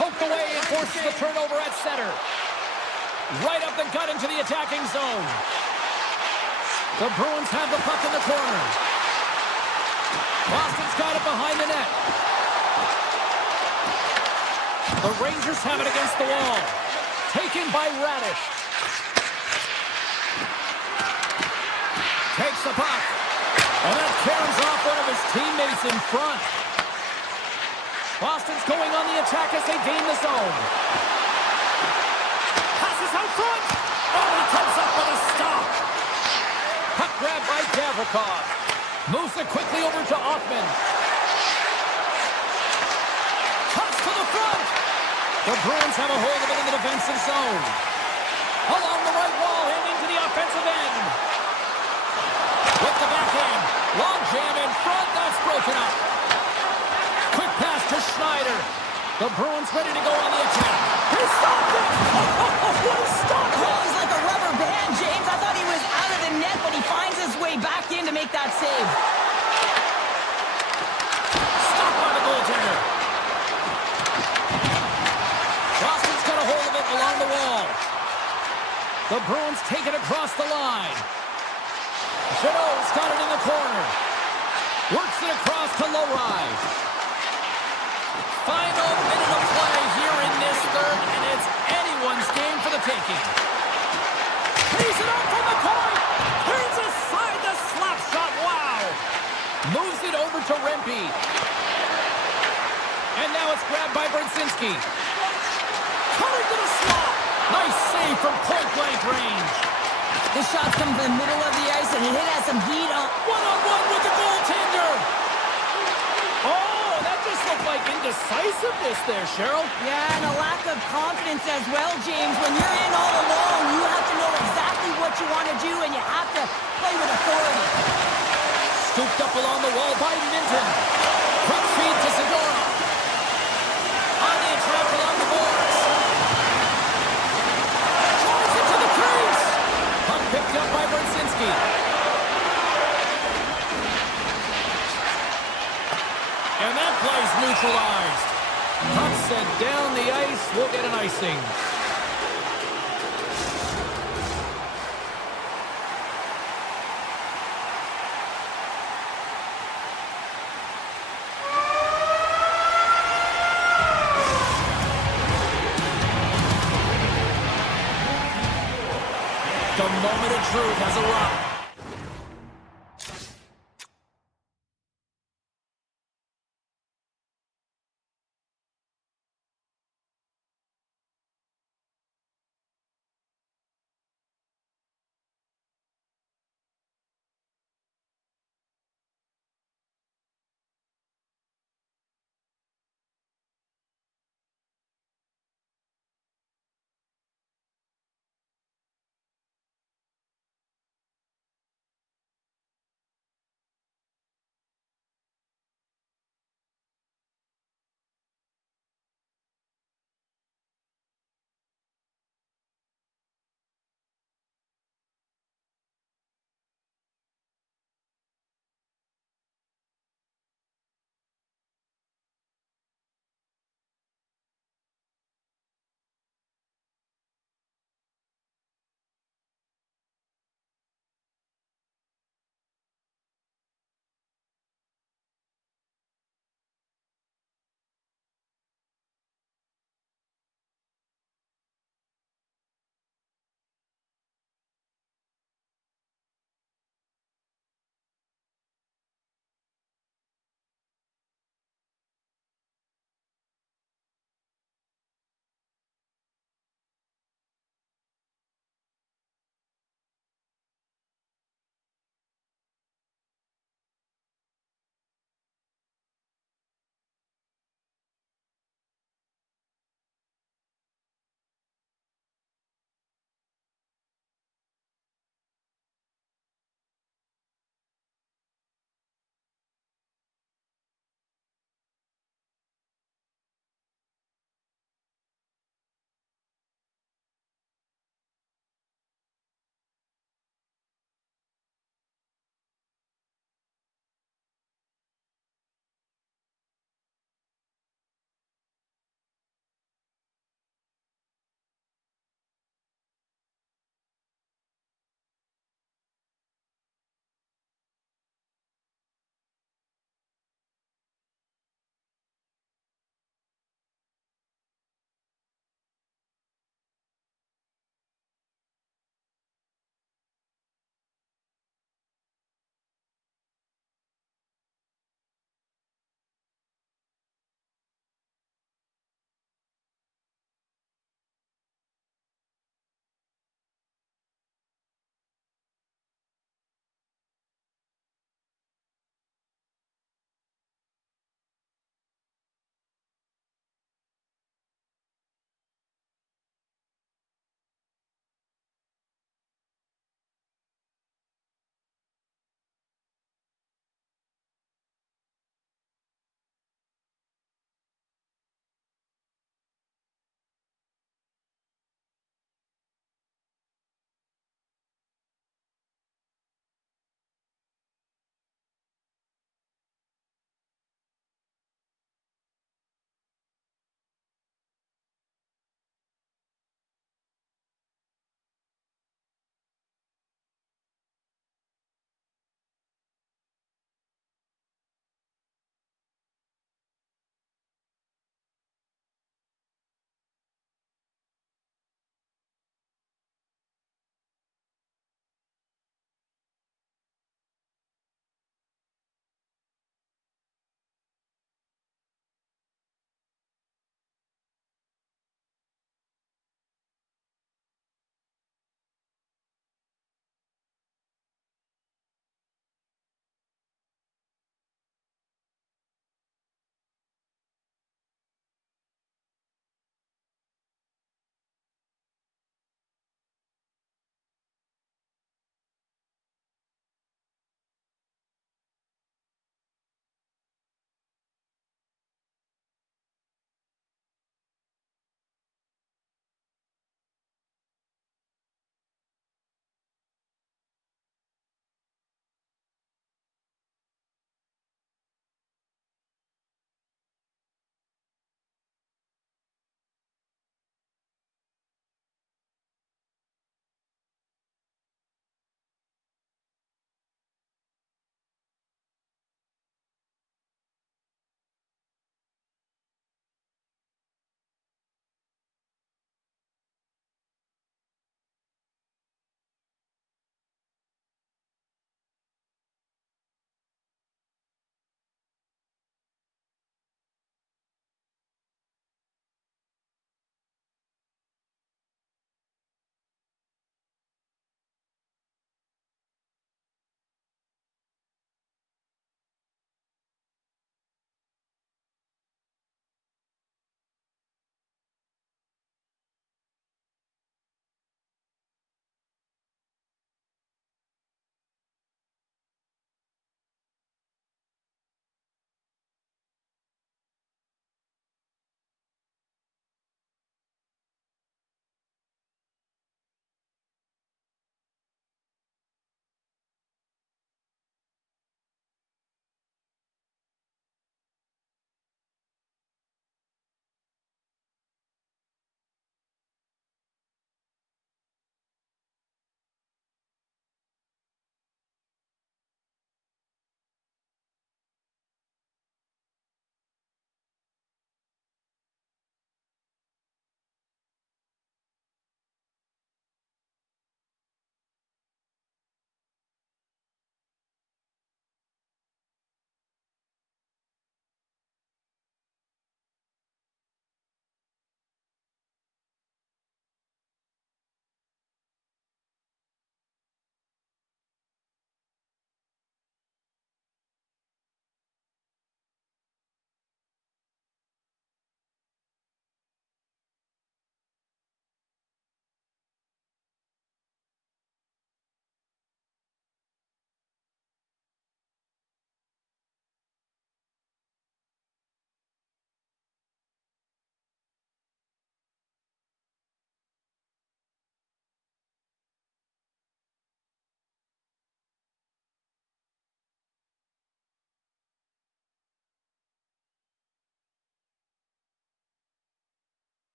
Poked away and forces the turnover at center. Right up the gut into the attacking zone. The Bruins have the puck in the corner. Boston's got it behind the net. The Rangers have it against the wall. Taken by Radish. Takes the puck. And that caroms off one of his teammates in front. Boston's going on the attack as they gain the zone. Passes out front. Oh, he comes up with a stop. Puck grab by Gavrikov. Moves it quickly over to Offman. Cuts to the front. The Bruins have a hold of it in the defensive zone. Along the right wall and into the offensive end. With the backhand. Long jam in front. That's broken up. Quick pass to Schneider. The Bruins ready to go on the attack. He stopped it! What a stop! Oh, he's like a rubber band, James. I thought he was out of the net, but he finds his way back in to make that save. Stopped by the goaltender. Boston's got a hold of it along the wall. The Bruins take it across the line. Jeannot's got it in the corner. Works it across to Lowry. Final minute of play here in this third, and it's anyone's game for the taking. He's it up from the point. Turns aside the slap shot. Wow. Moves it over to Rempe. And now it's grabbed by Brzezinski. Coming to the slot. Nice save from point-blank range. The shot's come from the middle of the ice, and it has some heat on. One-on-one with the goaltender. Oh, that just looked like indecisiveness there, Cheryl. Yeah, and a lack of confidence as well, James. When you're in all alone, you have to know exactly what you want to do, and you have to play with authority. Scooped up along the wall by Minton. Quick feed to Segura. On the attack along the boards. Drives it to the crease. Puck picked up by Brzezinski. And that play's neutralized. Puck sent down the ice. We'll get an icing. The moment of truth has arrived.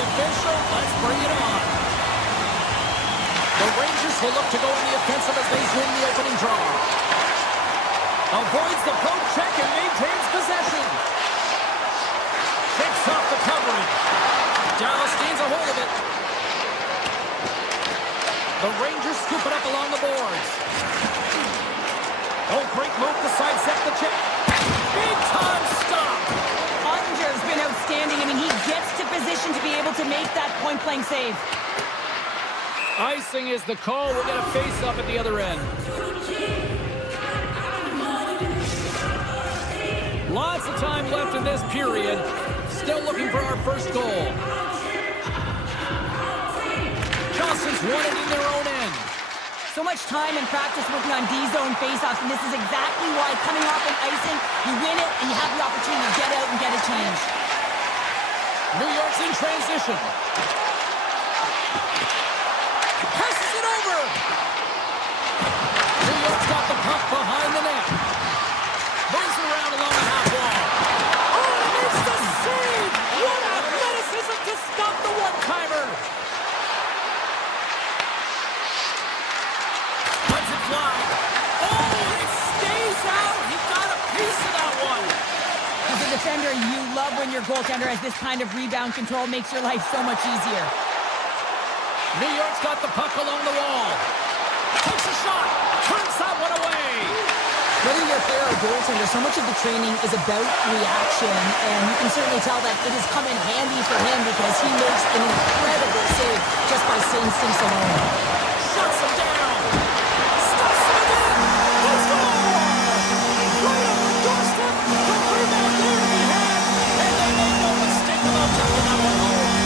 official. Let's bring it on. The Rangers will look to go on the offensive as they win the opening draw. Avoids the poke check and maintains possession. Kicks off the coverage. Dallas gains a hold of it. The Rangers scoop it up along the boards. Oh, great move to sidestep the check. Big time stop. Ottinger's been outstanding. I mean, he gets to position to be able to make that point-blank save. Icing is the call. We'll get a face-up at the other end. Lots of time left in this period. Still looking for our first goal. Johnson's won it in their own end. So much time and practice working on D-zone faceoffs, and this is exactly why coming off an icing, you win it, and you have the opportunity to get out and get a change. New York's in transition. Passes it over. New York's got the puck behind the net. Moves around along the half wall. Oh, and it's the save! What athleticism to stop the one-timer! Lets it fly. Oh, it stays out! He got a piece of that one! As a defender, you love when your goaltender has this kind of rebound control. Makes your life so much easier. New York's got the puck along the wall. Takes a shot. Turns that one away. Whether you're a player or goaltender, so much of the training is about reaction, and you can certainly tell that it has come in handy for him because he makes an incredible save just by instincts alone. Shuts him down. Stuffs him again. They score! Right on the doorstep. The rebound there to be had, and they made no mistake about taking that one home.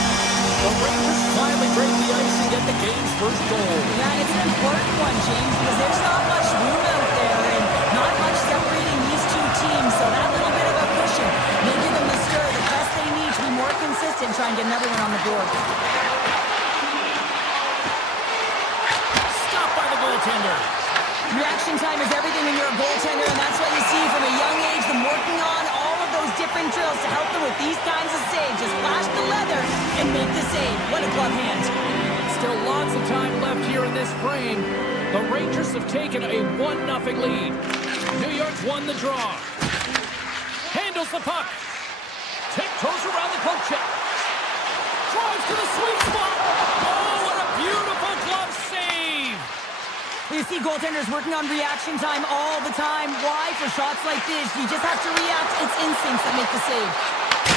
The Rangers finally break the ice and get the game's first goal. Yeah, and it's an important one, James, because there's not much room out there and not much separating these two teams, so that little bit of a cushion may give them the stir, the best they need to be more consistent, try and get another one on the board. Stopped by the goaltender. Reaction time is everything when you're a goaltender, and that's what you see from a young age, them working on all of those different drills to help them with these kinds of saves. Just flash the leather and make the save. What a glove hand. Still lots of time left here in this frame. The Rangers have taken a 1-0 lead. New York's won the draw. Handles the puck. Tiptoes around the poke check. Drives to the sweet spot. Oh, what a beautiful glove save. You see goaltenders working on reaction time all the time. Why? For shots like this, you just have to react. It's instincts that make the save.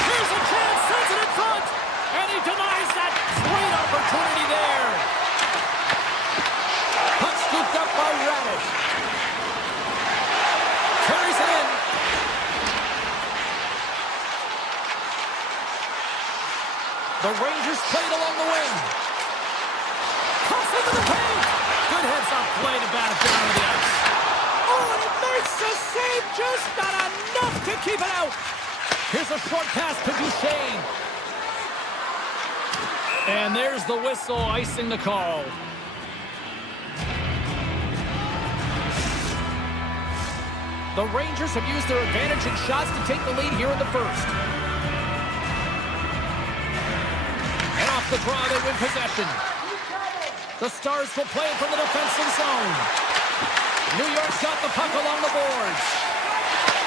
Here's a chance. Sends it in front. And he denies that great opportunity there. Puck scooped up by Radish. Carries it in. The Rangers played along the wing. Cuts into the paint. Good heads-up play to bat it down to the ice. Oh, and it makes the save. Just not enough to keep it out. Here's a short pass to Duchesne. And there's the whistle, icing the call. The Rangers have used their advantage in shots to take the lead here in the first. And off the draw, they win possession. The Stars will play it from the defensive zone. New York's got the puck along the boards.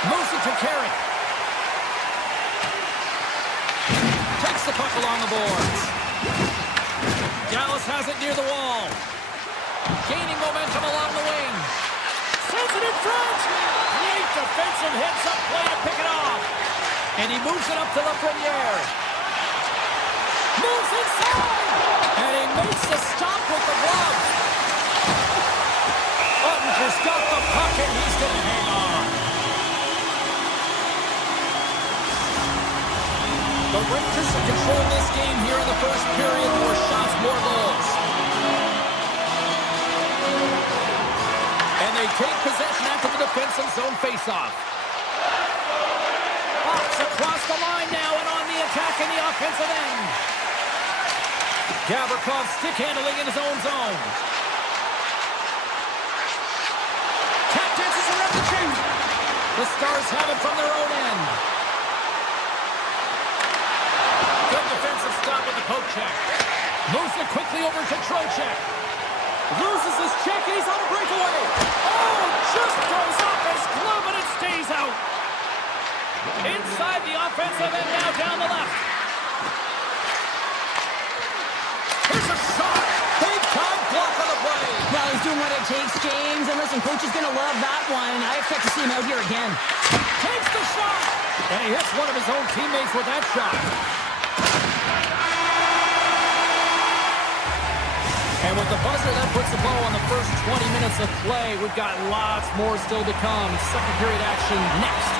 Moves it to Carey. Takes the puck along the boards. Dallas has it near the wall. Gaining momentum along the wing. Sends it in front. Great defensive heads-up play to pick it off. And he moves it up to Lafreniere. Moves inside. And he makes the stop with the glove. Ottinger's got the puck and he's going to hang on. The Rangers have controlled this game here in the first period. More shots, more goals. And they take possession after the defensive zone faceoff. Pops across the line now and on the attack in the offensive end. Gavrikov stick handling in his own zone. Tap dances around the change. The Stars have it from their own end. Good defensive stop with the poke check. Moves it quickly over to Trocheck. Loses his check, and he's on a breakaway. Oh, just goes off his glove, and it stays out. Inside the offensive end, now down the left. Here's a shot. Big time block on the play. Well, he's doing what it takes, James. And listen, coach is going to love that one. I expect to see him out here again. Takes the shot. And he hits one of his own teammates with that shot. And with the buzzer, that puts a bow on the first 20 minutes of play. We've got lots more still to come. Second period action next.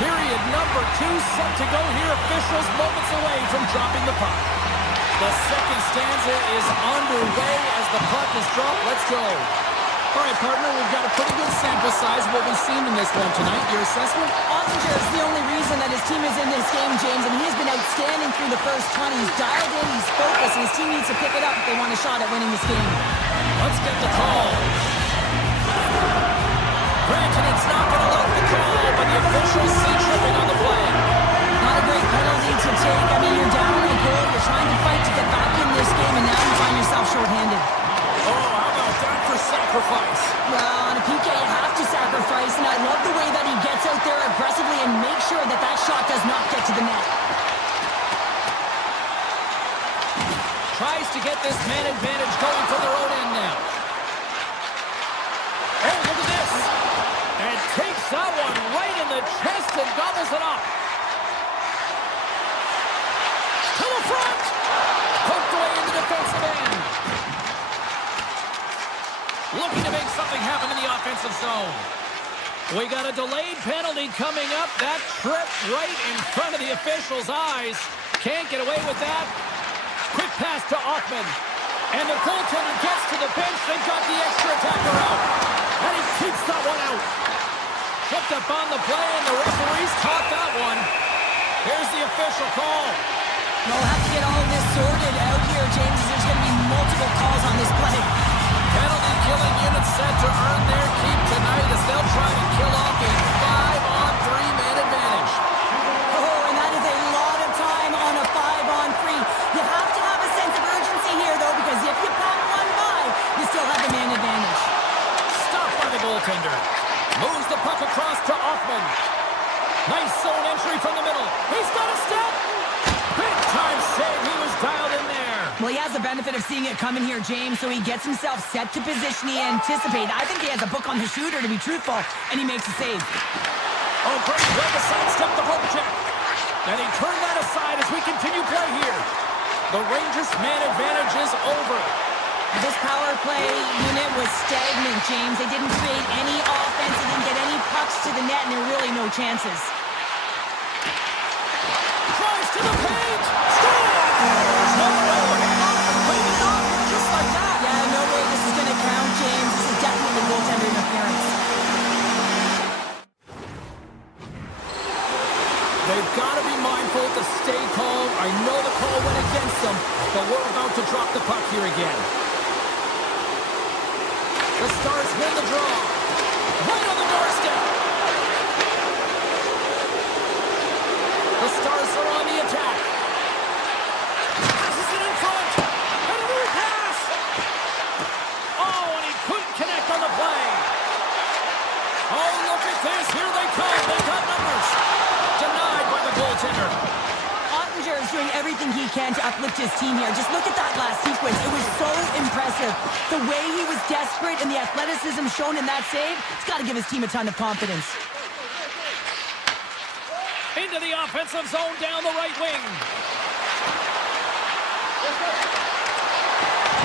Period number 2 set to go here. Officials moments away from dropping the puck. The second stanza is underway as the puck is dropped. Let's go. All right, partner, we've got a pretty good sample size of what we've seen in this one tonight. Your assessment? Ottinger is the only reason that his team is in this game, James, and he has been outstanding through the first 20. He's dialed in, he's focused, and his team needs to pick it up if they want a shot at winning this game. Let's get the call. Granted, it's not going to like the call, but the officials see tripping on the play. Not a great penalty to take. I mean, you're down a goal, you're trying to fight to get back in this game, and now you find yourself shorthanded. Oh, how about that for sacrifice? Well, on a PK, you have to sacrifice, and I love the way that he gets out there aggressively and makes sure that that shot does not get to the net. Tries to get this man advantage going for their own end now. Oh, look at this. And takes that one right in the chest and gobbles it up. To the front. Poked away in the defensive end. Looking to make something happen in the offensive zone. We got a delayed penalty coming up. That trip right in front of the officials' eyes. Can't get away with that. Quick pass to Offman. And the goaltender gets to the bench. They've got the extra attacker out. And he keeps that one out. Tripped up on the play, and the referees caught that one. Here's the official call. We'll have to get all of this sorted out here, James. There's going to be multiple calls on this play. Penalty killing unit set to earn their keep tonight as they'll try to kill off a 5-on-3 man advantage. Oh, and that is a lot of time on a 5-on-3. You have to have a sense of urgency here, though, because if you pop one by, you still have the man advantage. Stopped by the goaltender. Moves the puck across to Offman. Nice zone entry from the middle. He's got a step. Big time save. He was dialed in there. Well, he has the benefit of seeing it coming here, James, so he gets himself set to position he anticipated. I think he has a book on the shooter, to be truthful, and he makes a save. Oh, great way to sidestep the poke check. And he turned that aside as we continue play here. The Rangers' man advantage is over. This power play unit was stagnant, James. They didn't create any offense. They didn't get any pucks to the net, and there were really no chances. Drives to the paint. Scores! No way. Clean it off just like that. Yeah, no way this is going to count, James. This is definitely goaltender interference. They've got to be mindful to stay calm. I know the call went against them, but we're about to drop the puck here again. The Stars win the draw. Right on the doorstep. The Stars are on the attack. Passes it in front. And a new pass. Oh, and he couldn't connect on the play. Oh, look at this. Here they come. They got numbers. Denied by the goaltender. Ottinger is doing everything he can to uplift his team here. Just look at that last sequence. It was so impressive. The way he was desperate and the athleticism shown in that save, it's got to give his team a ton of confidence. Into the offensive zone down the right wing.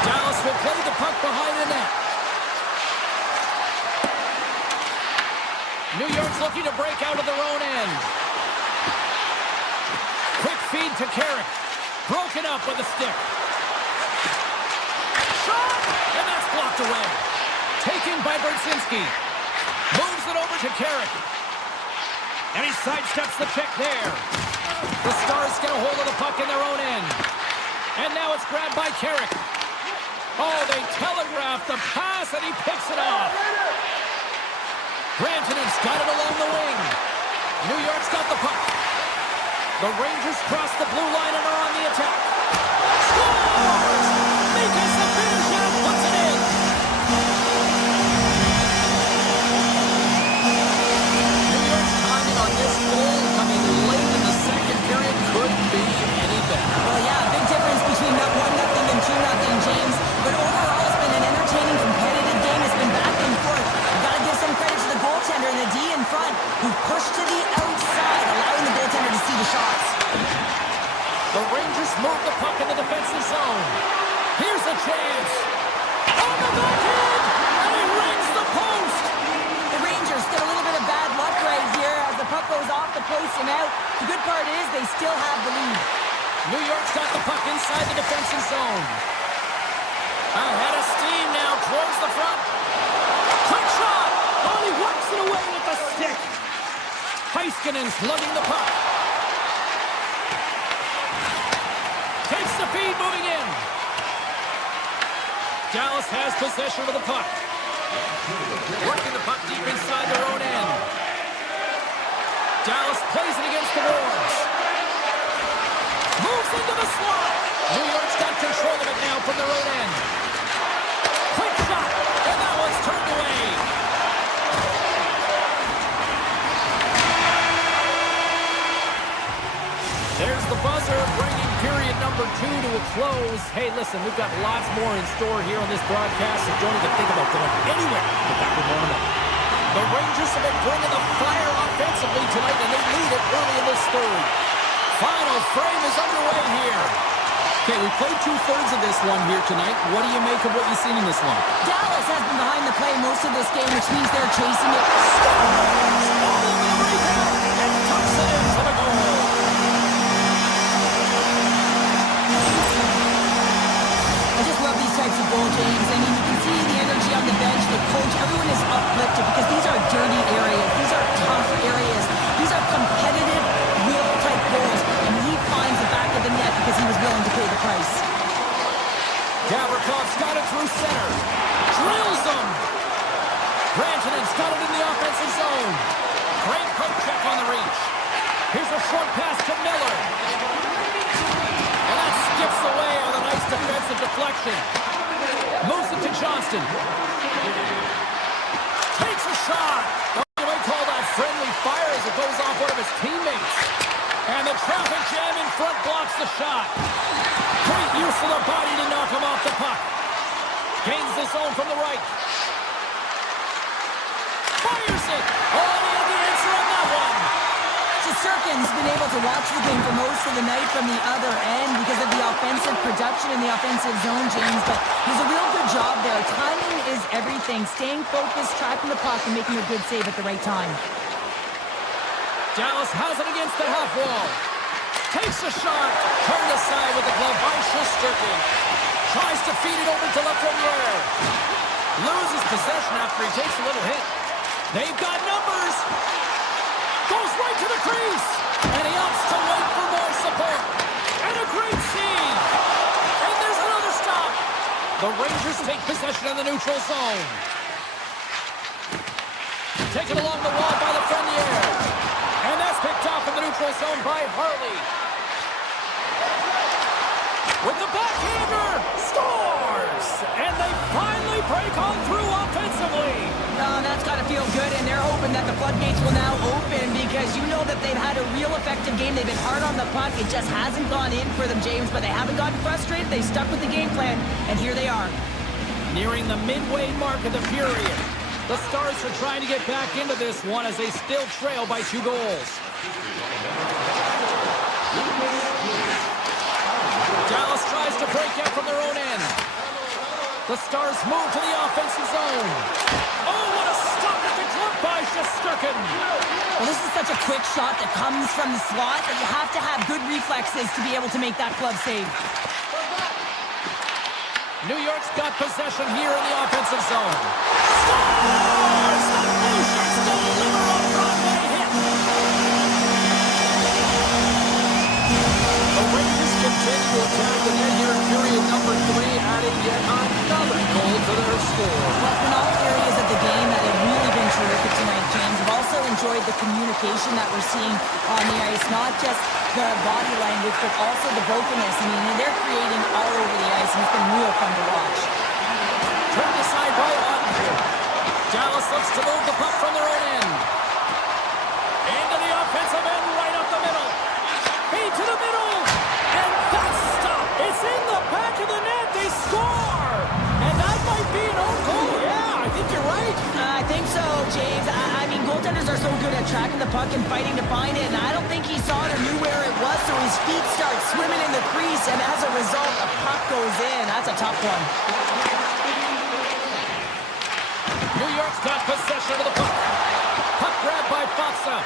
Dallas will play the puck behind the net. New York's looking to break out of their own end. Quick feed to Carrick. Broken up with a stick. Shot! And that's blocked away. Taken by Berzinski. Moves it over to Carrick. And he sidesteps the check there. The Stars get a hold of the puck in their own end. And now it's grabbed by Carrick. Oh, they telegraph the pass, and he picks it off. Granton's got it along the wing. New York's got the puck. The Rangers cross the blue line and are on the attack. Scores! Makes the finish and puts it in. New York's timing on this goal coming late in the second period couldn't be any better. Well, yeah, big difference between 1-0 and 2-0, James. But overall, it's been an entertaining, competitive game. It's been back and forth. You've got to give some credit to the goaltender and the D in front, who pushed to the outside, allowing the goaltender to see the shots. The Rangers move the puck in the defensive zone. Here's a chance. On the backhand, and he rings the post. The Rangers get a little bit of bad luck right here as the puck goes off the post and out. The good part is they still have the lead. New York's got the puck inside the defensive zone. Ahead of steam now towards the front. Quick shot. Oh, he works it away with the stick. Heiskanen's lugging the puck. Takes the feed moving in. Dallas has possession of the puck. Working the puck deep inside their own end. Dallas plays it against the boards. Moves into the slot. New York's got control of it now from their own end. Quick shot, and that one's turned away. There's the buzzer, bringing period number 2 to a close. Hey, listen, we've got lots more in store here on this broadcast, so don't even think about going anywhere. But back with more in a moment. The Rangers have been bringing the fire offensively tonight, and they lead it early in this third. Final frame is underway here. Okay, we played 2/3 of this one here tonight. What do you make of what you've seen in this one? Dallas has been behind the play most of this game, which means they're chasing it. Scores! All over the rebound and tucks it into the goal. I just love these types of goal, James. I mean, you can see the energy on the bench, the coach, everyone is uplifted because these are dirty areas. These are tough areas. These are competitive, will-type goals, and he finds the back of the net because he was willing to pay the price. Gavrikov's got it through center. Drills them. Rantanen's got it in the offensive zone. Great poke check on the reach. Here's a short pass to Miller. And that skips away on a nice defensive deflection. Moves it to Johnston. Takes a shot. You might call that friendly fire as it goes off one of his teammates. And the traffic jam in front blocks the shot. Great use of the body to knock him off the puck. Gains the zone from the right. Fires it. Oh, he had the answer on that one. Shesterkin's been able to watch the game for most of the night from the other end because of the offensive production in the offensive zone, James, but he's a real good job there. Timing is everything. Staying focused, tracking the puck, and making a good save at the right time. Dallas has it against the half wall. Takes a shot. Turned aside with the glove by Shesterkin. Tries to feed it over to Lafreniere. Loses possession after he takes a little hit. They've got numbers. Goes right to the crease. And he opts to wait for more support. And a great save. And there's another stop. The Rangers take possession in the neutral zone. Taken along the wall by Lafreniere. And that's picked off in the neutral zone by Harley. With the backhander, scores! And they finally break on through offensively. Oh, that's got to feel good, and they're hoping that the floodgates will now open because you know that they've had a real effective game. They've been hard on the puck. It just hasn't gone in for them, James, but they haven't gotten frustrated. They stuck with the game plan, and here they are. Nearing the midway mark of the period. The Stars are trying to get back into this one as they still trail by 2 goals. Dallas tries to break out from their own end. The Stars move to the offensive zone. Oh, what a stop at the glove by Shesterkin. Well, this is such a quick shot that comes from the slot that you have to have good reflexes to be able to make that glove save. New York's got possession here in the offensive zone. Scores! The Blue Shirts deliver a Broadway hit. The Rangers continue to attack the net here in period number 3, adding yet another goal to their score. Well, in all areas of the game that have really been terrific tonight, James, have also enjoyed the communication that we're seeing on the ice. Not just the body language, but also the vocalness. I mean, they're creating all over the ice, and it's been real fun to watch. Turned aside by Ottinger. Dallas looks to move the puck from their own end. Into the offensive end, right up the middle. Feed to the middle. And that's stopped. It's in the back of the net. They score. And that might be an own goal. Yeah, I think you're right. I think so, James. I mean, goaltenders are so good at tracking the puck and fighting to find it, and I don't think he saw it or knew where it was, so his feet start swimming in the crease, and as a result, the puck goes in. That's a tough one. New York's got possession of the puck. Puck grabbed by Faksa.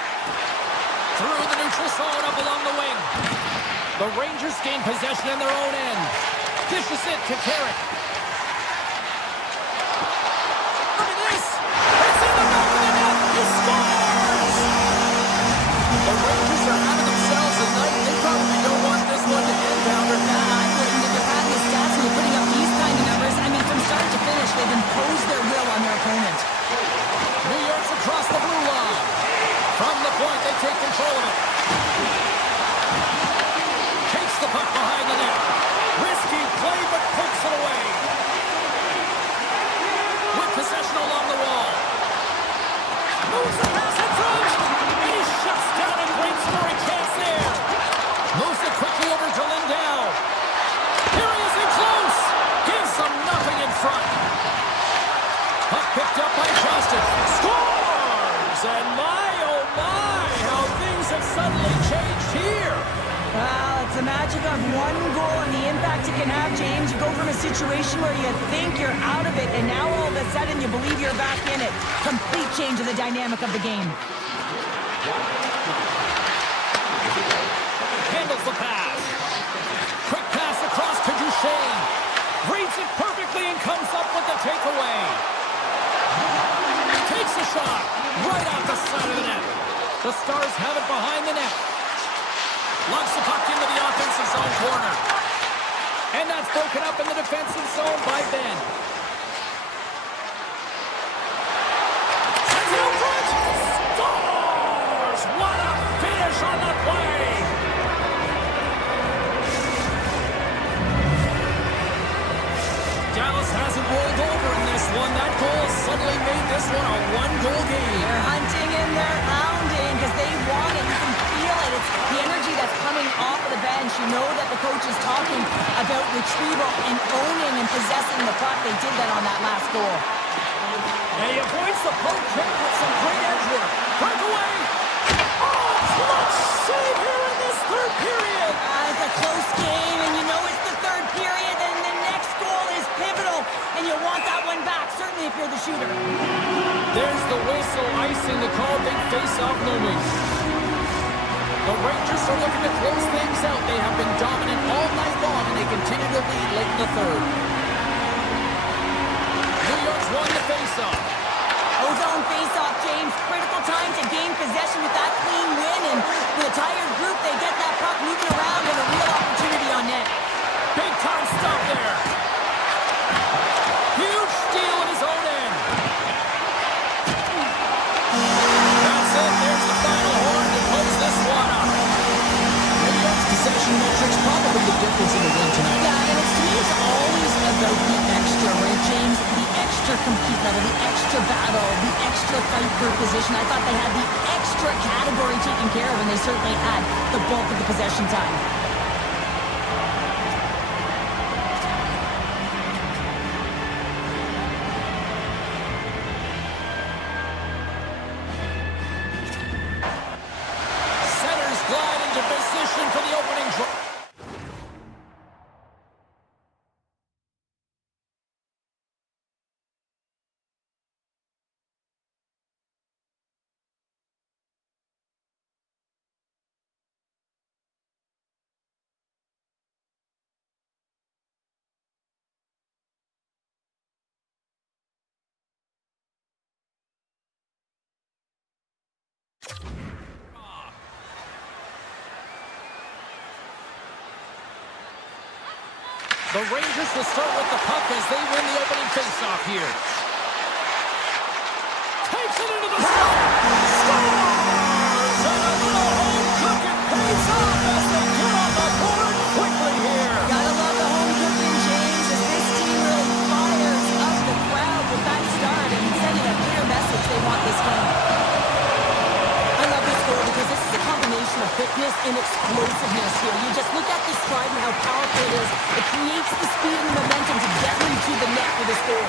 Through the neutral zone up along the wing. The Rangers gain possession in their own end. Dishes it to Carrick. Look at this! It's in the back of the net! He scores! The Rangers are having themselves a night. They probably don't want this one to end, Pounder. I wouldn't. If they're having the stats and they're putting up these kind of numbers, I mean, from start to finish, they've imposed their will on their opponent. New York's across the blue line. From the point, they take control of it. Takes the puck behind the net. Risky play, but pokes it away. With possession along the wall. Moves the pass in front. And he shuts down a great scoring chance there. Moves it quickly over to Lindell. Here he is in close. Gives them nothing in front. Puck picked up by Johnston. Scores! And my, oh my, how things have suddenly changed here. Well, it's the magic of one goal and the impact it can have, James. You go from a situation where you think you're out of it, and now all of a sudden you believe you're back in it. Complete change of the dynamic of the game. Handles the pass. Quick pass across to Duchesne. Reads it perfectly and comes up with the takeaway. Takes a shot right off the side of the net. The Stars have it behind the net. Lugs the puck into the offensive zone corner. And that's broken up in the defensive zone by Ben. Sends it out front. Scores! What a finish on the play! Dallas hasn't rolled over in this one. That goal suddenly made this one a one-goal game. They're hunting and they're hounding because they want it. You can feel it. It's the energy that's coming off of the bench. You know that the coach is talking about retrieval and owning and possessing the puck. They did that on that last goal. And he avoids the poke check with some great edge work. Breakaway! Oh, clutch save here in this third period! It's a close game, and you know it's the third period, and the next goal is pivotal, and you want that one back, certainly if you're the shooter. There's the whistle, icing the call, big face-off looming. The Rangers are looking to close things out. They have been dominant all night long, and they continue to lead late in the third. New York's won the face-off. Ozone face-off, James. Critical time to gain possession with that clean win, and with a tired group, they get that puck moving around and a real opportunity on net. Big time stop there. Huge steal in his own end. That's it. There's the final horn to close this one up. New York's possession metrics probably the difference in the win tonight. Yeah, and to me, it's always about the extra, right, James? The extra compete level, the extra battle, the extra fight for position. I thought they had the extra category taken care of, and they certainly had the bulk of the possession time. Centers glide into position for the opening draw. The Rangers will start with the puck as they win the opening faceoff here. Takes it into the slot. Score! the score.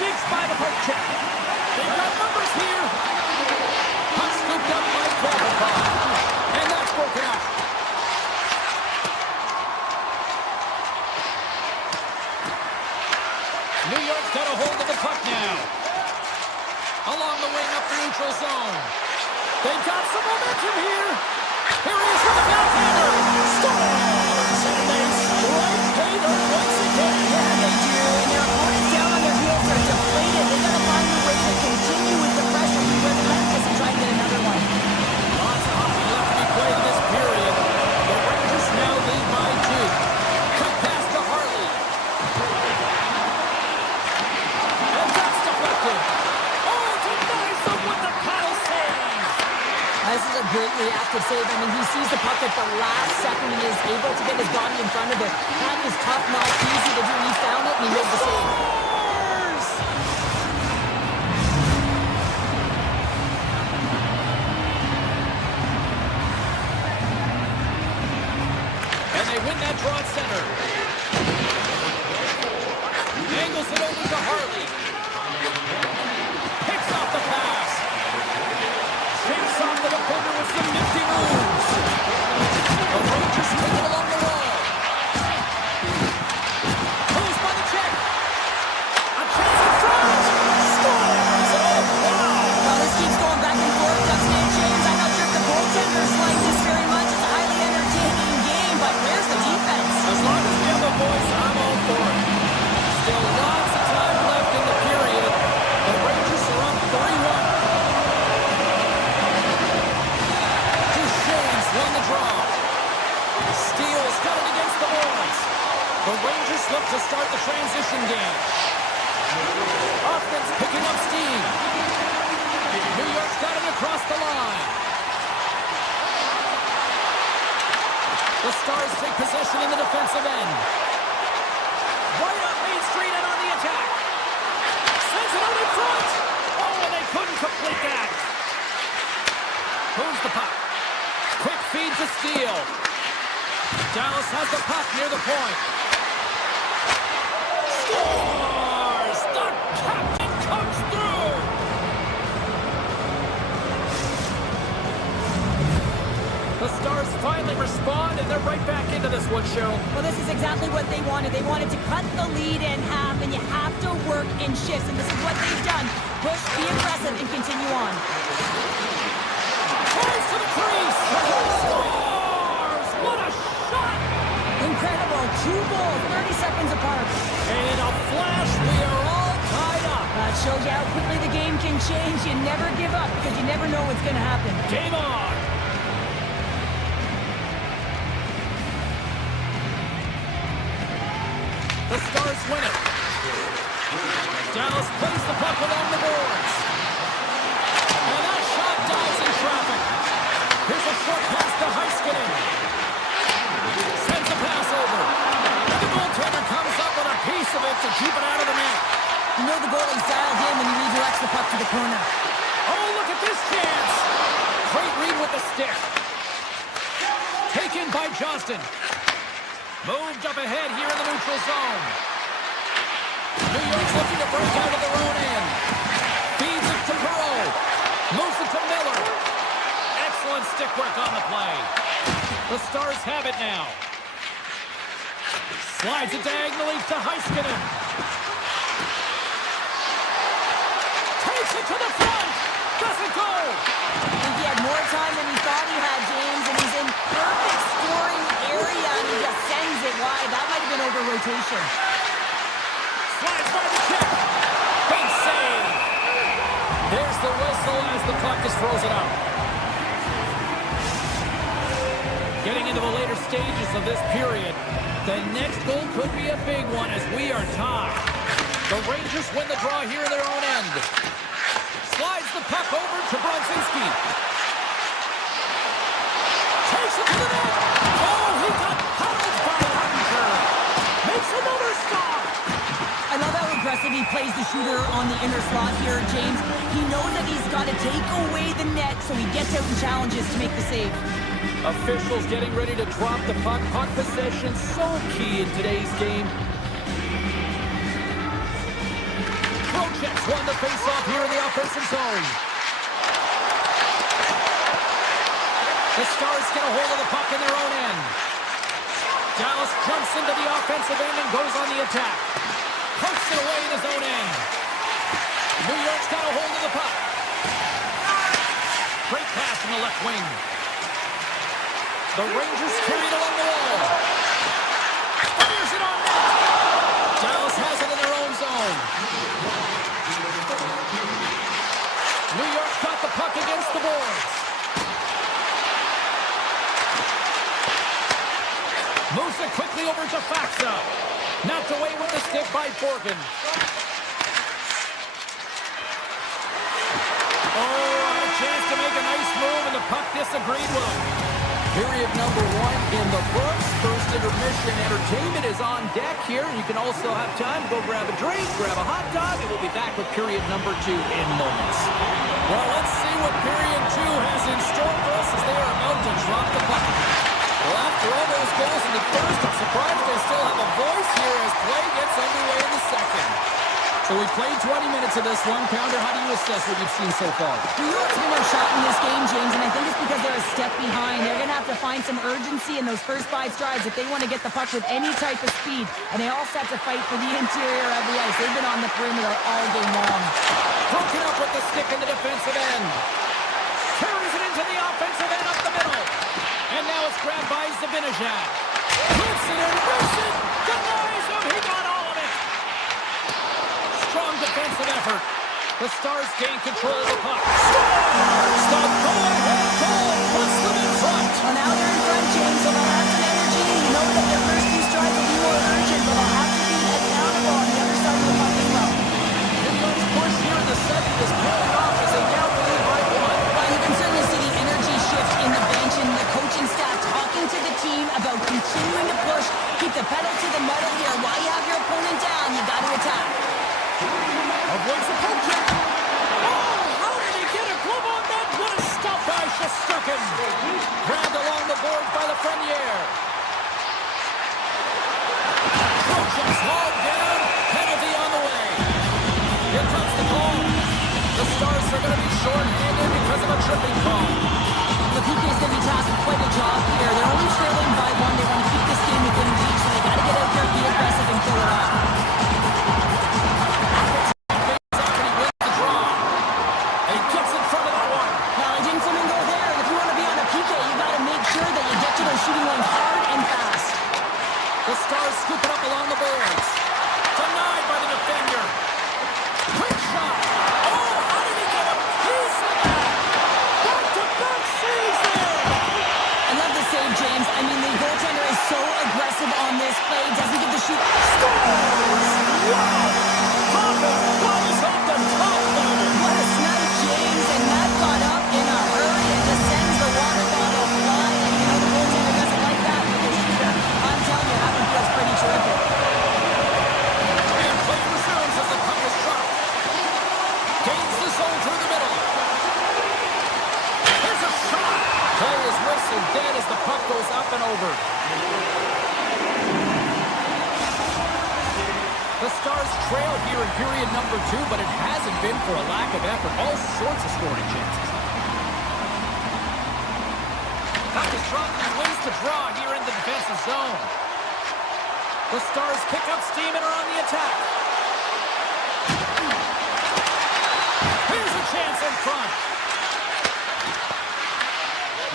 Sneaks by the poke check. They've got numbers here. Puck scooped up by Baltic. And that's broken up. New York's got a hold of the puck now. Along the wing up the neutral zone. They've got some momentum here. Here he is with the backhander. Scores! And they strike Taylor once again. Yeah, they do. And their opponents down on their heels are deflated. They got to find a way to continue with the pressure. Be relentless and try and get another one. Lots of hockey left to be played in this period. The Rangers now lead by 2. Cut pass to Harley. And that's deflected. Oh, denies them with the paddle save. This is a great reactive save. I mean, he sees the puck at the last second and is able to get his body in front of it. That is tough, not easy to do. He found it and he made the save. Scores! And they win that draw at center. Angles it over to Harley. Picks off the pass. Shakes off the defender with some nifty moves. The Rangers take it along the wall. Pulls by the check. A chance in front. Scores! Oh, wow! Well, this keeps going back and forth. Dustin and James, I'm not sure if the goaltenders like this very much. It's a highly entertaining game, but where's the defense? As long as we have a voice, I'm all for it. Still lots of time left in the period. The Rangers are up 3-1. Duchesne's won the draw. Steele's got it against the boards. The Rangers look to start the transition game. Offense picking up steam. New York's got it across the line. The Stars take possession in the defensive end. Right up Main Street and on the attack. Sends it out in front. Oh, and they couldn't complete that. Moves the puck. Quick feed to Steele. Dallas has the puck near the point. Scores! The captain comes through! The Stars finally respond, and they're right back into this one, show. Well, this is exactly what they wanted. They wanted to cut the lead in half, and you have to work in shifts, and this is what they've done. Push, be aggressive, and continue on. Tries to the crease! Scores! What a shot! Incredible. 2 goals, 30 seconds apart. And in a flash, we are all tied up. That shows you how quickly the game can change. You never give up, because you never know what's going to happen. Game on! The Stars win it. Dallas plays the puck along the boards. And that shot dives in traffic. Here's a short pass to Heiskanen. Sends the pass over. And the goaltender comes up with a piece of it to keep it out of the net. You know the goalie's dialed in when he redirects the puck to the corner. Oh, look at this chance. Great read with the stick. Taken by Johnston. Moved up ahead here in the neutral zone. New York's looking to break out of their own end. Feeds it to Perreault. Moves it to Miller. Excellent stick work on the play. The Stars have it now. Slides it diagonally to Heiskanen. Takes it to the front. Doesn't go. I think he had more time than he thought he had, James, and he's in perfect scoring area, and he just sends it wide. That might have been over rotation. Slides by the check. Big save. There's the whistle as the puck is frozen out. Getting into the later stages of this period, the next goal could be a big one as we are tied. The Rangers win the draw here in their own end. Slides the puck over to Brodzinski. Takes it to the net. Oh, he got pounded by Hunter. Makes another stop. I love how aggressive he plays the shooter on the inner slot here, James. He knows that he's got to take away the net, so he gets out and challenges to make the save. Officials getting ready to drop the puck. Puck possession so key in today's game. Jets won the face-off here in the offensive zone. The Stars get a hold of the puck in their own end. Dallas jumps into the offensive end and goes on the attack. Pokes it away in his own end. New York's got a hold of the puck. Great pass from the left wing. The Rangers carry it along the wall. Fires it on net. Dallas has it in their own zone. New York's got the puck against the boards. Moves it quickly over to Faxa. Knocked away with the stick by Borgen. Oh, a chance to make a nice move, and the puck disagreed with him. Period number 1 in the books. First intermission entertainment is on deck here. You can also have time to go grab a drink, grab a hot dog, and we'll be back with period number 2 in moments. Well, let's see what period 2 has in store for us as they are about to drop the puck. Well, after all those goals in the first, I'm surprised they still have a voice here as play gets underway in the second. So we played 20 minutes of this one. Pounder, how do you assess what you've seen so far? New York's been more shot in this game, James, and I think it's because they're a step behind. They're going to have to find some urgency in those first 5 strides if they want to get the puck with any type of speed. And they all set to fight for the interior of the ice. They've been on the perimeter all game long. Broken up with the stick in the defensive end. Carries it into the offensive end up the middle. And now it's grabbed by Zibanejad. Puts it in, rips it, denies him. He got all of it. Strong defensive effort. The Stars gain control of the puck. Stars! The go-ahead goal puts them in front. Well, now they're in front, James, so they'll have some energy. You know that their first few strides will be more urgent, but they'll have to be accountable on the other side of the puck as well. New York's push here in the second is paying off as they now lead by 1. Well, you can certainly see the energy shift in the bench and the coaching staff talking to the team about continuing to push, keep the pedal to the metal here. While you have your opponent down, you got to attack. Avoids the poke check. Oh, how did he get a glove on that? What a stop by Shesterkin. Grabbed along the board by the Frenier. Trocheck's hauled down. Penalty on the way. Here comes the call. The Stars are going to be short-handed because of a tripping call. The PK's going to be tasked with quite a job here. They're only trailing by 1. They want to keep this game within reach, so they got to get out there, be aggressive, and kill it off. Shooting one hard and fast. The Stars scoop it up along the boards. Denied by the defender. Quick shot. Oh, how did he get a piece of that? Back-to-back saves there. I love the save, James. I mean, the goaltender is so aggressive on this play. Doesn't get the shoot. Scores! Wow! Papa blows up the top level. What a snipe, James. And that got up in a hurry and just sends the water bottle flying. You know, the goaltender doesn't like that with the shooter. I'm telling you, that one feels pretty terrific. And play resumes as the puck is dropped. Gains the zone through the middle. There's a shot. Play is whistled dead as the puck goes up and over. The Stars trail here in period number 2, but it hasn't been for a lack of effort. All sorts of scoring chances. Puck is dropped and wins the draw here in the defensive zone. The Stars pick up steam and are on the attack. Here's a chance in front.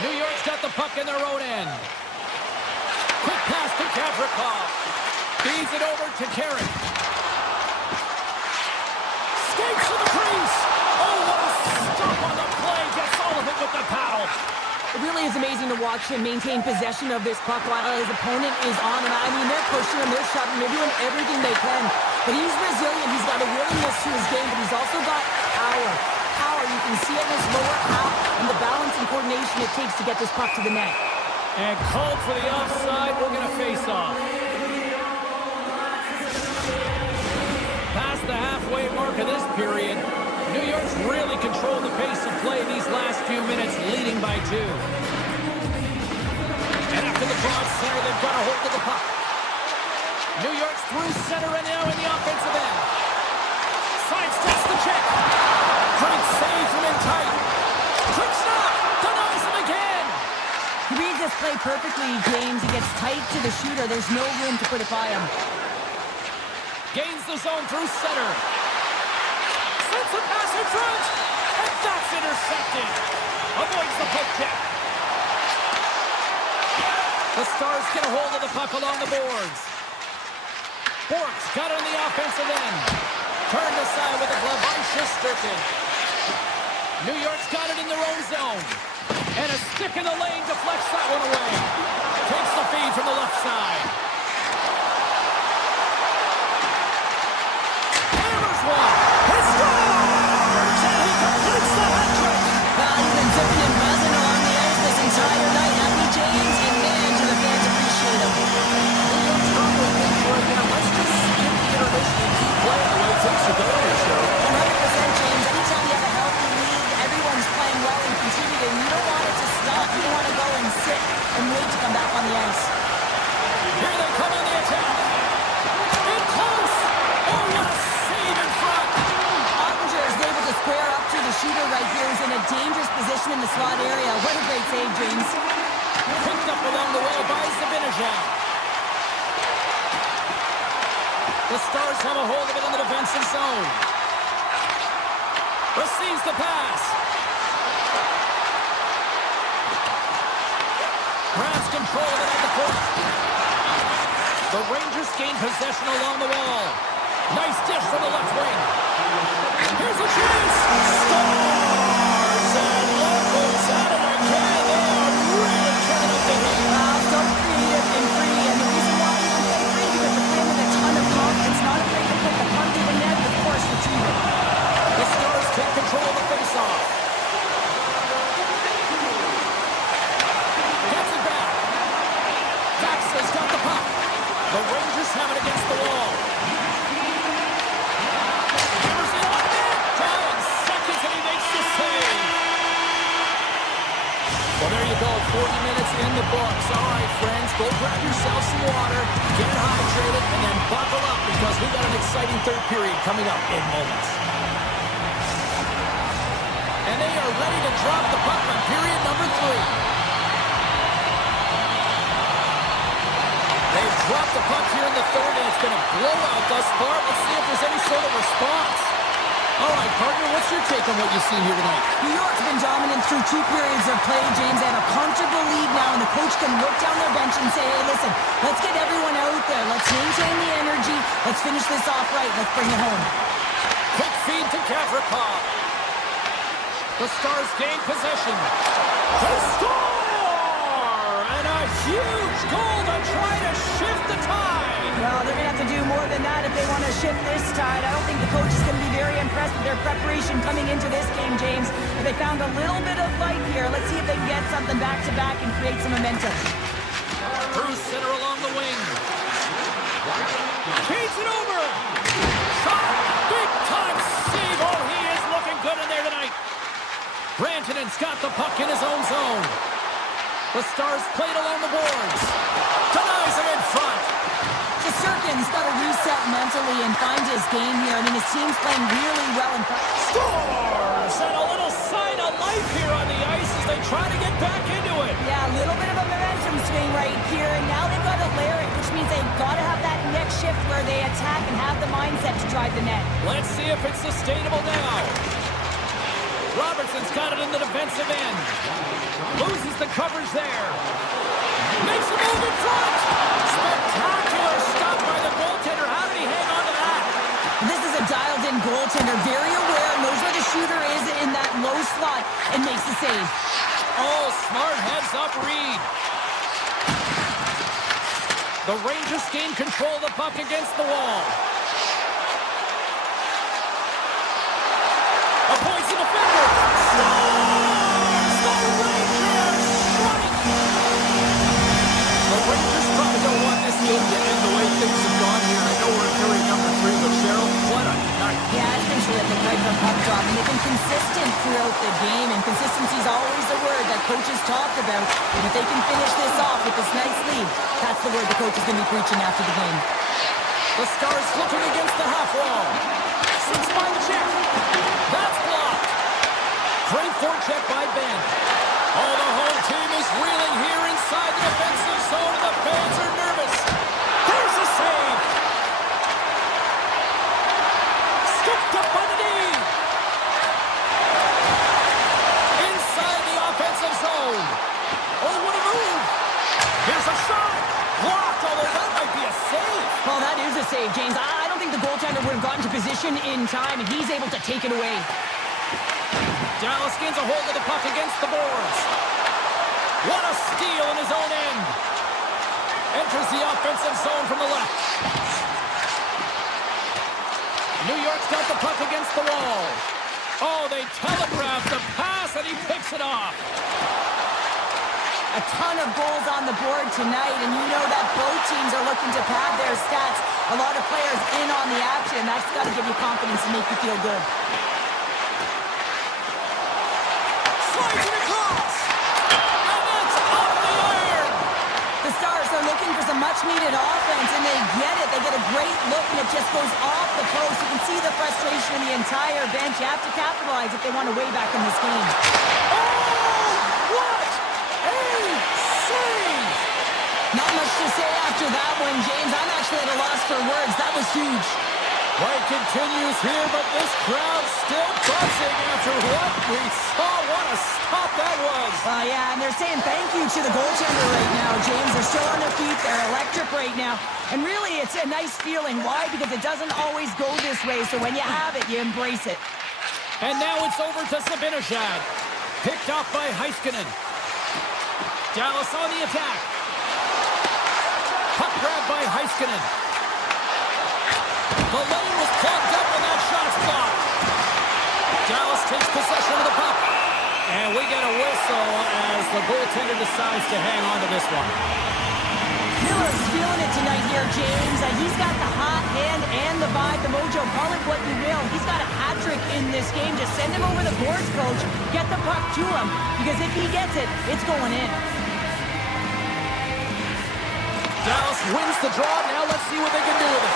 New York's got the puck in their own end. Quick pass to Gavrikov. Feeds it over to Carrick. Skates to the crease. Oh, what a stop on the play. Gets all of it with the paddle. It really is amazing to watch him maintain possession of this puck while his opponent is on. And I mean, they're pushing him, they're shoving, they're doing everything they can. But he's resilient. He's got a willingness to his game, but he's also got power. Power, you can see it in his lower half and the balance and coordination it takes to get this puck to the net. And called for the offside. We're going to face off. Past the halfway mark of this period, New York's really controlled the pace of play these last few minutes, leading by 2. And after the broad center, they've got a hold of the puck. New York's through center and now in the offensive end. Sidesteps perfectly, James. He gets tight to the shooter. There's no room to put it by him. Gains the zone through center. Sends the pass in front. And that's intercepted. Avoids the poke check. The Stars get a hold of the puck along the boards. Bork's got it on the offensive end. Turned aside with a glove by Shesterkin. New York's got it in their own zone. And a stick in the lane deflects that one away. Takes the feed from the left side. Hammers one. He scores! And he completes the hat trick. Well, he's been zipping and buzzing along the ice this entire night. Happy James, and man, do the fans appreciate him. New York's probably thinking right now, let's just skip the intermission and keep playing the way things are going here, show. 100%, James. Anytime you have a healthy league, everyone's playing well and contributing. You don't want it to stop. You don't want to go and sit and wait to come back on the ice. Here they come on the attack. In close. Oh, what a save in front. Ottinger is able to square up to the shooter right here. He's in a dangerous position in the slot area. What a great save, James. Picked up along the wall by Zibanejad. The Stars have a hold of it in the defensive zone. Receives the pass. Grabs control of it at the point. The Rangers gain possession along the wall. Nice dish from the left wing. Here's a chance. Stars! And look who's at it again. They are really turning up the heat. Wow, so creative and free. And the reason why he can play free because they play with a ton of confidence. Not afraid to put the puck to the net, of course, retrieve it. The Stars take control of the faceoff. Gets it back. Faxa's got the puck. The Rangers have it against the wall. Hammers it on net. Down seconds and he makes the save. Well, there you go. 40 minutes in the books. All right, friends, go grab yourself some water, get hydrated, and then buckle up because we got an exciting third period coming up in moments. And they are ready to drop the puck on period number 3. They've dropped the puck here in the third, and it's been a blowout thus far. Let's see if there's any sort of response. All right, partner, what's your take on what you've seen here tonight? New York's been dominant through 2 periods of play, James. They have a comfortable lead now, and the coach can look down their bench and say, hey, listen, let's get everyone out there. Let's maintain the energy. Let's finish this off right. Let's bring it home. Quick feed to Gavrikov. The Stars gain possession. They score! And a huge goal to try to shift the tide. Well, they're going to have to do more than that if they want to shift this tide. I don't think the coach is going to be very impressed with their preparation coming into this game, James. But they found a little bit of life here. Let's see if they can get something back-to-back and create some momentum. Through center along the wing. Change it over. Shot. Big time save. Oh, he is looking good in there tonight. Rantanen's got the puck in his own zone. The Stars played along the boards. Denies him in front. Shesterkin's got to reset mentally and find his game here. I mean, his team's playing really well in front. Scores! And a little sign of life here on the ice as they try to get back into it. Yeah, a little bit of a momentum swing right here. And now they've got to layer it, which means they've got to have that next shift where they attack and have the mindset to drive the net. Let's see if it's sustainable now. Robertson's got it in the defensive end. Loses the coverage there. Makes a move in front. Spectacular stop by the goaltender. How did he hang on to that? This is a dialed-in goaltender. Very aware, knows where the shooter is in that low slot, and makes the save. Oh, smart heads-up read. The Rangers gain control of the puck against the wall. Avoids the defender. Scores! The Rangers strike! The Rangers probably don't want this game to end the way things have gone here. I know we're in period number 3, but Cheryl, what a night. Yeah, it's been terrific right from puck drop, and they've been consistent throughout the game, and consistency is always the word that coaches talk about. And if they can finish this off with this nice lead, that's the word the coach is going to be preaching after the game. The Stars looking against the half wall. Six by the check. That's blocked. Great forecheck by Ben. Oh, the whole team is reeling here inside the defense. Picked up by the knee. Inside the offensive zone. Oh, what a move. Here's a shot. Blocked, although that might be a save. Well, that is a save, James. I don't think the goaltender would have gotten to position in time, and he's able to take it away. Dallas gains a hold of the puck against the boards. What a steal in his own end. Enters the offensive zone from the left. New York's got the puck against the wall. Oh, they telegraphed the pass, and he picks it off. A ton of goals on the board tonight, and you know that both teams are looking to pad their stats. A lot of players in on the action. That's got to give you confidence and make you feel good. Slides it across. And it's off the iron. The Stars are looking for some much-needed offense, and they get it. They get a great look, and it just goes off the post. You can see the frustration in the entire bench. You have to capitalize if they want to way back in this game. Oh, what a save! Not much to say after that one, James. I'm actually at a loss for words. That was huge. Play continues here, but this crowd still buzzing after what we saw. What a stop that was. Yeah, and they're saying thank you to the goaltender right now, James. They're still on their feet. They're electric right now. And really, it's a nice feeling. Why? Because it doesn't always go this way, so when you have it, you embrace it. And now it's over to Zibanejad. Picked off by Heiskanen. Dallas on the attack. Puck grab by Heiskanen. The lane was clogged up and that shot's blocked. Dallas takes possession of the puck. And we get a whistle as the goaltender decides to hang on to this one. Miller's feeling it tonight here, James. He's got the hot hand and the vibe, the mojo. Call it what you will. He's got a hat trick in this game. Just send him over the boards, coach. Get the puck to him. Because if he gets it, it's going in. Dallas wins the draw. Now let's see what they can do with it.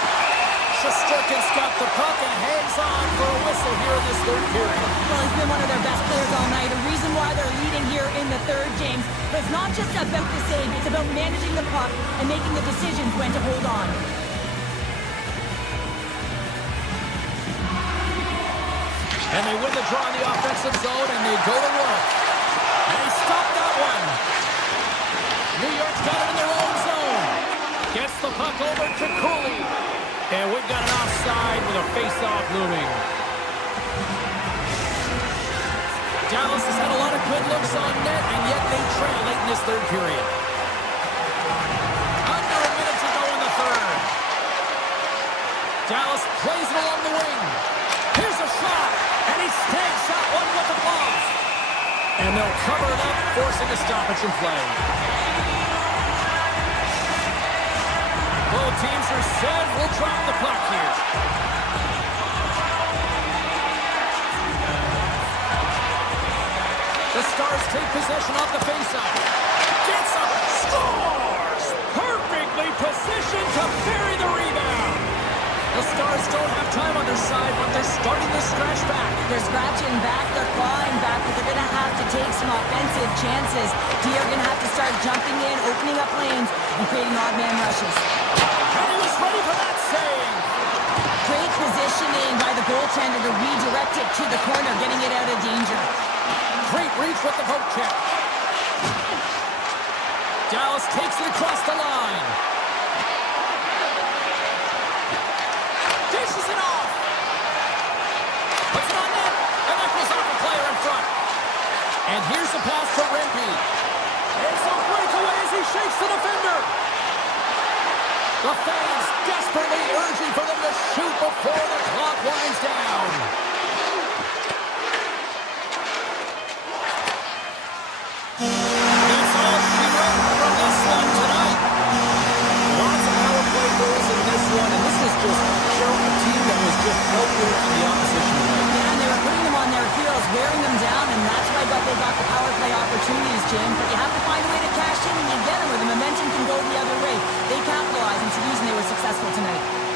Shesterkin's got the puck and hangs on for a whistle here in this third period. Well, he's been one of their best players all night. A reason why they're leading here in the third, James. But it's not just about the save. It's about managing the puck and making the decisions when to hold on. And they win the draw in the offensive zone, and they go to work. And he stopped that one. New York's got it in their own zone. Gets the puck over to Cooley. And we've got an offside with a face-off looming. Dallas has had a lot of good looks on net, and yet they trail late in this third period. Under a minute to go in the third. Dallas plays it along the wing. Here's a shot, and he snags that one with the glove. And they'll cover it up, forcing a stoppage in play. Both teams are set. We'll drop the puck here. The Stars take possession off the faceoff. Gets up, scores! Perfectly positioned to bury the rebound. The Stars don't have time on their side, but they're starting to scratch back. They're scratching back, they're clawing back, but they're going to have to take some offensive chances. D are going to have to start jumping in, opening up lanes, and creating odd man rushes. And he was ready for that save. Great positioning by the goaltender to redirect it to the corner, getting it out of danger. Great reach with the poke check. Dallas takes it across the line. Dishes it off. Puts it on net. And that goes off a player in front. And here's the pass to Rempe. It's a breakaway as he shakes the defender. The fans desperately urging for them to shoot before the clock winds down. That's all she wrote from this one tonight. Lots of power play goals in this one, and this is just showing a team that was just no good on the opposition tonight. Yeah, and they were putting them on their heels, wearing them down, and that's why they got the power play opportunities, James. But you have to find a way to cash in, and you get them, or the momentum can go the other way. They capitalized, and it's the reason they were successful tonight.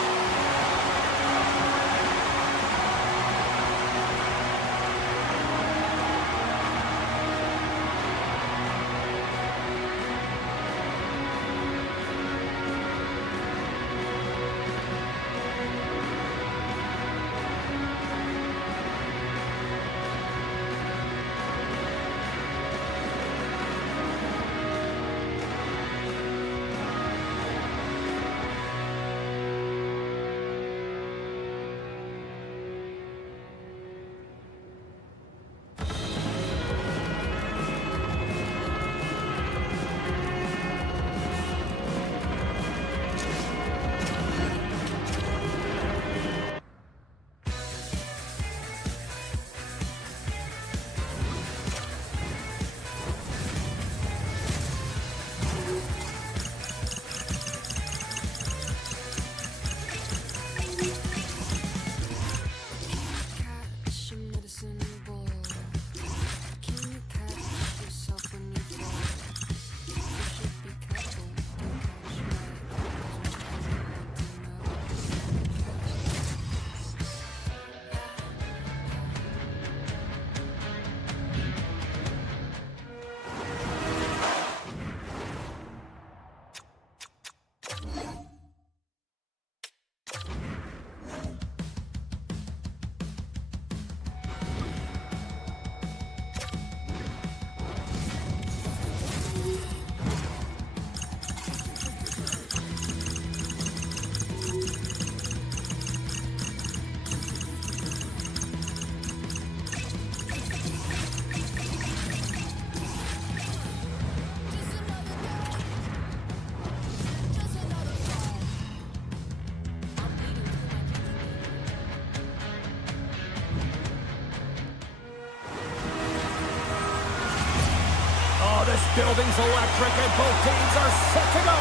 building's electric and both teams are set to go.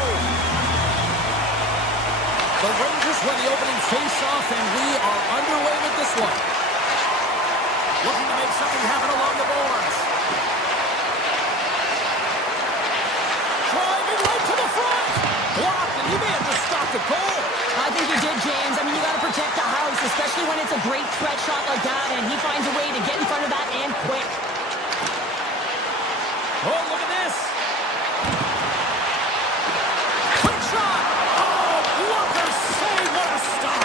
The Rangers win the opening face-off, and we are underway with this one. Looking to make something happen along the boards. Driving right to the front. Blocked, and he may have just stopped the goal. I think you did, James. I mean, you got to protect the house, especially when it's a great threat shot like that, and he finds a way to get in front of that and quick. Oh, look at this. Quick shot. Oh, blocker save. What a stop.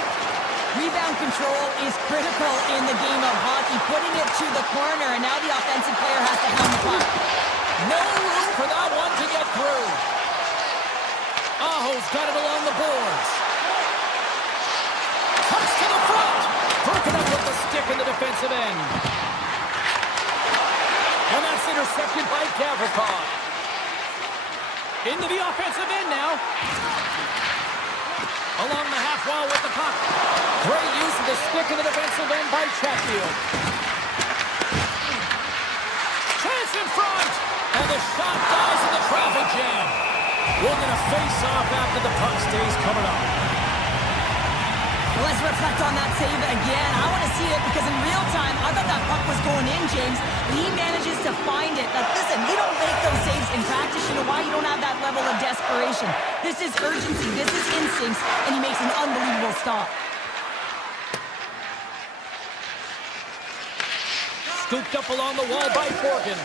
Rebound control is critical in the game of hockey, putting it to the corner, and now the offensive player has to helm the puck. No room for that one to get through. Aho's got it along the boards. Cuts to the front. Broken up with the stick in the defensive end. And that's intercepted by Gavrikov. Into the offensive end now. Along the half wall with the puck. Great use of the stick in the defensive end by Chatfield. Chance in front. And the shot dies in the traffic jam. We're going to face off after the puck stays coming up. Let's reflect on that save again. I want to see it because in real time, I thought that puck was going in, James. He manages to find it. Now, listen, you don't make those saves in practice. You know why? You don't have that level of desperation. This is urgency. This is instincts, and he makes an unbelievable stop. Scooped up along the wall by Borgen.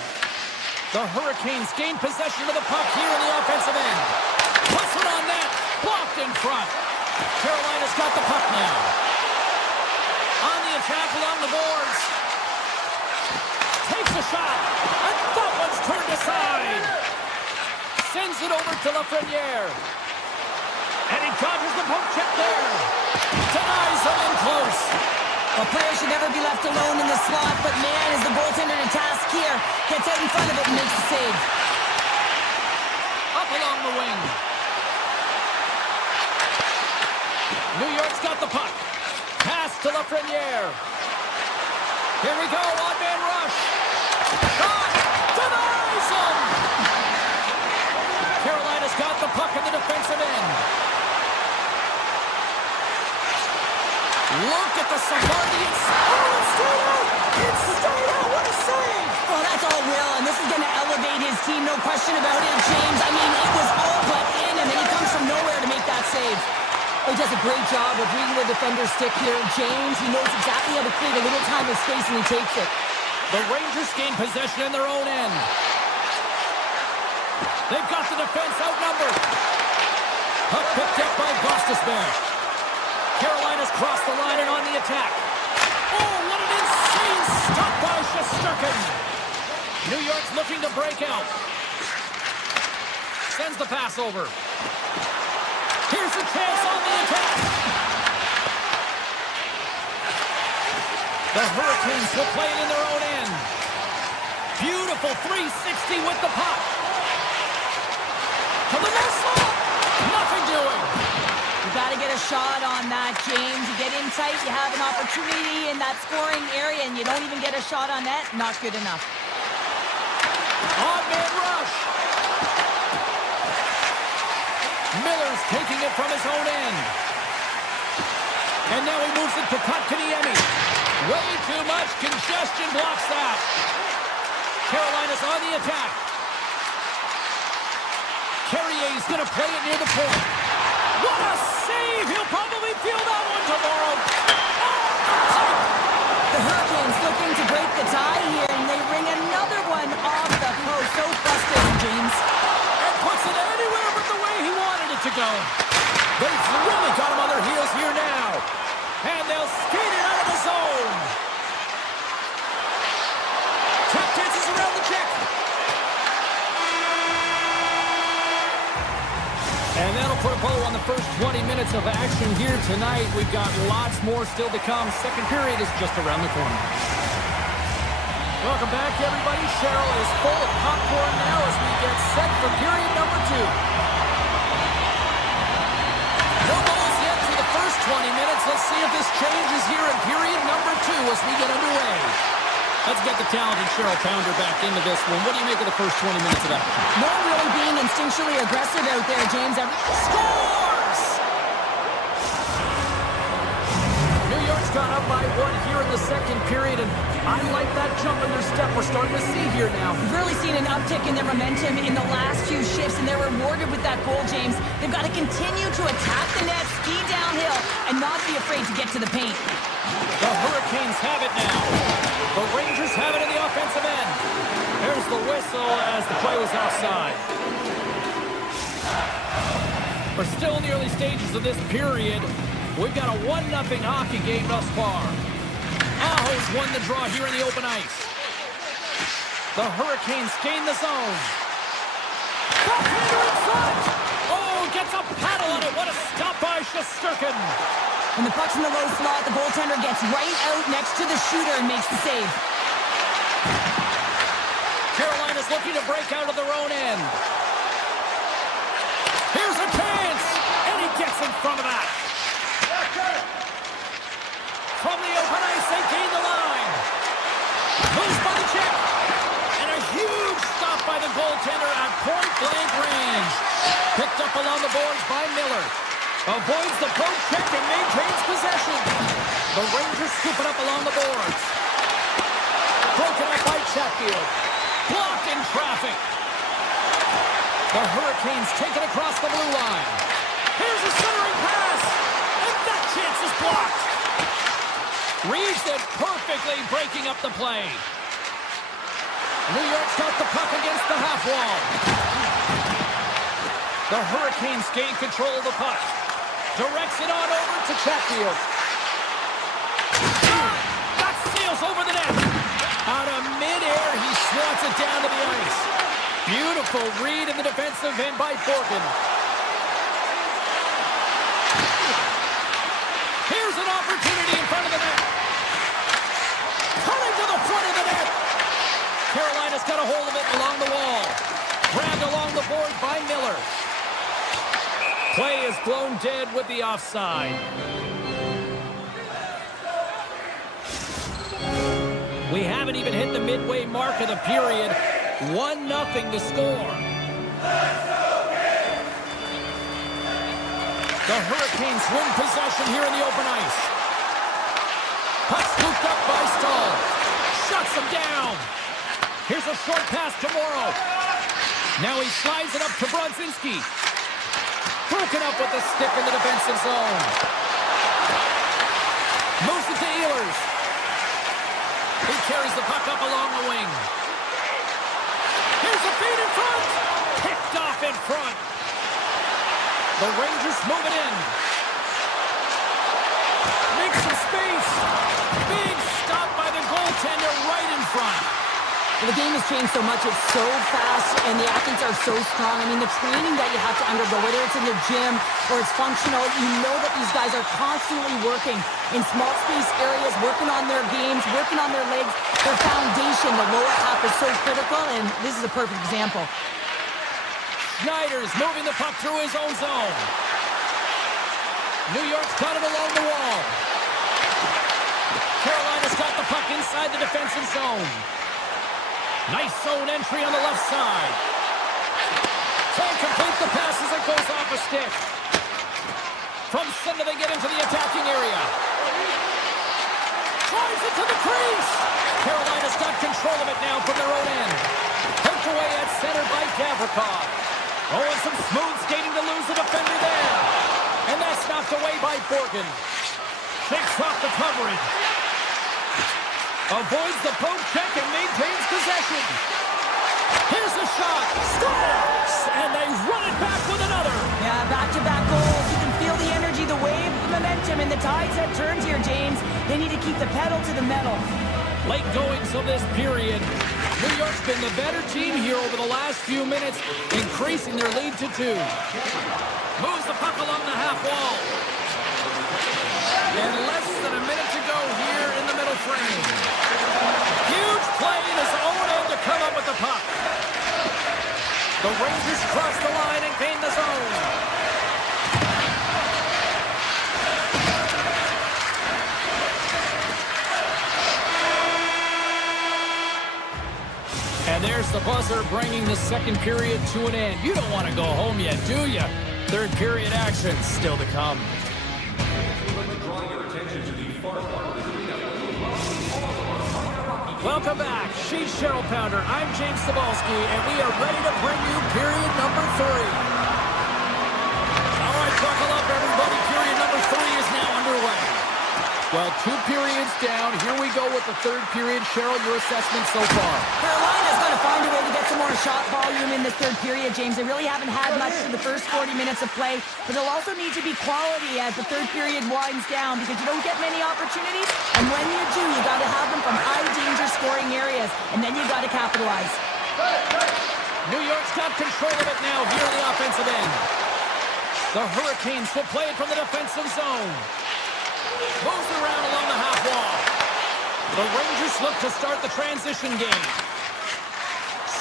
The Hurricanes gain possession of the puck here in the offensive end. Puts it on net. Blocked in front. Carolina's got the puck now. On the attack along the boards. Takes a shot. And that one's turned aside. Sends it over to Lafreniere. And he dodges the poke check there. Denies him in close. A player should never be left alone in the slot, but man, is the goaltender to task here. Gets out in front of it and makes the save. Up along the wing. New York's got the puck. Pass to Lafreniere. Here we go, one-man rush. Shot! Denies him! Carolina's got the puck in the defensive end. Look at the Savardian. Oh, it's straight out! It's straight out! What a save! Well, that's all Will, and this is going to elevate his team, no question about it, James. I mean, it was all but in, and then he comes from nowhere to make that save. He does a great job of reading the defender's stick here. James, he knows exactly how to create a little time and space, and he takes it. The Rangers gain possession in their own end. They've got the defense outnumbered. Puck picked up by Gostisbehere. Carolina's crossed the line and on the attack. Oh, what an insane stop by Shesterkin. New York's looking to break out. Sends the pass over. Here's a chance on the attack. The Hurricanes will play it in their own end. Beautiful 360 with the puck. To the next slot. Nothing doing. You got to get a shot on that, James. You get in tight, you have an opportunity in that scoring area, and you don't even get a shot on that. Not good enough. On-man rush. Miller's taking it from his own end. And now he moves it to Kotkaniemi. Way too much congestion blocks that. Carolina's on the attack. Carrier's going to play it near the point. What a save! He'll probably feel that one tomorrow. Oh, The Hurricanes looking to break the tie here, and they ring another one off the post. So frustrating, James. and puts it anywhere but the way he wanted it to go. They've really got him on their heels here now. And they'll skate it out of the zone. Tap dances around the check. And that'll put a bow on the first 20 minutes of action here tonight. We've got lots more still to come. Second period is just around the corner. Welcome back, everybody. Cheryl is full of popcorn now as we get set for period number 2. No goals yet through the first 20 minutes. Let's see if this changes here in period number 2 as we get underway. Let's get the talented Cheryl Pounder back into this one. What do you make of the first 20 minutes of that? They're really being instinctually aggressive out there, James. Scores! New York's gone up by 1 here in the second period, and I like that jump in their step we're starting to see here now. We've really seen an uptick in their momentum in the last few shifts, and they're rewarded with that goal, James. They've got to continue to attack the net, speed downhill, and not be afraid to get to the paint. The Hurricanes have it now. The Rangers have it in the offensive end. There's the whistle as the play was offside. We're still in the early stages of this period. We've got a 1-0 hockey game thus far. Aho's won the draw here in the open ice. The Hurricanes gain the zone. Backhander in front! Oh, gets a paddle on it. What a stop by Shesterkin. When the puck's in the low slot, the goaltender gets right out next to the shooter and makes the save. Carolina's looking to break out of their own end. Here's a chance! And he gets in front of that. From the open ice, they gain the line. Moves by the check. And a huge stop by the goaltender at point-blank range. Picked up along the boards by Miller. Avoids the poke check and maintains possession. The Rangers scoop it up along the boards. Broken up by Chatfield. Blocked in traffic. The Hurricanes take it across the blue line. Here's a centering pass. And that chance is blocked. Reads it perfectly, breaking up the play. New York's got the puck against the half wall. The Hurricanes gain control of the puck. Directs it on over to Chatfield. That sails over the net. Out of midair, he swats it down to the ice. Beautiful read in the defensive end by Borgen. Here's an opportunity in front of the net. Cutting to the front of the net. Carolina's got a hold of it along the wall. Grabbed along the board by Miller. Play is blown dead with the offside. We haven't even hit the midway mark of the period. 1-0 to score. The Hurricanes win possession here in the open ice. Puck scooped up by Stahl. Shuts him down. Here's a short pass to Morrow. Now he slides it up to Brodzinski. Broken up with the stick in the defensive zone. Moves it to Ehlers. He carries the puck up along the wing. Here's a feed in front. Picked off in front. The Rangers move it in. Make some space. Big stop by the goaltender right in front. Well, the game has changed so much. It's so fast, and the athletes are so strong. I mean, the training that you have to undergo, whether it's in the gym or it's functional, you know that these guys are constantly working in small space areas, working on their games, working on their legs. Their foundation, the lower half, is so critical, and this is a perfect example. Schneider's moving the puck through his own zone. New York's got it along the wall. Carolina's got the puck inside the defensive zone. Nice zone entry on the left side. Can't complete the pass as it goes off a stick. From center they get into the attacking area. Drives it to the crease. Carolina's got control of it now from their own end. Poked away at center by Gavrikov. Oh, and some smooth skating to lose the defender there. And that's knocked away by Borgen. Shakes off the coverage. Avoids the poke check and maintains possession. Here's the shot. Scores! And they run it back with another. Yeah, back-to-back goals. You can feel the energy, the wave, the momentum, and the tides have turned here, James. They need to keep the pedal to the metal. Late goings of this period. New York's been the better team here over the last few minutes, increasing their lead to 2. Moves the puck along the half wall. And less than a minute to go here in the middle frame. Huge play in his own end to come up with the puck. The Rangers cross the line and gain the zone. There's the buzzer bringing the second period to an end. You don't want to go home yet, do you? Third period action still to come. Welcome back. She's Cheryl Pounder. I'm James Cebulski, and we are ready to bring you period number 3. All right, buckle up, everybody. Period number 3 is now underway. Well, 2 periods down. Here we go with the third period. Cheryl, your assessment so far? Carolina's going to find a way to get some more shot volume in this third period, James. They really haven't had much in the first 40 minutes of play, but they'll also need to be quality as the third period winds down because you don't get many opportunities, and when you do, you got to have them from high-danger scoring areas, and then you got to capitalize. New York's got control of it now here in the offensive end. The Hurricanes will play it from the defensive zone. Moves around along the half wall. The Rangers look to start the transition game.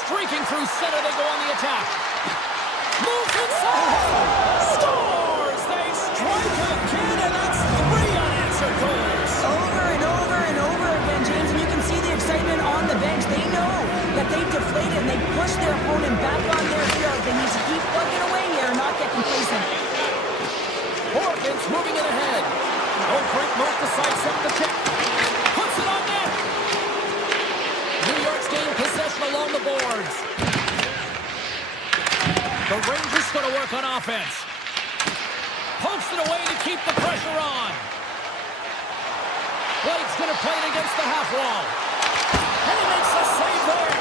Streaking through center, they go on the attack. Moves inside. Scores! They strike again, and that's 3 unanswered goals. Over and over and over again, James, and you can see the excitement on the bench. They know that they've deflated and they push their opponent back on their field. They need to keep plugging away here and not get complacent. Horkins moving it ahead. Oh, great move to sidestep the check. Puts it on net. New York's gained possession along the boards. The Rangers going to work on offense. Pokes it away to keep the pressure on. Blake's going to play it against the half wall. And he makes a save there.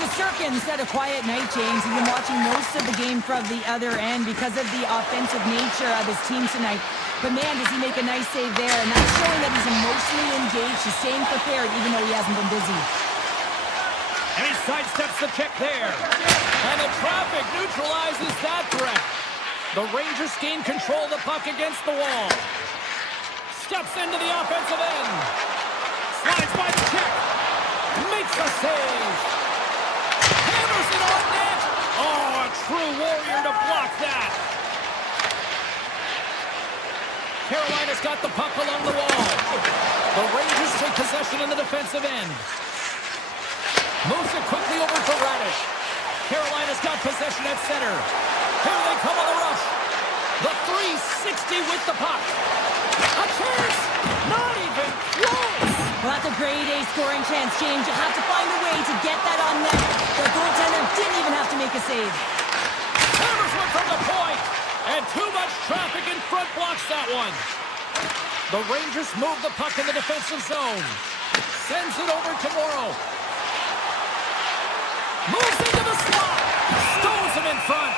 Shesterkin's had a quiet night, James. He's been watching most of the game from the other end because of the offensive nature of his team tonight. But man, does he make a nice save there. And that's showing that he's emotionally engaged. He's staying prepared even though he hasn't been busy. And he sidesteps the check there. And the traffic neutralizes that threat. The Rangers gain control of the puck against the wall. Steps into the offensive end. Slides by the check. Makes a save. Hammers it on net. Oh, a true warrior to block that. Carolina's got the puck along the wall. The Rangers take possession in the defensive end. Moves it quickly over to Radish. Carolina's got possession at center. Here they come on the rush. The 360 with the puck. A chance! Not even close! Well, that's a grade A scoring chance, James. You have to find a way to get that on net. The goaltender didn't even have to make a save. Hammers one from the point. And too much traffic in front blocks that one. The Rangers move the puck in the defensive zone. Sends it over to Morrow. Moves into the slot. Stones him in front.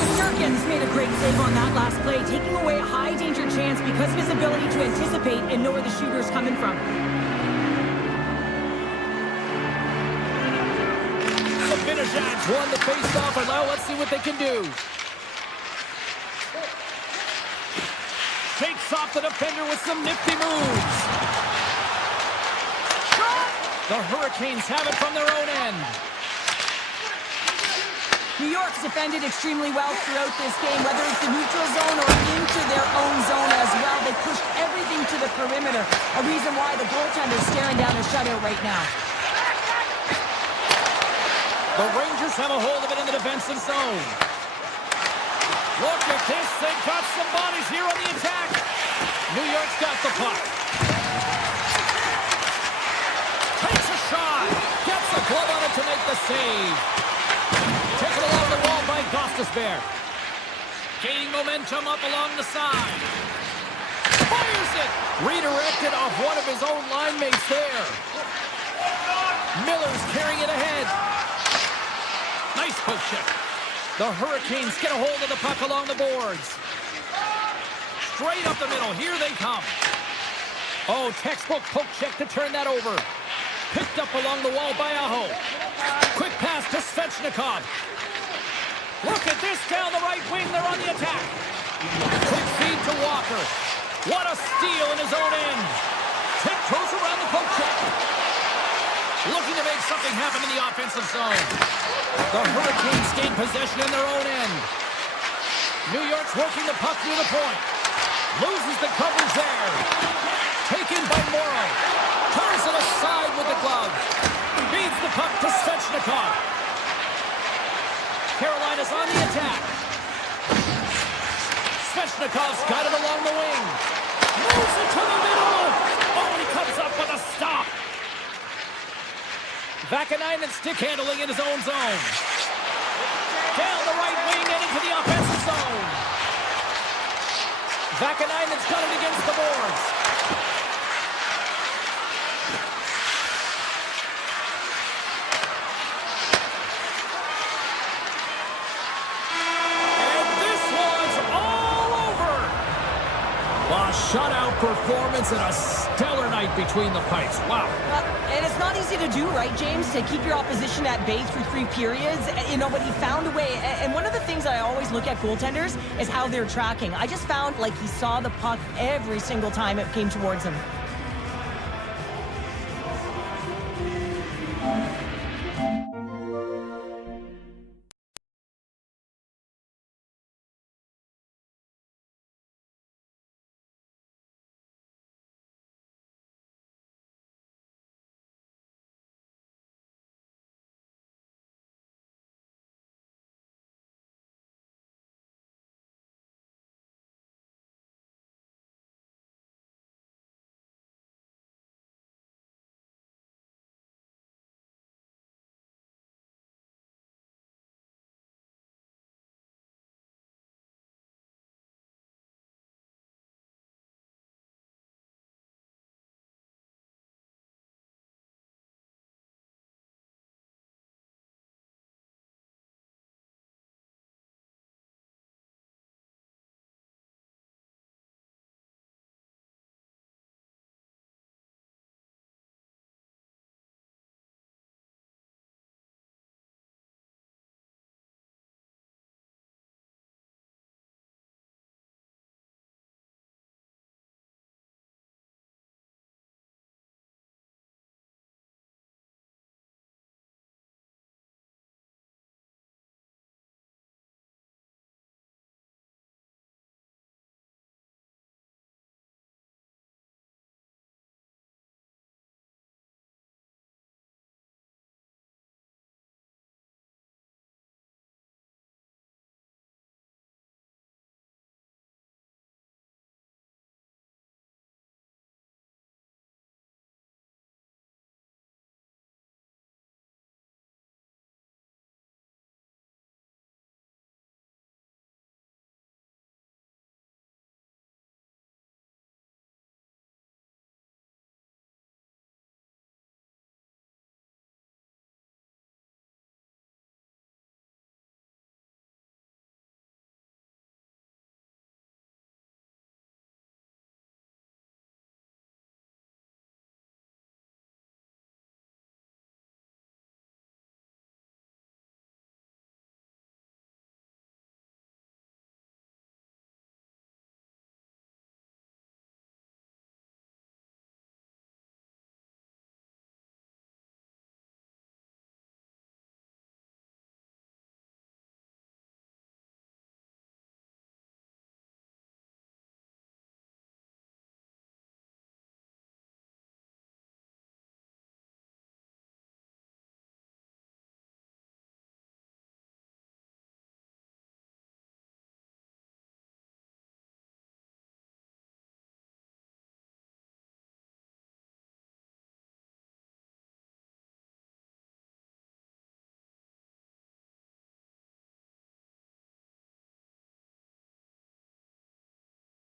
Shesterkin's made a great save on that last play, taking away a high-danger chance because of his ability to anticipate and know where the shooter's coming from. The Vinajans won the face-off, and now let's see what they can do. Shakes off the defender with some nifty moves. Shot! The Hurricanes have it from their own end. New York's defended extremely well throughout this game, whether it's the neutral zone or into their own zone as well. They pushed everything to the perimeter, a reason why the goaltender's staring down a shutout right now. The Rangers have a hold of it in the defensive zone. Look at this. They've got some bodies here on the attack. New York's got the puck. Takes a shot. Gets a glove on it to make the save. Taken along the wall by Gostisbehere. Gaining momentum up along the side. Fires it. Redirected off one of his own line mates there. Miller's carrying it ahead. Nice poke check. The Hurricanes get a hold of the puck along the boards. Straight up the middle. Here they come. Oh, textbook poke check to turn that over. Picked up along the wall by Aho. Quick pass to Svechnikov. Look at this down the right wing. They're on the attack. Quick feed to Walker. What a steal in his own end. Tiptoes around the poke check. Looking to make something happen in the offensive zone. The Hurricanes gain possession in their own end. New York's working the puck near the point. Loses the coverage there. Taken by Morrow. Turns it aside with the glove. Feeds the puck to Svechnikov. Carolina's on the attack. Svechnikov's got it along the wing. Moves it to the middle. Oh, he comes up with a stop. Vakanainen stick handling in his own zone. Down the right wing and into the offensive zone. Vakanainen's got it against the boards. And this one's all over. A shutout performance and a stellar night between the pipes. Wow. And it's not easy to do, right, James, to keep your opposition at bay through 3 periods, but he found a way. And one of the things I always look at goaltenders is how they're tracking. I just found like he saw the puck every single time it came towards him.